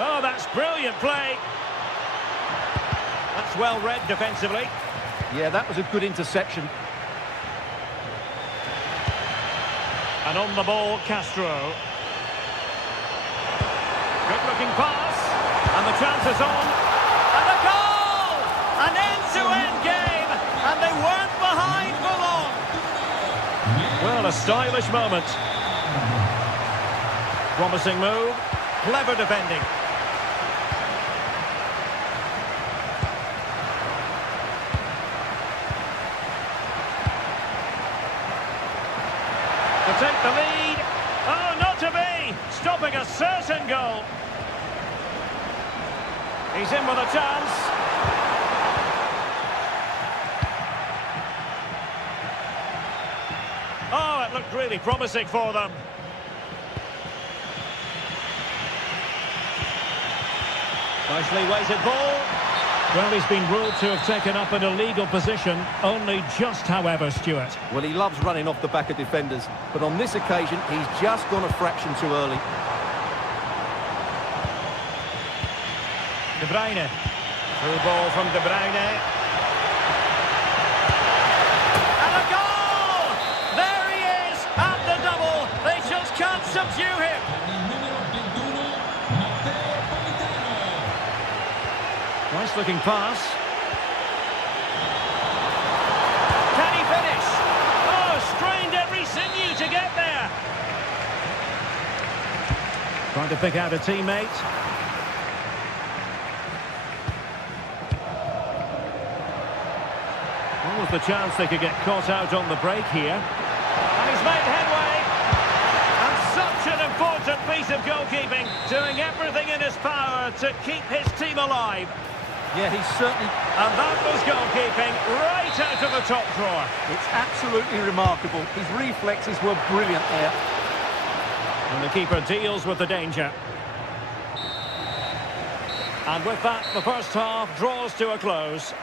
Oh, that's brilliant play. That's well read defensively. Yeah, that was a good interception. And on the ball, Castro. Good-looking pass, and the chance is on, and a goal! An end-to-end game, and they weren't behind for long. Well, a stylish moment. Promising move, clever defending. To take the lead, oh, not to be, stopping a certain goal. He's in with a chance. Oh, it looked really promising for them. Nicely weighted ball. Well, he's been ruled to have taken up an illegal position, only just, however, Stuart. Well, he loves running off the back of defenders, but on this occasion, he's just gone a fraction too early. De Bruyne. Through ball from De Bruyne. And a goal! There he is at the double. They just can't subdue him. Nice looking pass. Can he finish? Oh, strained every sinew to get there. Trying to pick out a teammate. What was the chance they could get caught out on the break here? And he's made headway. And such an important piece of goalkeeping, doing everything in his power to keep his team alive. Yeah, he's certainly... And that was goalkeeping right out of the top drawer. It's absolutely remarkable. His reflexes were brilliant there. And the keeper deals with the danger. And with that, the first half draws to a close.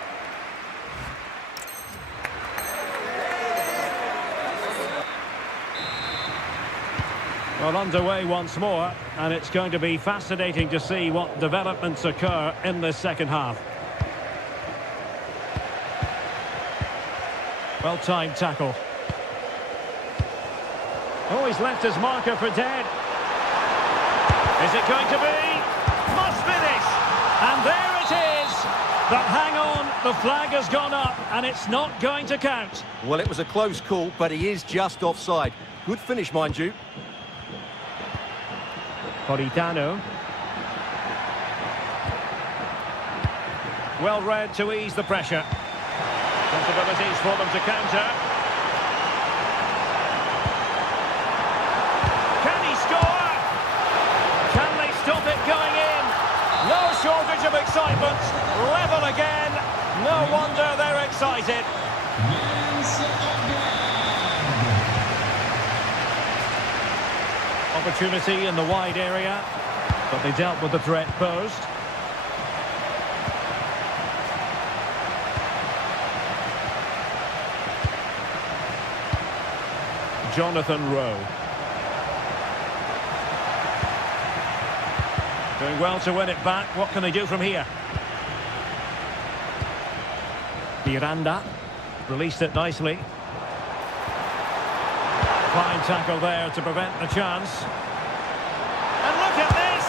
Well, underway once more, and it's going to be fascinating to see what developments occur in this second half. Well-timed tackle. Oh, he's left his marker for dead. Is it going to be? Must finish! And there it is! But hang on, the flag has gone up, and it's not going to count. Well, it was a close call, but he is just offside. Good finish, mind you. Politano. Well read to ease the pressure. Possibilities for them to counter. Can he score? Can they stop it going in? No shortage of excitement. Level again. No wonder they're excited. Opportunity in the wide area, but they dealt with the threat posed. Jonathan Rowe. Doing well to win it back. What can they do from here? Miranda released it nicely. Fine tackle there to prevent the chance. And look at this!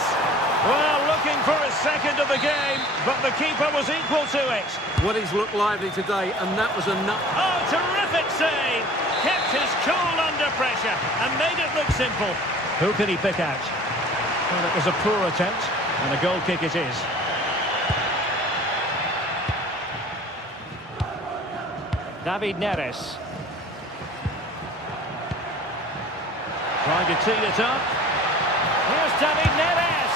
Well, looking for a second of the game, but the keeper was equal to it. Well, he's looked lively today, and that was a nut. Oh, terrific save! Kept his cool under pressure and made it look simple. Who can he pick out? Well, it was a poor attempt, and a goal kick it is. David Neres. Trying to tee it up. Here's David Neres.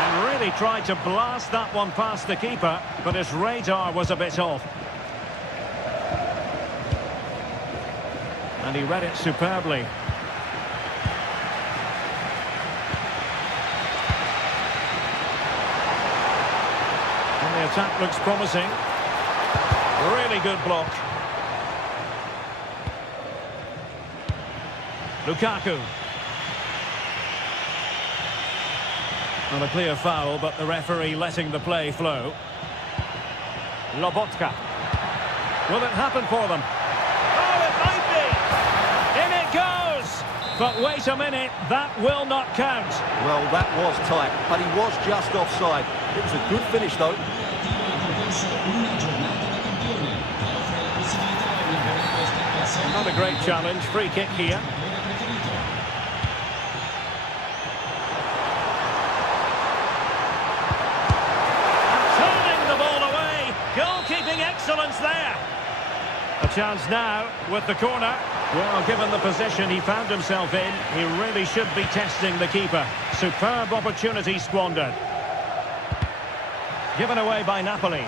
And really tried to blast that one past the keeper, but his radar was a bit off. And he read it superbly. And the attack looks promising. Really good block. Lukaku. Not a clear foul, but the referee letting the play flow. Lobotka. Will it happen for them? Oh, it might be! In it goes! But wait a minute, that will not count. Well, that was tight, but he was just offside. It was a good finish, though. Not a great challenge. Free kick here. Excellence there. A chance now with the corner. Well, given the position he found himself in, he really should be testing the keeper. Superb opportunity squandered. Given away by Napoli.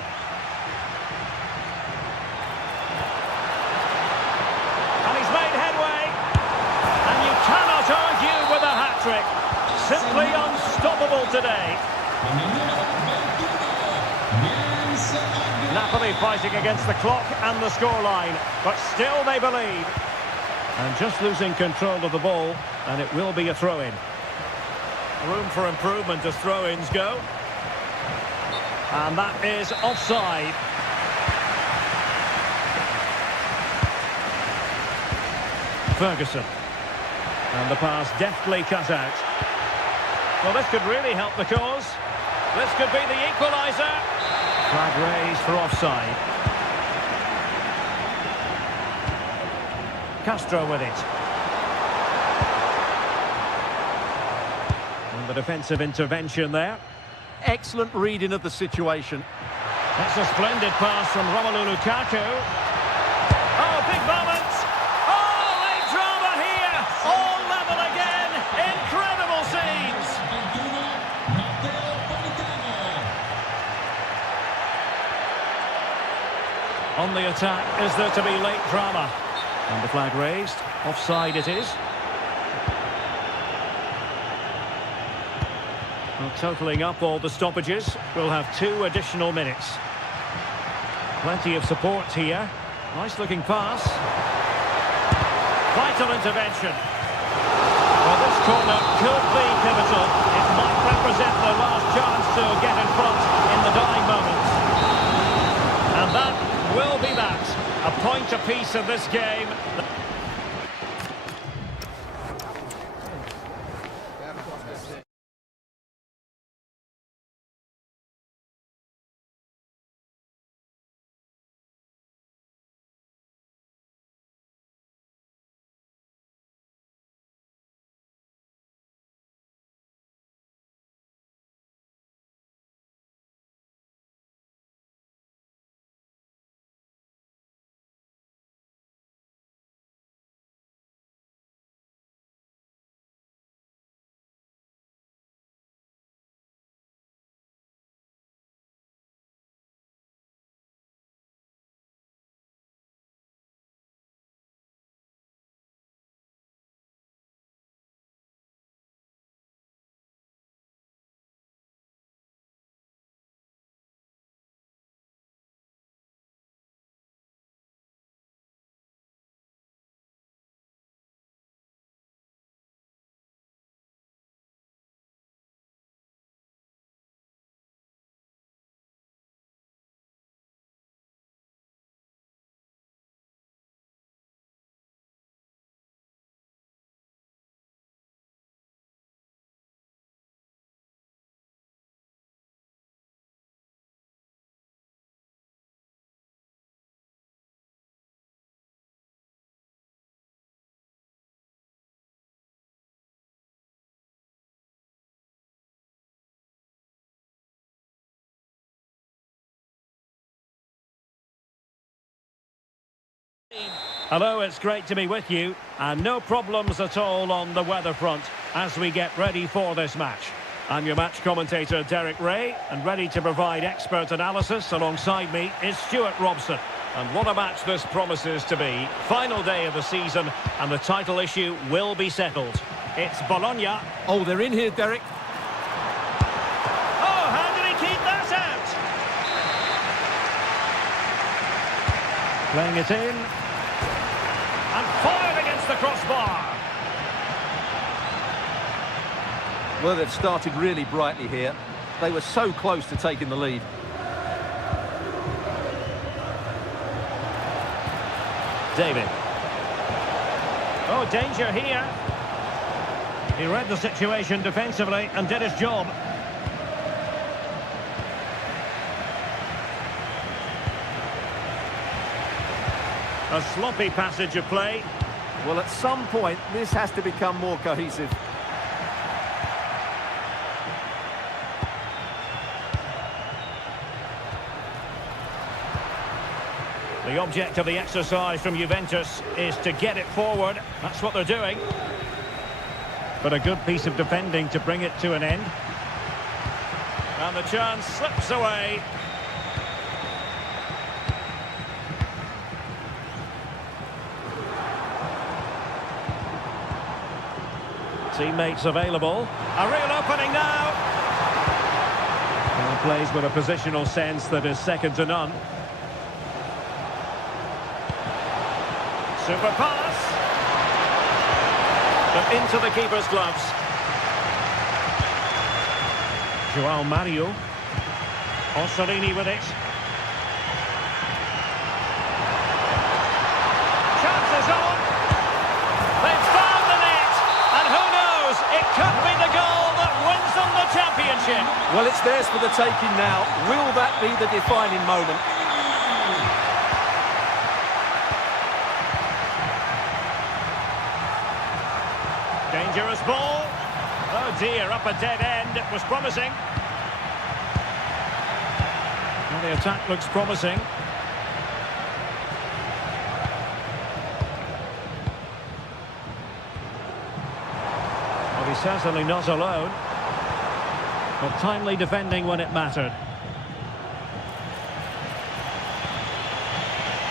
And he's made headway. And you cannot argue with a hat-trick. Simply unstoppable today. Napoli fighting against the clock and the scoreline, but still they believe. And just losing control of the ball, and it will be a throw-in. Room for improvement as throw-ins go. And that is offside. Ferguson. And the pass deftly cut out. Well, this could really help the cause. This could be the equaliser. Flag raised for offside. Castro with it. And the defensive intervention there. Excellent reading of the situation. That's a splendid pass from Romelu Lukaku. Oh, big moment! Oh, late drama here! All level again! Incredible scenes! On the attack, is there to be late drama? And the flag raised. Offside it is. Well, totalling up all the stoppages, we'll have 2 additional minutes. Plenty of support here. Nice looking pass. Vital intervention. Well, this corner could be pivotal. It might represent their last chance to get in front in the dying moments. And that will be that. A point apiece in this game. Hello, it's great to be with you, and no problems at all on the weather front as we get ready for this match. I'm your match commentator, Derek Ray, and ready to provide expert analysis. Alongside me is Stuart Robson. And what a match this promises to be. Final day of the season, and the title issue will be settled. It's Bologna. Oh, they're in here, Derek. Oh, how did he keep that out? Playing it in. And fired against the crossbar. Well, they've started really brightly here. They were so close to taking the lead. David. Oh, danger here. He read the situation defensively and did his job. A sloppy passage of play. Well, at some point, this has to become more cohesive. The object of the exercise from Juventus is to get it forward. That's what they're doing. But a good piece of defending to bring it to an end. And the chance slips away. Teammates available. A real opening now. And plays with a positional sense that is second to none. Super pass. But into the keeper's gloves. Joao Mario. Orsolini with it. Chances on. They've found the net. And who knows, it could be the goal that wins them the championship. Well, it's theirs for the taking now. Will that be the defining moment? Dangerous ball. Oh dear, up a dead end. It was promising. Well, the attack looks promising. Well, he's certainly not alone. But timely defending when it mattered.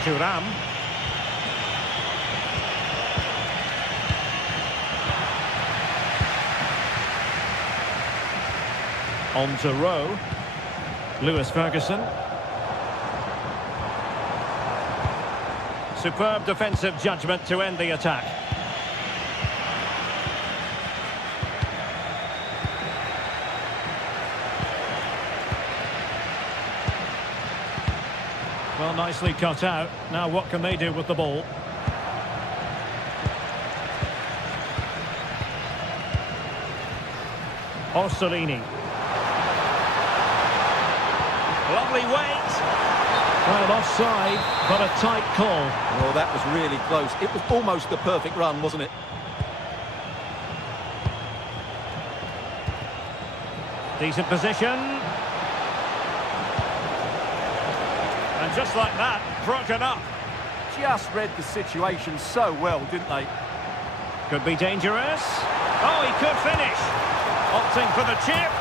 Thuram. On to Rowe. Lewis Ferguson. Superb defensive judgment to end the attack. Well, nicely cut out. Now what can they do with the ball? Orsolini. Lovely weight. Well, offside, but a tight call. Well, that was really close. It was almost the perfect run, wasn't it? Decent position. And just like that, broken up. Just read the situation so well, didn't they? Could be dangerous. Oh, he could finish. Opting for the chip.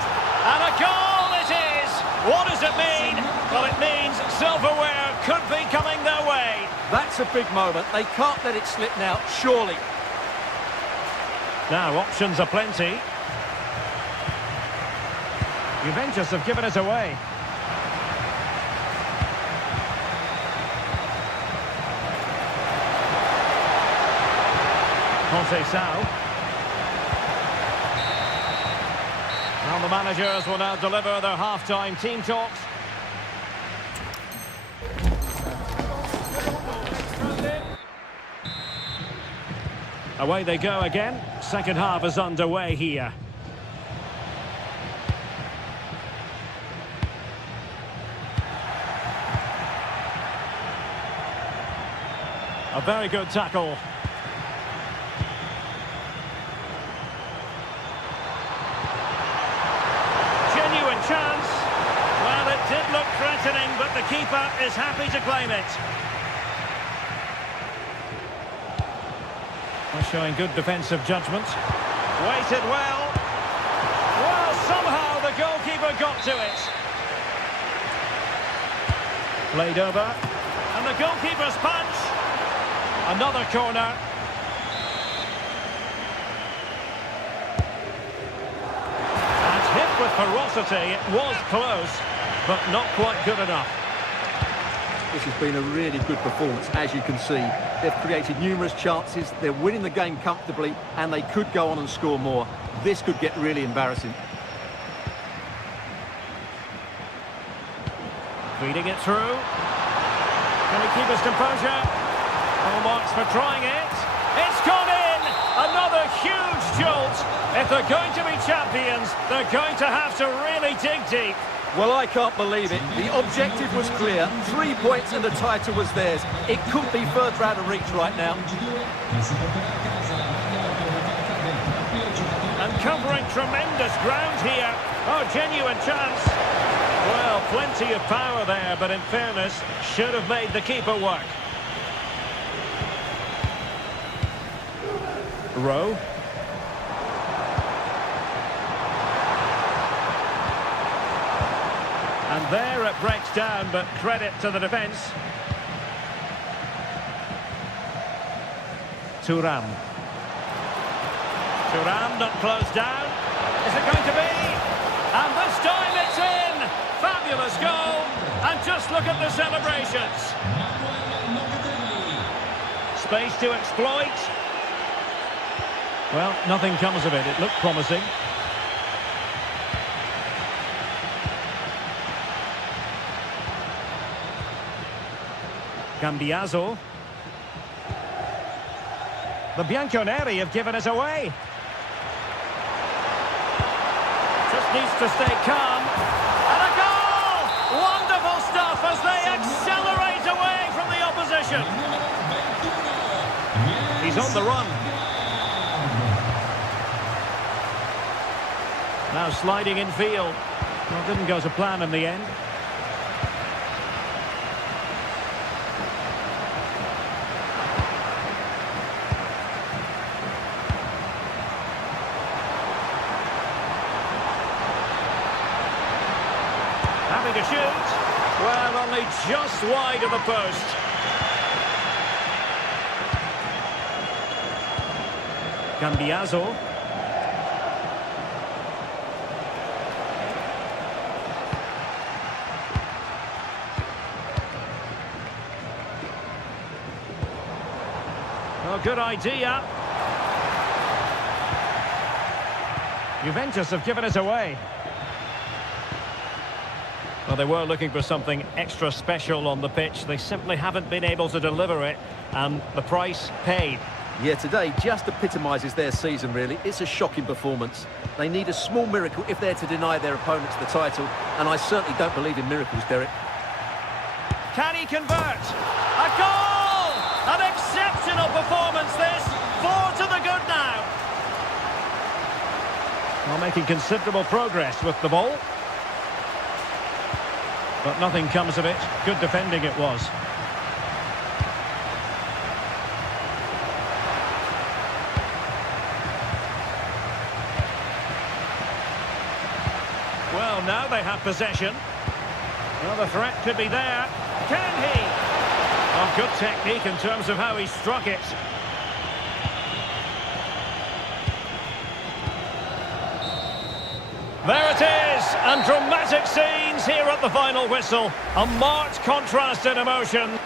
And a goal it is! What does it mean? Well, it means silverware could be coming their way. That's a big moment. They can't let it slip now, surely. Now, options are plenty. Juventus have given it away. Conceição. Well, the managers will now deliver their half-time team talks. Away they go again. Second half is underway here. A very good tackle. Genuine chance. Well, it did look threatening, but the keeper is happy to claim it. Well, showing good defensive judgment. Waited well. Well, somehow the goalkeeper got to it. Played over. And the goalkeeper's punch. Another corner. And hit with ferocity. It was close, but not quite good enough. This has been a really good performance, as you can see. They've created numerous chances, they're winning the game comfortably, and they could go on and score more. This could get really embarrassing. Feeding it through. Can he keep his composure? Full marks for trying it. It's gone in! Another huge jolt. If they're going to be champions, they're going to have to really dig deep. Well, I can't believe it. The objective was clear. 3 points and the title was theirs. It couldn't be further out of reach right now. And covering tremendous ground here. Oh, genuine chance. Well, plenty of power there, but in fairness, should have made the keeper work. Rowe. And there it breaks down, but credit to the defence. Thuram. Thuram not closed down. Is it going to be? And this time it's in! Fabulous goal! And just look at the celebrations. Space to exploit. Well, nothing comes of it. It looked promising. Cambiaso. The Bianconeri have given it away. Just needs to stay calm. And a goal! Wonderful stuff as they accelerate away from the opposition. He's on the run. Now sliding in field. Well, didn't go to plan in the end. Having to shoot. Well, only just wide of the post. Cambiaso. Well, good idea. Juventus have given it away. Well, they were looking for something extra special on the pitch. They simply haven't been able to deliver it, and the price paid. Yeah, today just epitomises their season, really. It's a shocking performance. They need a small miracle if they're to deny their opponents the title, and I certainly don't believe in miracles, Derek. Can he convert? A goal! An exceptional performance, this. 4 to the good now. Well, making considerable progress with the ball. But nothing comes of it. Good defending it was. Well, now they have possession. Well, the threat could be there. Can he? Oh, good technique in terms of how he struck it. There it is, and dramatic scenes here at the final whistle. A marked contrast in emotion.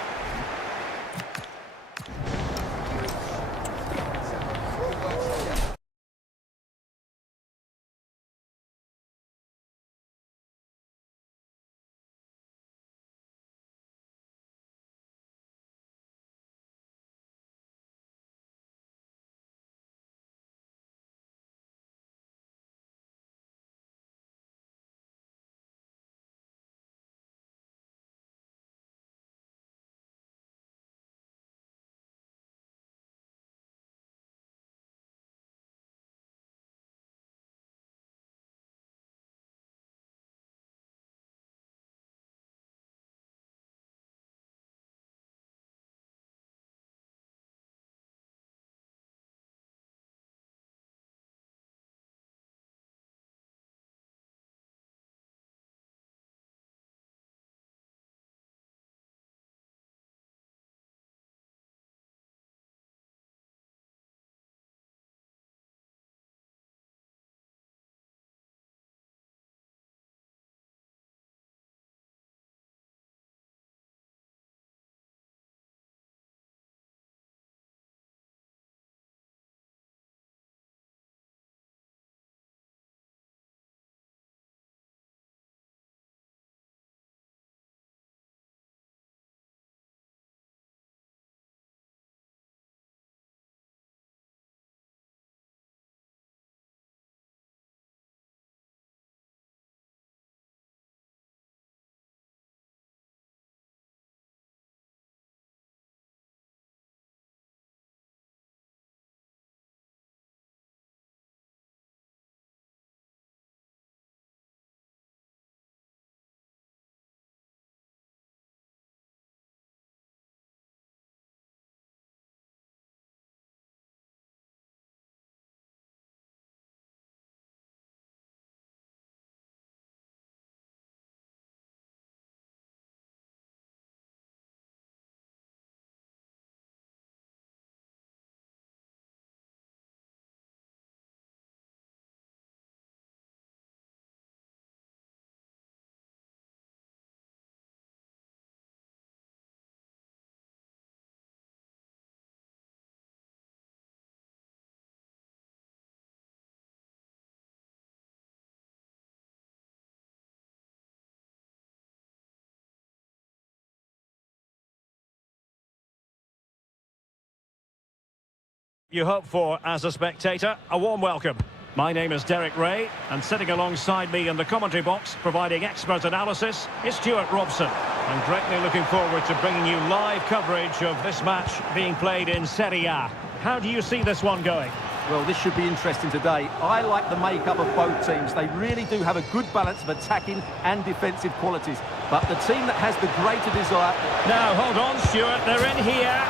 You hope for as a spectator. A warm welcome. My name is Derek Ray, and sitting alongside me in the commentary box, providing expert analysis, is Stuart Robson. I'm greatly looking forward to bringing you live coverage of this match being played in Serie A. How do you see this one going? Well, this should be interesting today. I like the makeup of both teams. They really do have a good balance of attacking and defensive qualities. But the team that has the greater desire... Now, hold on, Stuart. They're in here.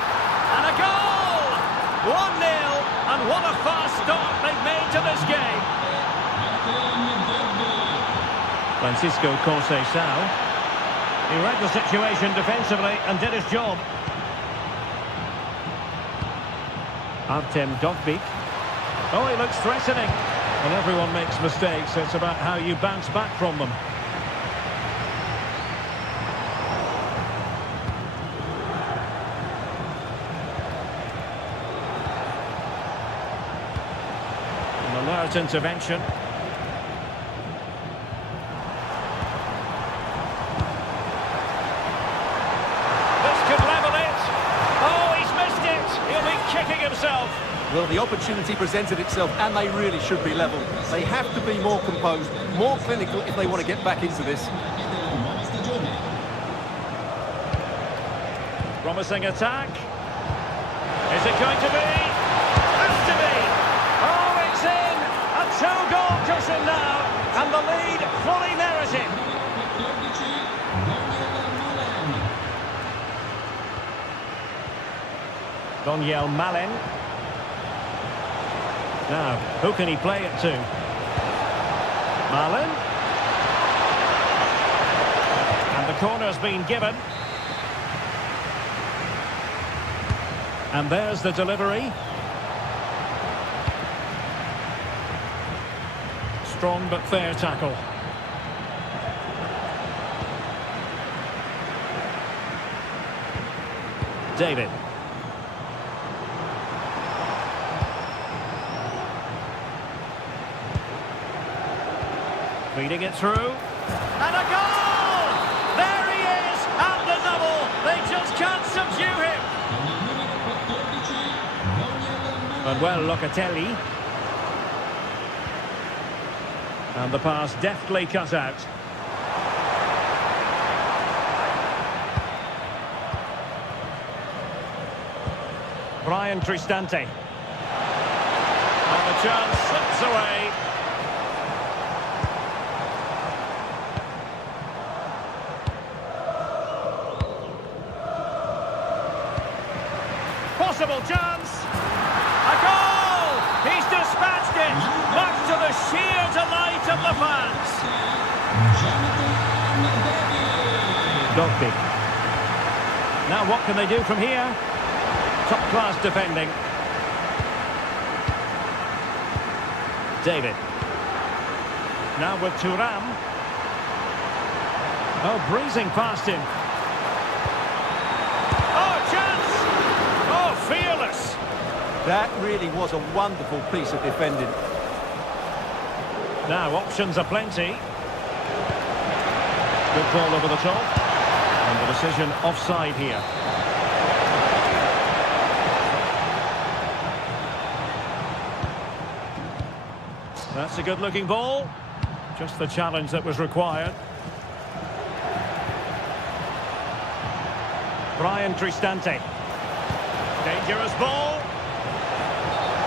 And a goal! 1-0, and what a fast start they've made to this game. Francisco Conceição. He read the situation defensively and did his job. Artem Dovbyk. Oh, he looks threatening. Well, everyone makes mistakes. It's about how you bounce back from them. Alert intervention. himself. Well, the opportunity presented itself, and they really should be level. They have to be more composed, more clinical if they want to get back into this. Promising attack. Is it going to be? Has to be. Oh, it's in. A two-goal cushion now, and the lead fully merited. Daniel Malin. Now, who can he play it to? Malin. And the corner's been given. And there's the delivery. Strong but fair tackle. David. Feeding it through. And a goal! There he is! And the double! They just can't subdue him! Manuel Locatelli. And the pass deftly cut out. Brian Cristante. And the chance slips away. Possible chance. A goal! He's dispatched it, much to the sheer delight of the fans. Dogby. Now what can they do from here? Top-class defending. David. Now with Thuram. Oh, breezing past him. Oh, chance! Oh, fearless! That really was a wonderful piece of defending. Now, options are plenty. Good ball over the top. And the decision offside here. That's a good-looking ball. Just the challenge that was required. Brian Cristante. Dangerous ball.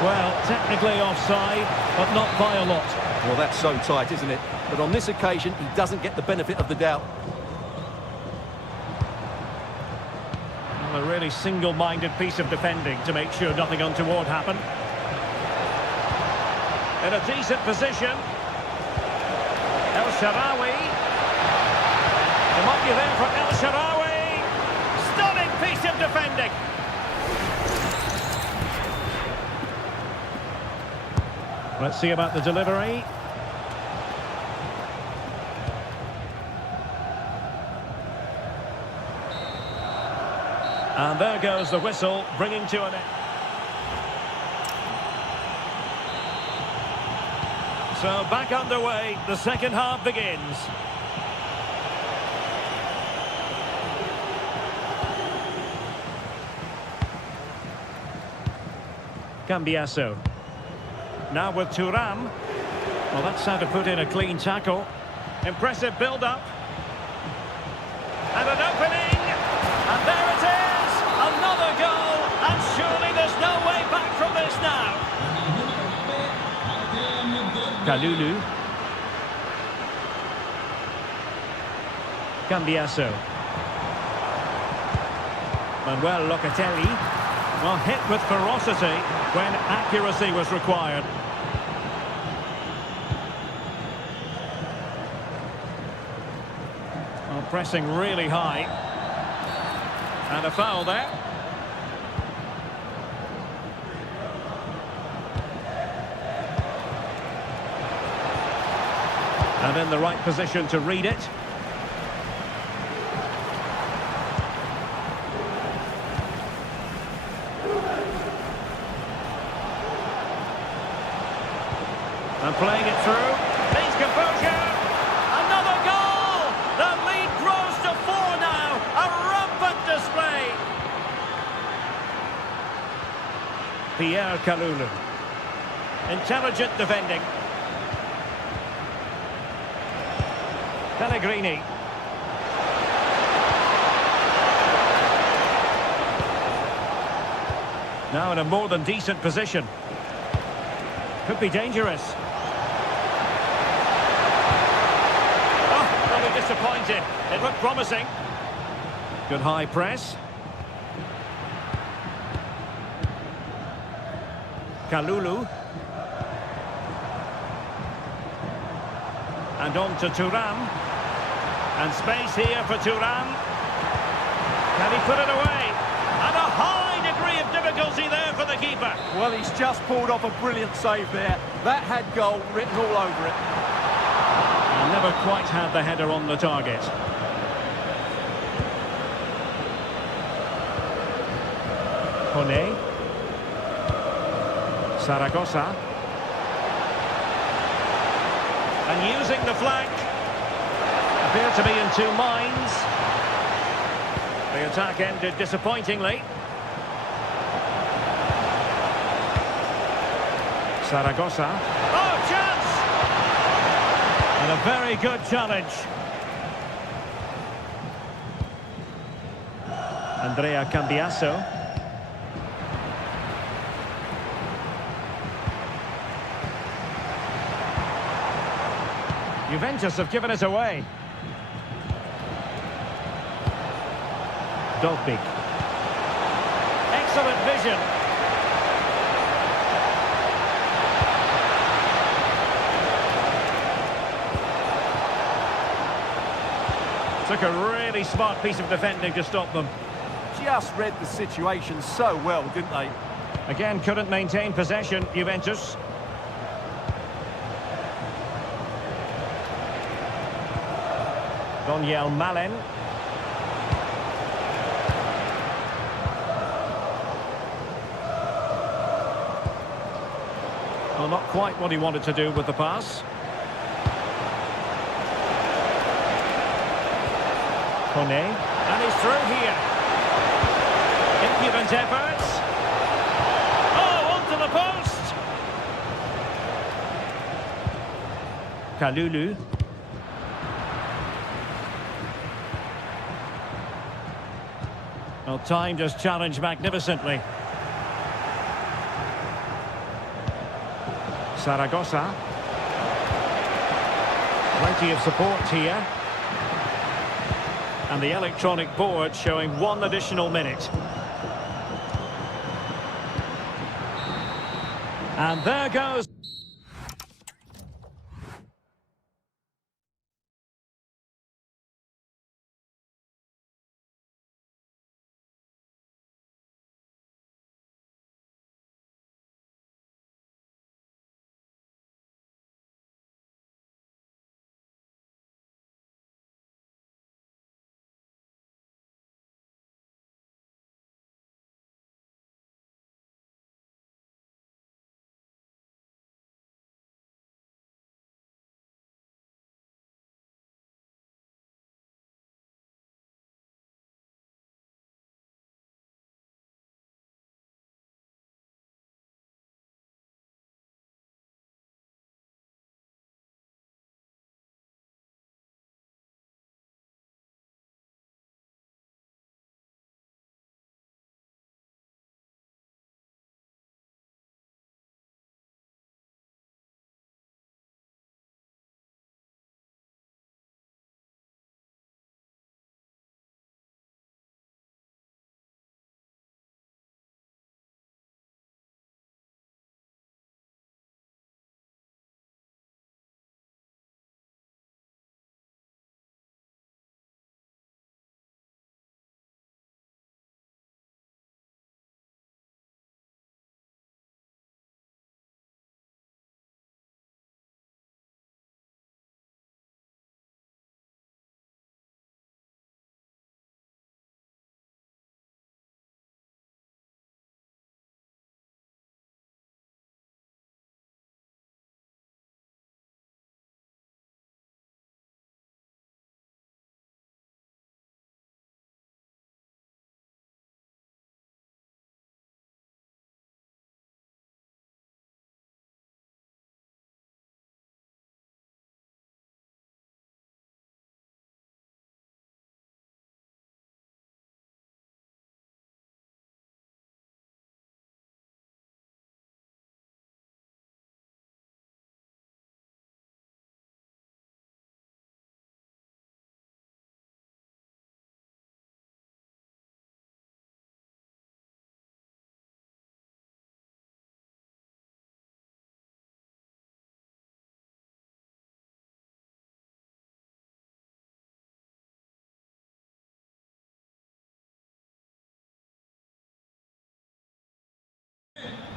Well, technically offside, but not by a lot. Well, that's so tight, isn't it? But on this occasion, he doesn't get the benefit of the doubt. Well, a really single-minded piece of defending to make sure nothing untoward happened. In a decent position. El Shaarawy. They might be there for El Shaarawy. Stunning piece of defending. Let's see about the delivery. And there goes the whistle, bringing to an end. So back underway, the second half begins. Cambiasso. Now with Thuram. Well, that's how to put in a clean tackle. Impressive build-up. And an opening. And there it is. Another goal. And surely there's no way back from this now. Kalulu. Cambiasso. Manuel Locatelli. Well, hit with ferocity when accuracy was required. Well, pressing really high. And a foul there. And in the right position to read it. And playing it through. Needs composure. Another goal! The lead grows to 4 now. A rampant display. Pierre Kalulu. Intelligent defending. Pellegrini. Now in a more than decent position. Could be dangerous. Oh, they'll be disappointed. It looked promising. Good high press. Kalulu. And on to Thuram. And space here for Thuram. Can he put it away? And a high degree of difficulty there for the keeper. Well, he's just pulled off a brilliant save there. That had goal written all over it. And never quite had the header on the target. Kone. Zaragoza. And using the flank. Appear to be in two minds. The attack ended disappointingly. Zaragoza. Oh, chance! And a very good challenge. Andrea Cambiasso. Juventus have given it away. Dolbig. Excellent vision. Took a really smart piece of defending to stop them. Just read the situation so well, didn't they? Again, couldn't maintain possession, Juventus. Daniel Malen. Well, not quite what he wanted to do with the pass. Kone. And he's through here. Impudent efforts. Oh, onto the post! Kalulu. Well, timed his challenge magnificently. Zaragoza. Plenty of support here. And the electronic board showing 1 additional minute. And there goes...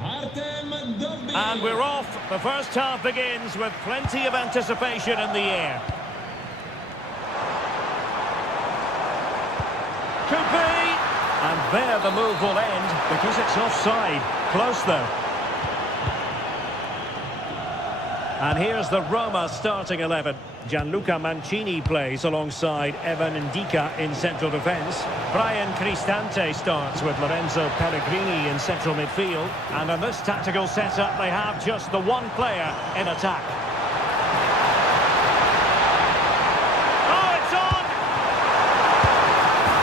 And we're off. The first half begins with plenty of anticipation in the air. Could be. And there the move will end because it's offside. Close though. And here's the Roma starting 11. Gianluca Mancini plays alongside Evan Ndika in central defence. Brian Cristante starts with Lorenzo Pellegrini in central midfield. And in this tactical setup, they have just the one player in attack. Oh, it's on!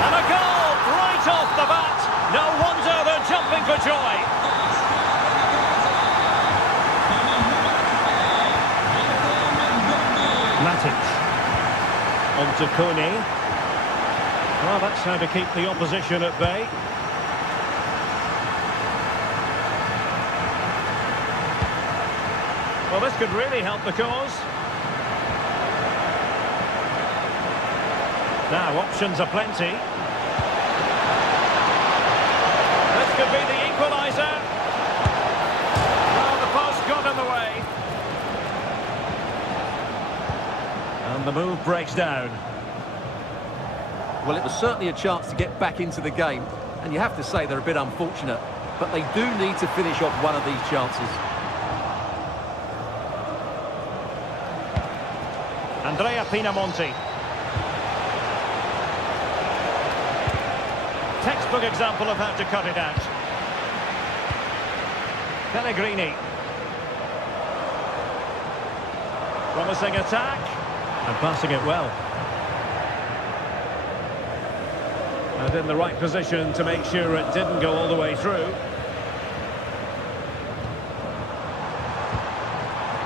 And a goal right off the bat. No wonder they're jumping for joy. Matic. On to Kone. Well, that's how to keep the opposition at bay. Well, this could really help the cause. Now, options are plenty. This could be the equaliser. Well, the post got in the way. And the move breaks down. Well, it was certainly a chance to get back into the game, and you have to say they're a bit unfortunate, but they do need to finish off one of these chances. Andrea Pinamonti. Textbook example of how to cut it out. Pellegrini. Promising attack. And passing it well. And in the right position to make sure it didn't go all the way through.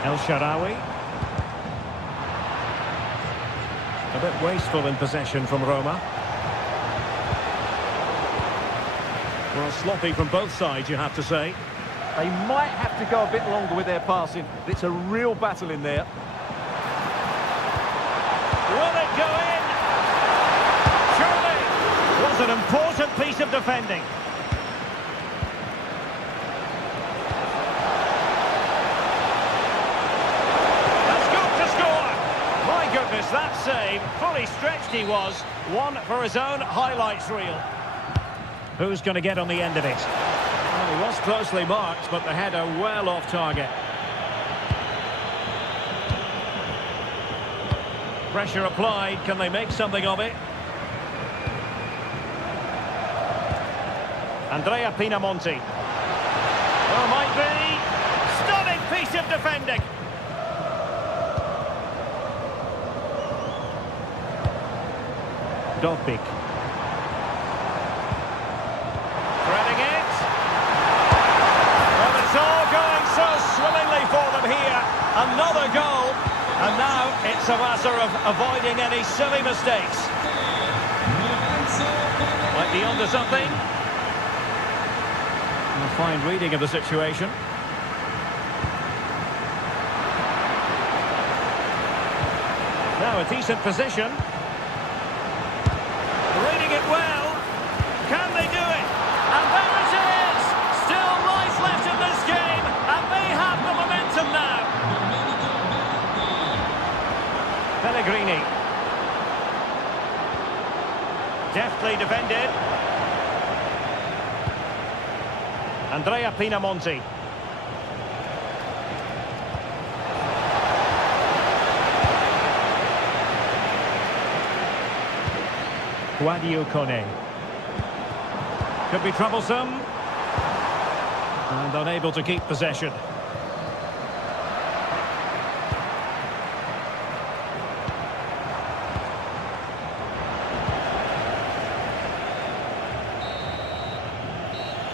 El Shaarawy. A bit wasteful in possession from Roma. Well, sloppy from both sides, you have to say. They might have to go a bit longer with their passing. It's a real battle in there. Will it go in? Surely. Was an important piece of defending. That's good to score. My goodness, that save. Fully stretched he was. One for his own highlights reel. Who's going to get on the end of it? Well, he was closely marked, but the header well off target. Pressure applied. Can they make something of it? Andrea Pinamonti. Oh, might be. Stunning piece of defending. Dovbik. Threading it. Well, it's all going so swimmingly for them here. Another goal. And now it's a matter of avoiding any silly mistakes. Might be onto something. A fine reading of the situation. Now a decent position. Reading it well. Can they do it? And there it is! Still life left in this game, and they have the momentum now. Pellegrini. Deftly defended. Andrea Pinamonti. Guadio Kone. Could be troublesome. And unable to keep possession.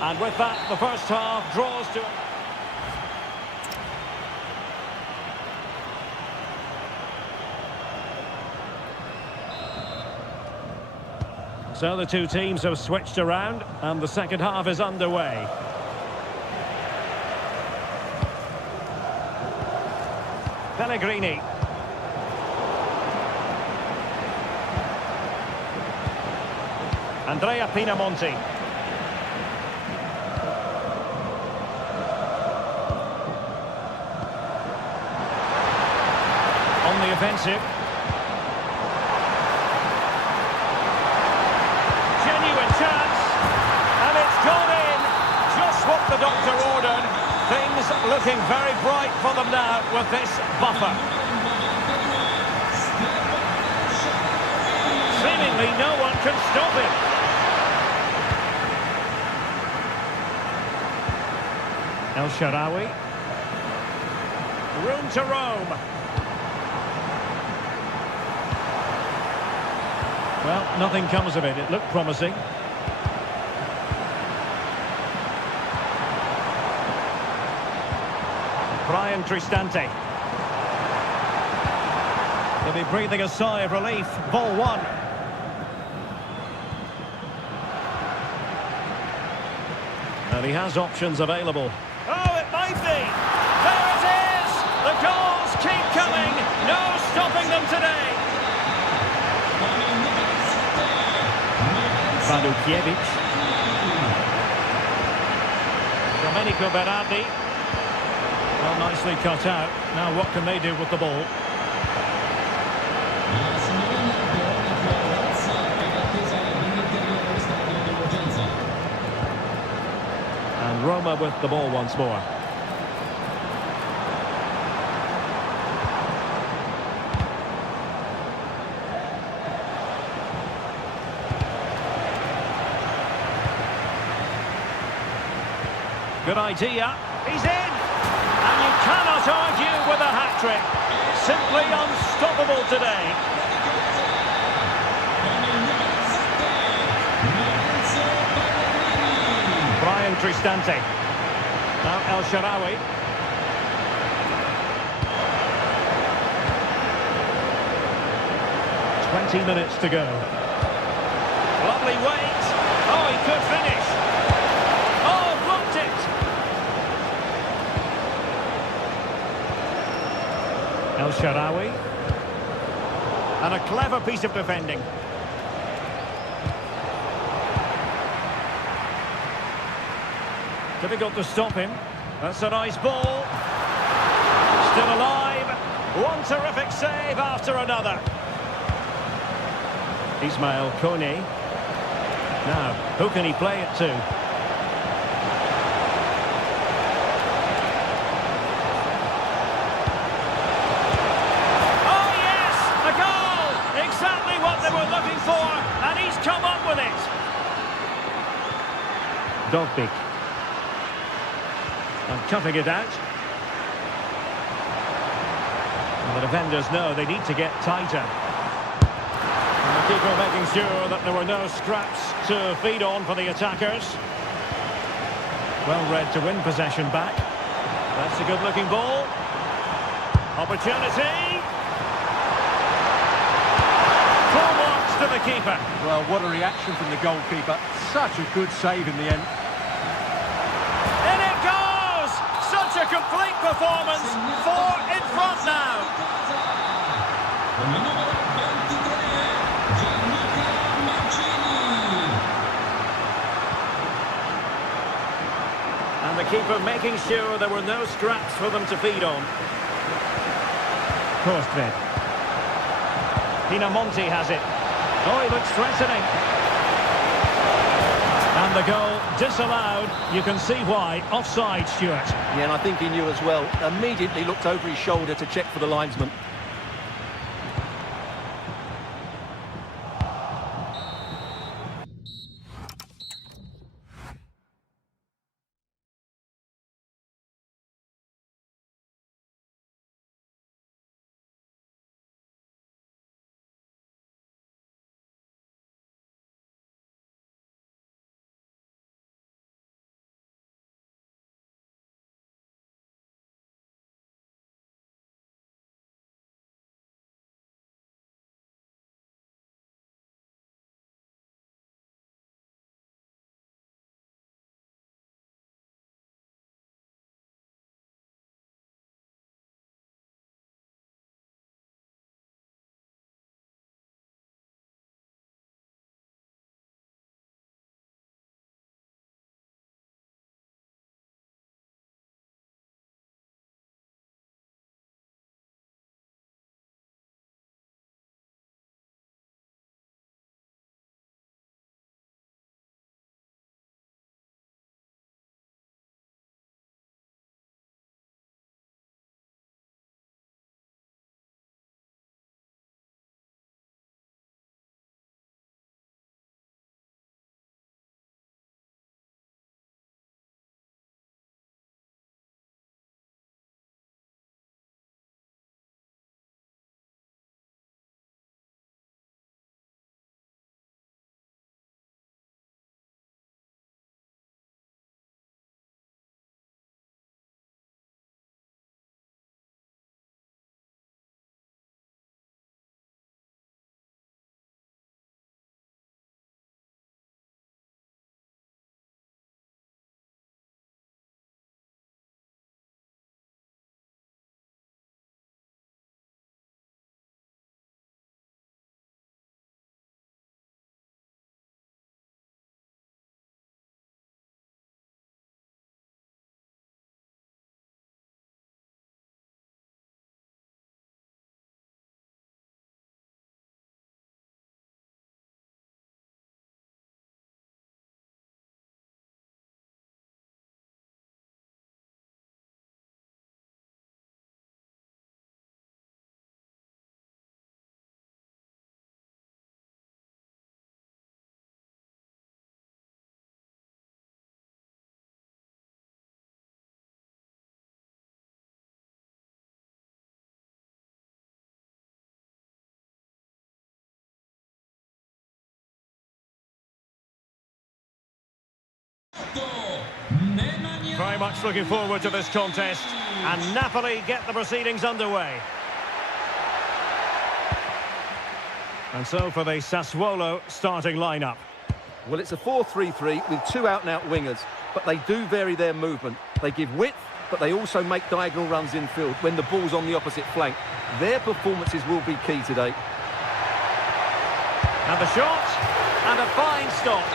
And with that, the first half draws to... So the two teams have switched around, and the second half is underway. Pellegrini. Andrea Pinamonti. impressive. Genuine chance. And it's gone in. Just what the doctor ordered. Things looking very bright for them now with this buffer. Seemingly no one can stop him. El Shaarawy. Room to roam. Well, nothing comes of it. It looked promising. Brian Cristante. He'll be breathing a sigh of relief. Ball one. And he has options available. Oh, it might be! There it is! The goals keep coming! No stopping them today! Vanukiewicz. Domenico Berardi. Well, nicely cut out. Now what can they do with the ball? And Roma with the ball once more. Good idea. He's in! And you cannot argue with a hat-trick. Simply unstoppable today. Brian Cristante. Now El Shaarawy. "20 minutes to go. Lovely wait. Oh, he could finish. Oh, blocked it. El Shaarawy. And a clever piece of defending. Difficult to stop him. That's a nice ball. Still alive. One terrific save after another. Ismail Kone. Now, who can he play it to? Oh yes! A goal! Exactly what they were looking for, and he's come up with it. Dogbik. And cutting it out. And the defenders know they need to get tighter. And the keeper making sure that there were no scraps to feed on for the attackers. Well read to win possession back. That's a good-looking ball. Opportunity. Full marks to the keeper. Well, what a reaction from the goalkeeper. Such a good save in the end. In it goes! Such a complete performance. 4 in front now. And the keeper making sure there were no scraps for them to feed on. Kostved. Pinamonti has it. Oh, he looks threatening. And the goal disallowed. You can see why. Offside, Stuart. Yeah, and I think he knew as well. Immediately looked over his shoulder to check for the linesman. Very much looking forward to this contest. And Napoli get the proceedings underway. And so for the Sassuolo starting lineup. Well, it's a 4-3-3 with two out-and-out wingers, but they do vary their movement. They give width, but they also make diagonal runs infield when the ball's on the opposite flank. Their performances will be key today. And the shot, and a fine stop.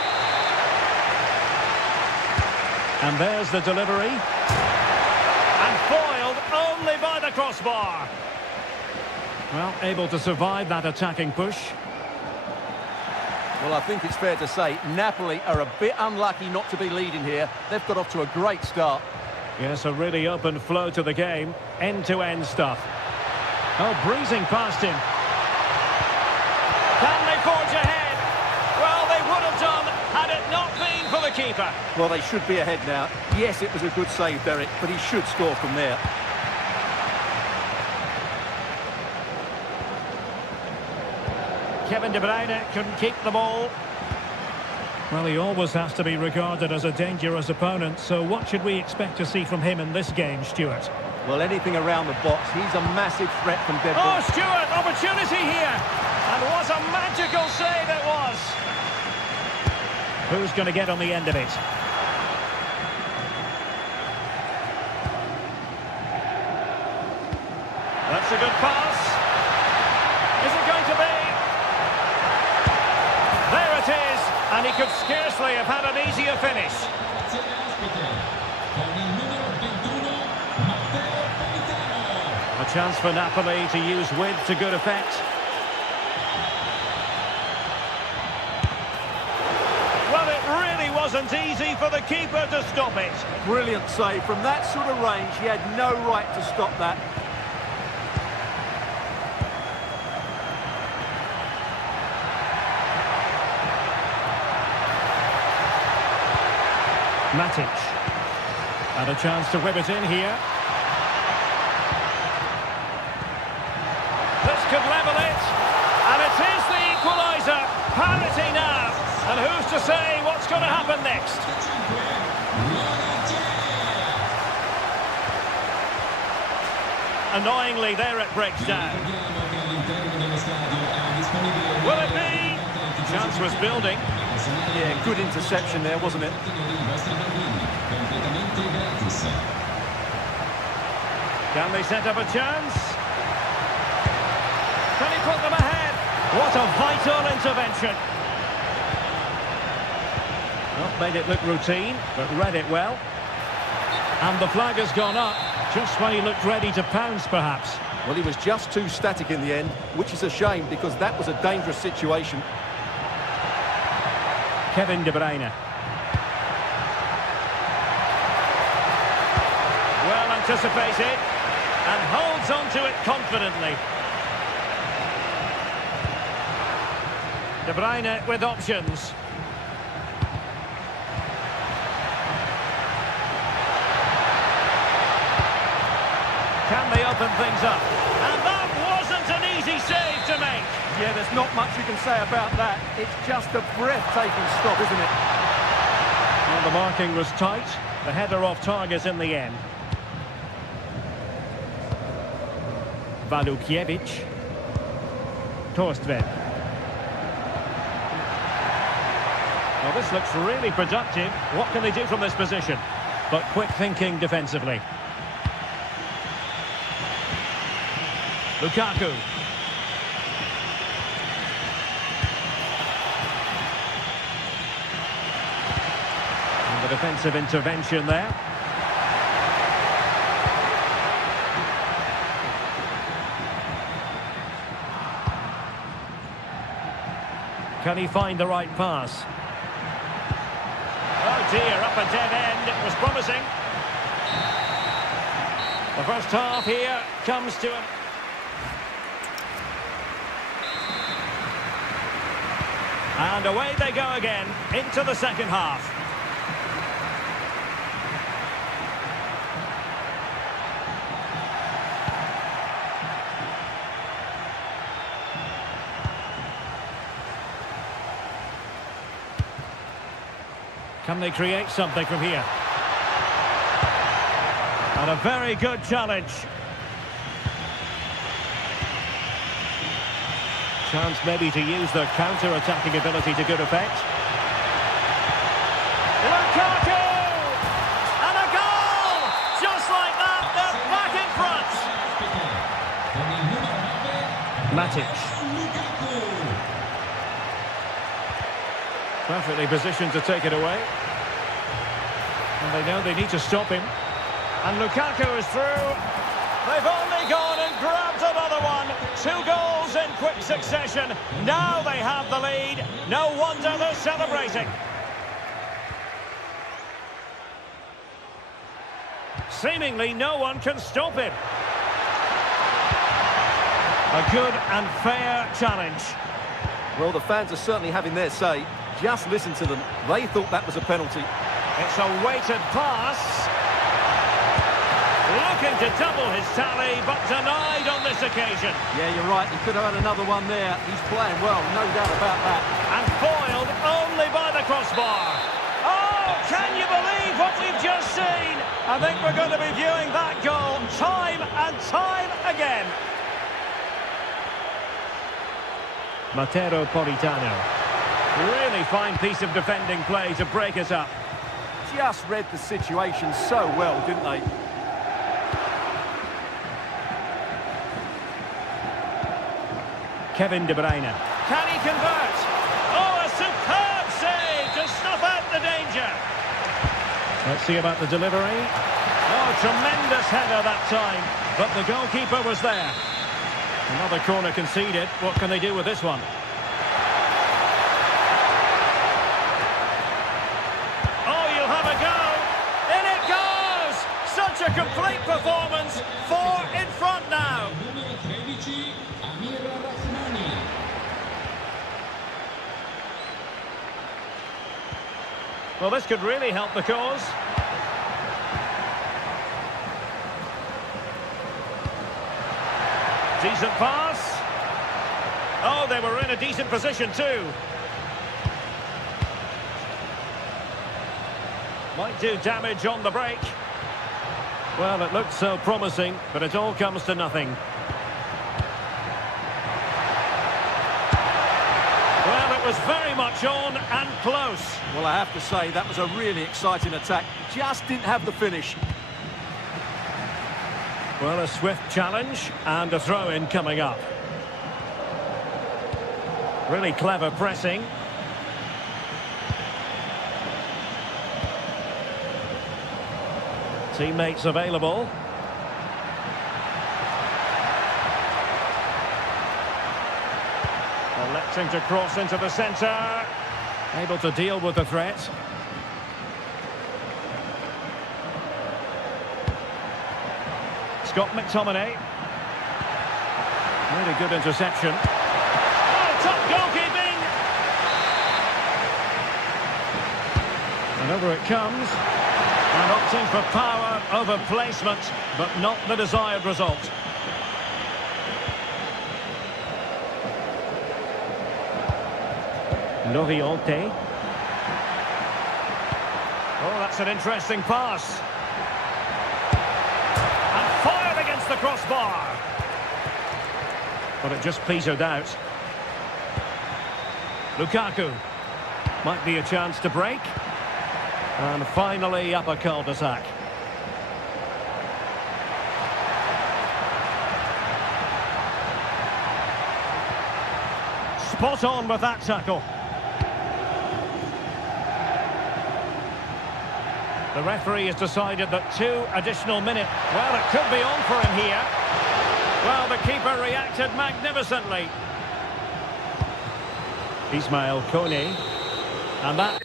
And there's the delivery. And foiled only by the crossbar. Well, able to survive that attacking push. Well, I think it's fair to say Napoli are a bit unlucky not to be leading here. They've got off to a great start. Yes, a really open flow to the game. End-to-end stuff. Oh, breezing past him. Can they forge ahead? Well, they would have done had it not been for the keeper. Well, they should be ahead now. Yes, it was a good save, Derek, but he should score from there. Kevin De Bruyne couldn't keep the ball. Well, he always has to be regarded as a dangerous opponent, so what should we expect to see from him in this game, Stuart? Well, anything around the box. He's a massive threat from dead ball. Oh, Stuart, opportunity here. And what a magical save it was. Who's going to get on the end of it? That's a good pass. Is it going to be? There it is. And he could scarcely have had an easier finish. A chance for Napoli to use width to good effect. Well, it really wasn't easy for the keeper to stop it. Brilliant save. From that sort of range, he had no right to stop that. Matic. And a chance to whip it in here. This could level it. And it is the equaliser. Parity now. And who's to say what's going to happen next? Annoyingly, there it breaks down. Will it be? Chance was building. Yeah, good interception there, wasn't it? Can they set up a chance? Can he put them ahead? What a vital intervention. Well, made it look routine, but read it well. And the flag has gone up, just when he looked ready to pounce, perhaps. Well, he was just too static in the end, which is a shame because that was a dangerous situation. Kevin De Bruyne. Well anticipated and holds on to it confidently. De Bruyne with options. Can they open things up? And that wasn't an easy save to make. Yeah, there's not much you can say about that. It's just a breathtaking stop, isn't it? Well, the marking was tight. The header off target in the end. Walukiewicz. Torstvedt. Well, this looks really productive. What can they do from this position? But quick thinking defensively. Lukaku. And the defensive intervention there. Can he find the right pass? Oh dear, up a dead end. It was promising. The first half here comes to an... And away they go again, into the second half. Can they create something from here? And a very good challenge. Chance maybe to use their counter-attacking ability to good effect. Lukaku! And a goal! Just like that, they're back in front. Matic. Perfectly positioned to take it away. And they know they need to stop him. And Lukaku is through. They've only gone and grabbed another one. 2 goals in quick succession. Now they have the lead. No wonder they're celebrating. Seemingly no one can stop him. A good and fair challenge. Well, the fans are certainly having their say. Just listen to them. They thought that was a penalty. It's a weighted pass. Looking to double his tally, but denied on this occasion. Yeah, you're right. He could have had another one there. He's playing well, no doubt about that. And foiled only by the crossbar. Oh, can you believe what we've just seen? I think we're going to be viewing that goal time and time again. Matteo Politano. Really fine piece of defending play to break us up. Just read the situation so well, didn't they? Kevin De Bruyne. Can he convert? Oh, a superb save to snuff out the danger. Let's see about the delivery. Oh, tremendous header that time. But the goalkeeper was there. Another corner conceded. What can they do with this one? Oh, you'll have a go. In it goes! Such a complete performance. 4 in front now. Well, this could really help the cause. Decent pass. Oh, they were in a decent position too. Might do damage on the break. Well, it looked so promising, but it all comes to nothing. Well, it was very much on and close. Well, I have to say, that was a really exciting attack. Just didn't have the finish. Well, a swift challenge and a throw-in coming up. Really clever pressing. Teammates available. Electing to cross into the centre. Able to deal with the threat. Scott McTominay. Really good interception. Oh, top goalkeeping! And over it comes. And opting for power over placement, but not the desired result. Loriente. Oh, that's an interesting pass. And fired against the crossbar. But it just petered out. Lukaku. Might be a chance to break. And finally up a cul-de-sac. Spot on with that tackle. The referee has decided that 2 additional minutes. Well, it could be on for him here. Well, the keeper reacted magnificently. Ismail Kone. And that...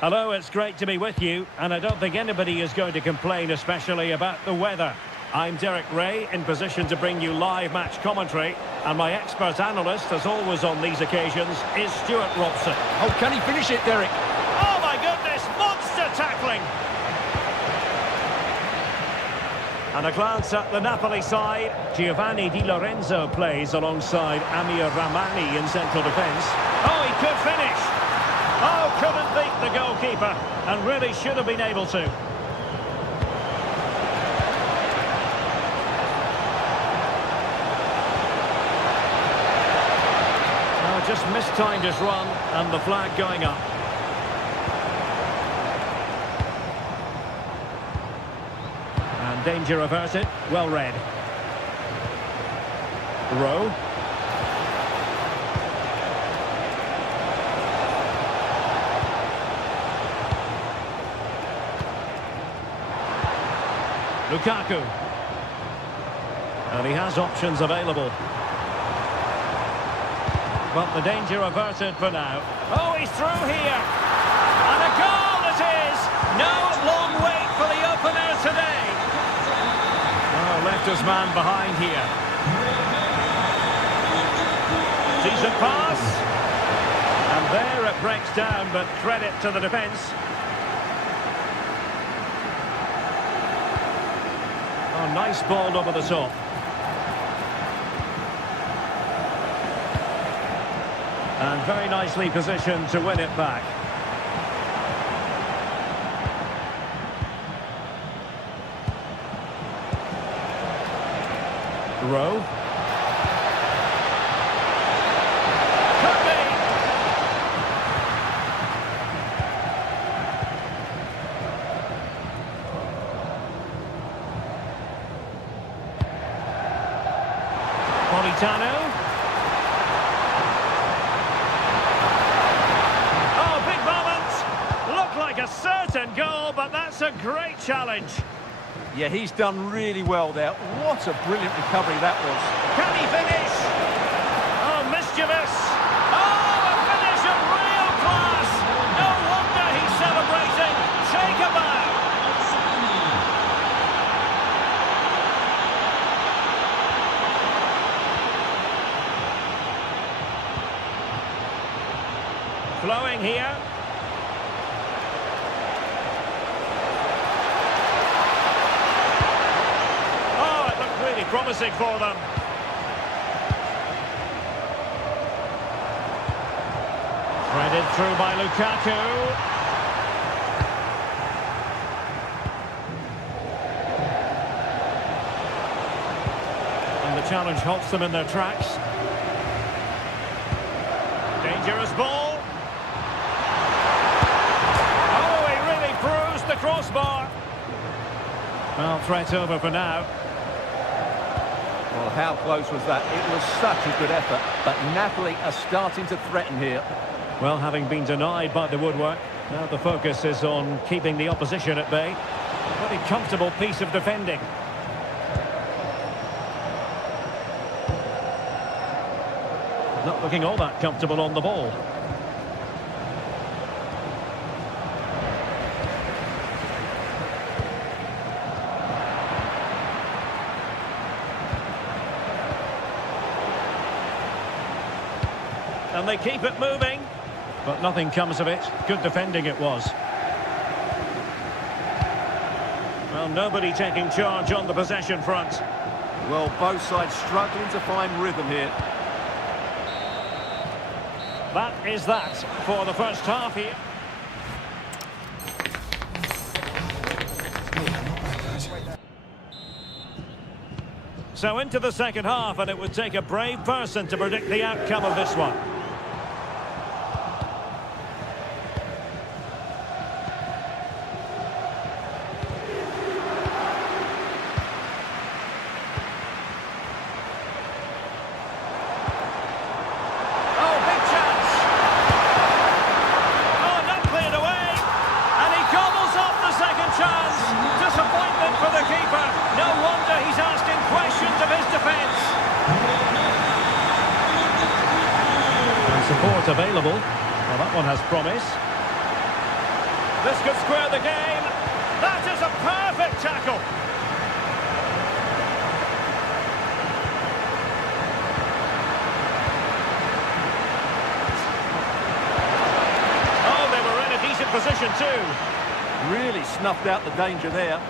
Hello, it's great to be with you, and I don't think anybody is going to complain, especially about the weather. I'm Derek Ray, in position to bring you live match commentary, and my expert analyst, as always on these occasions, is Stuart Robson. Oh, can he finish it, Derek? Oh my goodness, monster tackling! And a glance at the Napoli side. Giovanni Di Lorenzo plays alongside Amir Rahmani in central defence. Oh, he could finish! Oh, couldn't beat the goalkeeper, and really should have been able to. Oh, just mistimed his run, and the flag going up. And danger averted, well read. Rowe. Lukaku. And he has options available. But the danger averted for now. Oh, he's through here. And a goal it is. No long wait for the opener today. Oh, left his man behind here. Decent pass. And there it breaks down, but credit to the defence. Oh, nice ball over the top. And very nicely positioned to win it back. Rowe. Could be. Politano. Oh, big moment. Looked like a certain goal, but that's a great challenge. Yeah, he's done really well there. What a brilliant recovery that was. Can he finish? Oh, mischievous. Oh, a finish of real class. No wonder he's celebrating. Take a bow. Flowing here. Really promising for them. Threaded through by Lukaku. And the challenge halts them in their tracks. Dangerous ball. Oh, he really bruised the crossbar. Well, threat over for now. Well, how close was that? It was such a good effort, but Napoli are starting to threaten here. Well, having been denied by the woodwork, now the focus is on keeping the opposition at bay. A pretty comfortable piece of defending. Not looking all that comfortable on the ball. And they keep it moving, but nothing comes of it. Good defending it was. Well, nobody taking charge on the possession front. Well, both sides struggling to find rhythm here. That is that for the first half here. So into the second half, and it would take a brave person to predict the outcome of this one. Support available. Well, that one has promise. This could square the game. That is a perfect tackle. Oh, they were in a decent position too. Really snuffed out the danger there.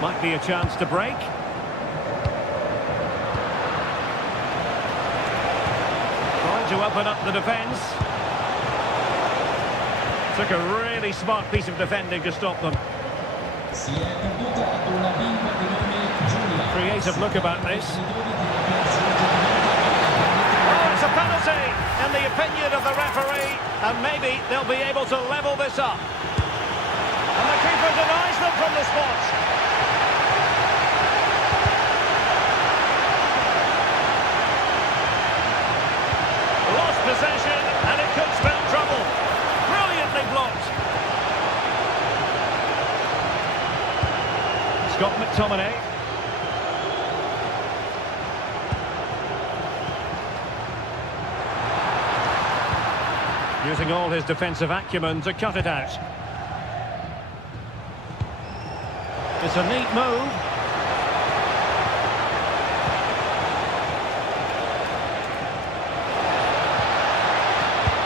Might be a chance to break. Trying to open up the defence. Took a really smart piece of defending to stop them. Creative look about this. Oh, it's a penalty in the opinion of the referee, and maybe they'll be able to level this up. And the keeper denies them from the spot. Lost possession, and it could spell trouble. Brilliantly blocked. Scott McTominay. Using all his defensive acumen to cut it out. It's a neat move.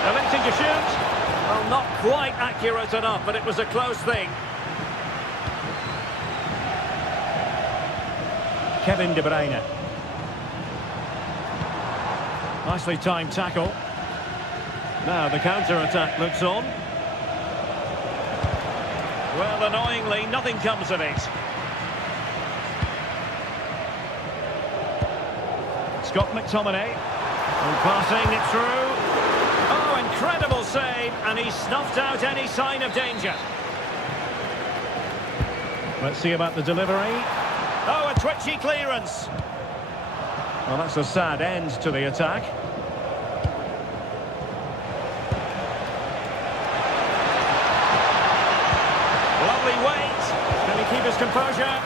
Attempting to shoot. Well, not quite accurate enough, but it was a close thing. Kevin De Bruyne. Nicely timed tackle. Now the counter-attack looks on. Well, annoyingly, nothing comes of it. Scott McTominay. And passing it through. Oh, incredible save, and he snuffed out any sign of danger. Let's see about the delivery. Oh, a twitchy clearance. Well, that's a sad end to the attack. Lovely weight. Can he keep his composure?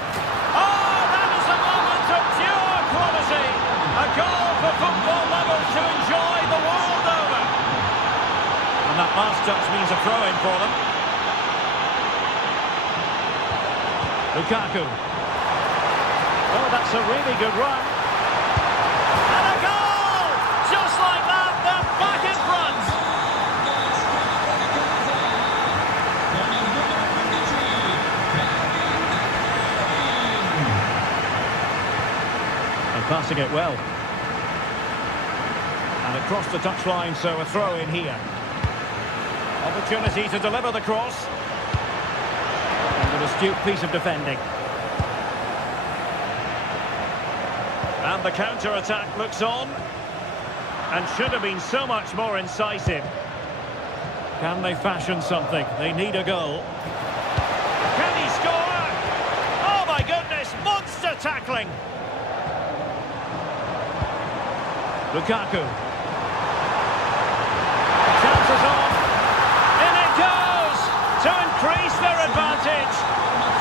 Oh, that is a moment of pure quality. A goal for football lovers to enjoy the world over. And that last touch means a throw-in for them. Lukaku. Oh, that's a really good run. And a goal! Just like that, they're back in front. And passing it well. And across the touchline, so a throw in here. Opportunity to deliver the cross. And an astute piece of defending. And the counter-attack looks on. And should have been so much more incisive. Can they fashion something? They need a goal. Can he score? Oh my goodness, monster tackling. Lukaku. Chances on. In it goes! To increase their advantage.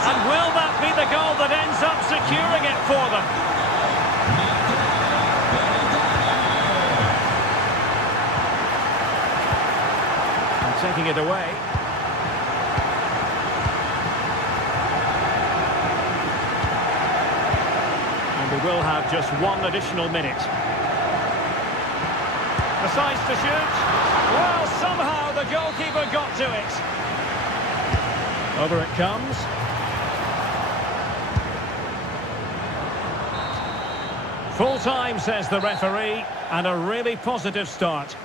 And will that be the goal that ends up securing it for them? Taking it away. And we will have just one additional minute. Decides to shoot. Well, somehow the goalkeeper got to it. Over it comes. Full time, says the referee, and a really positive start.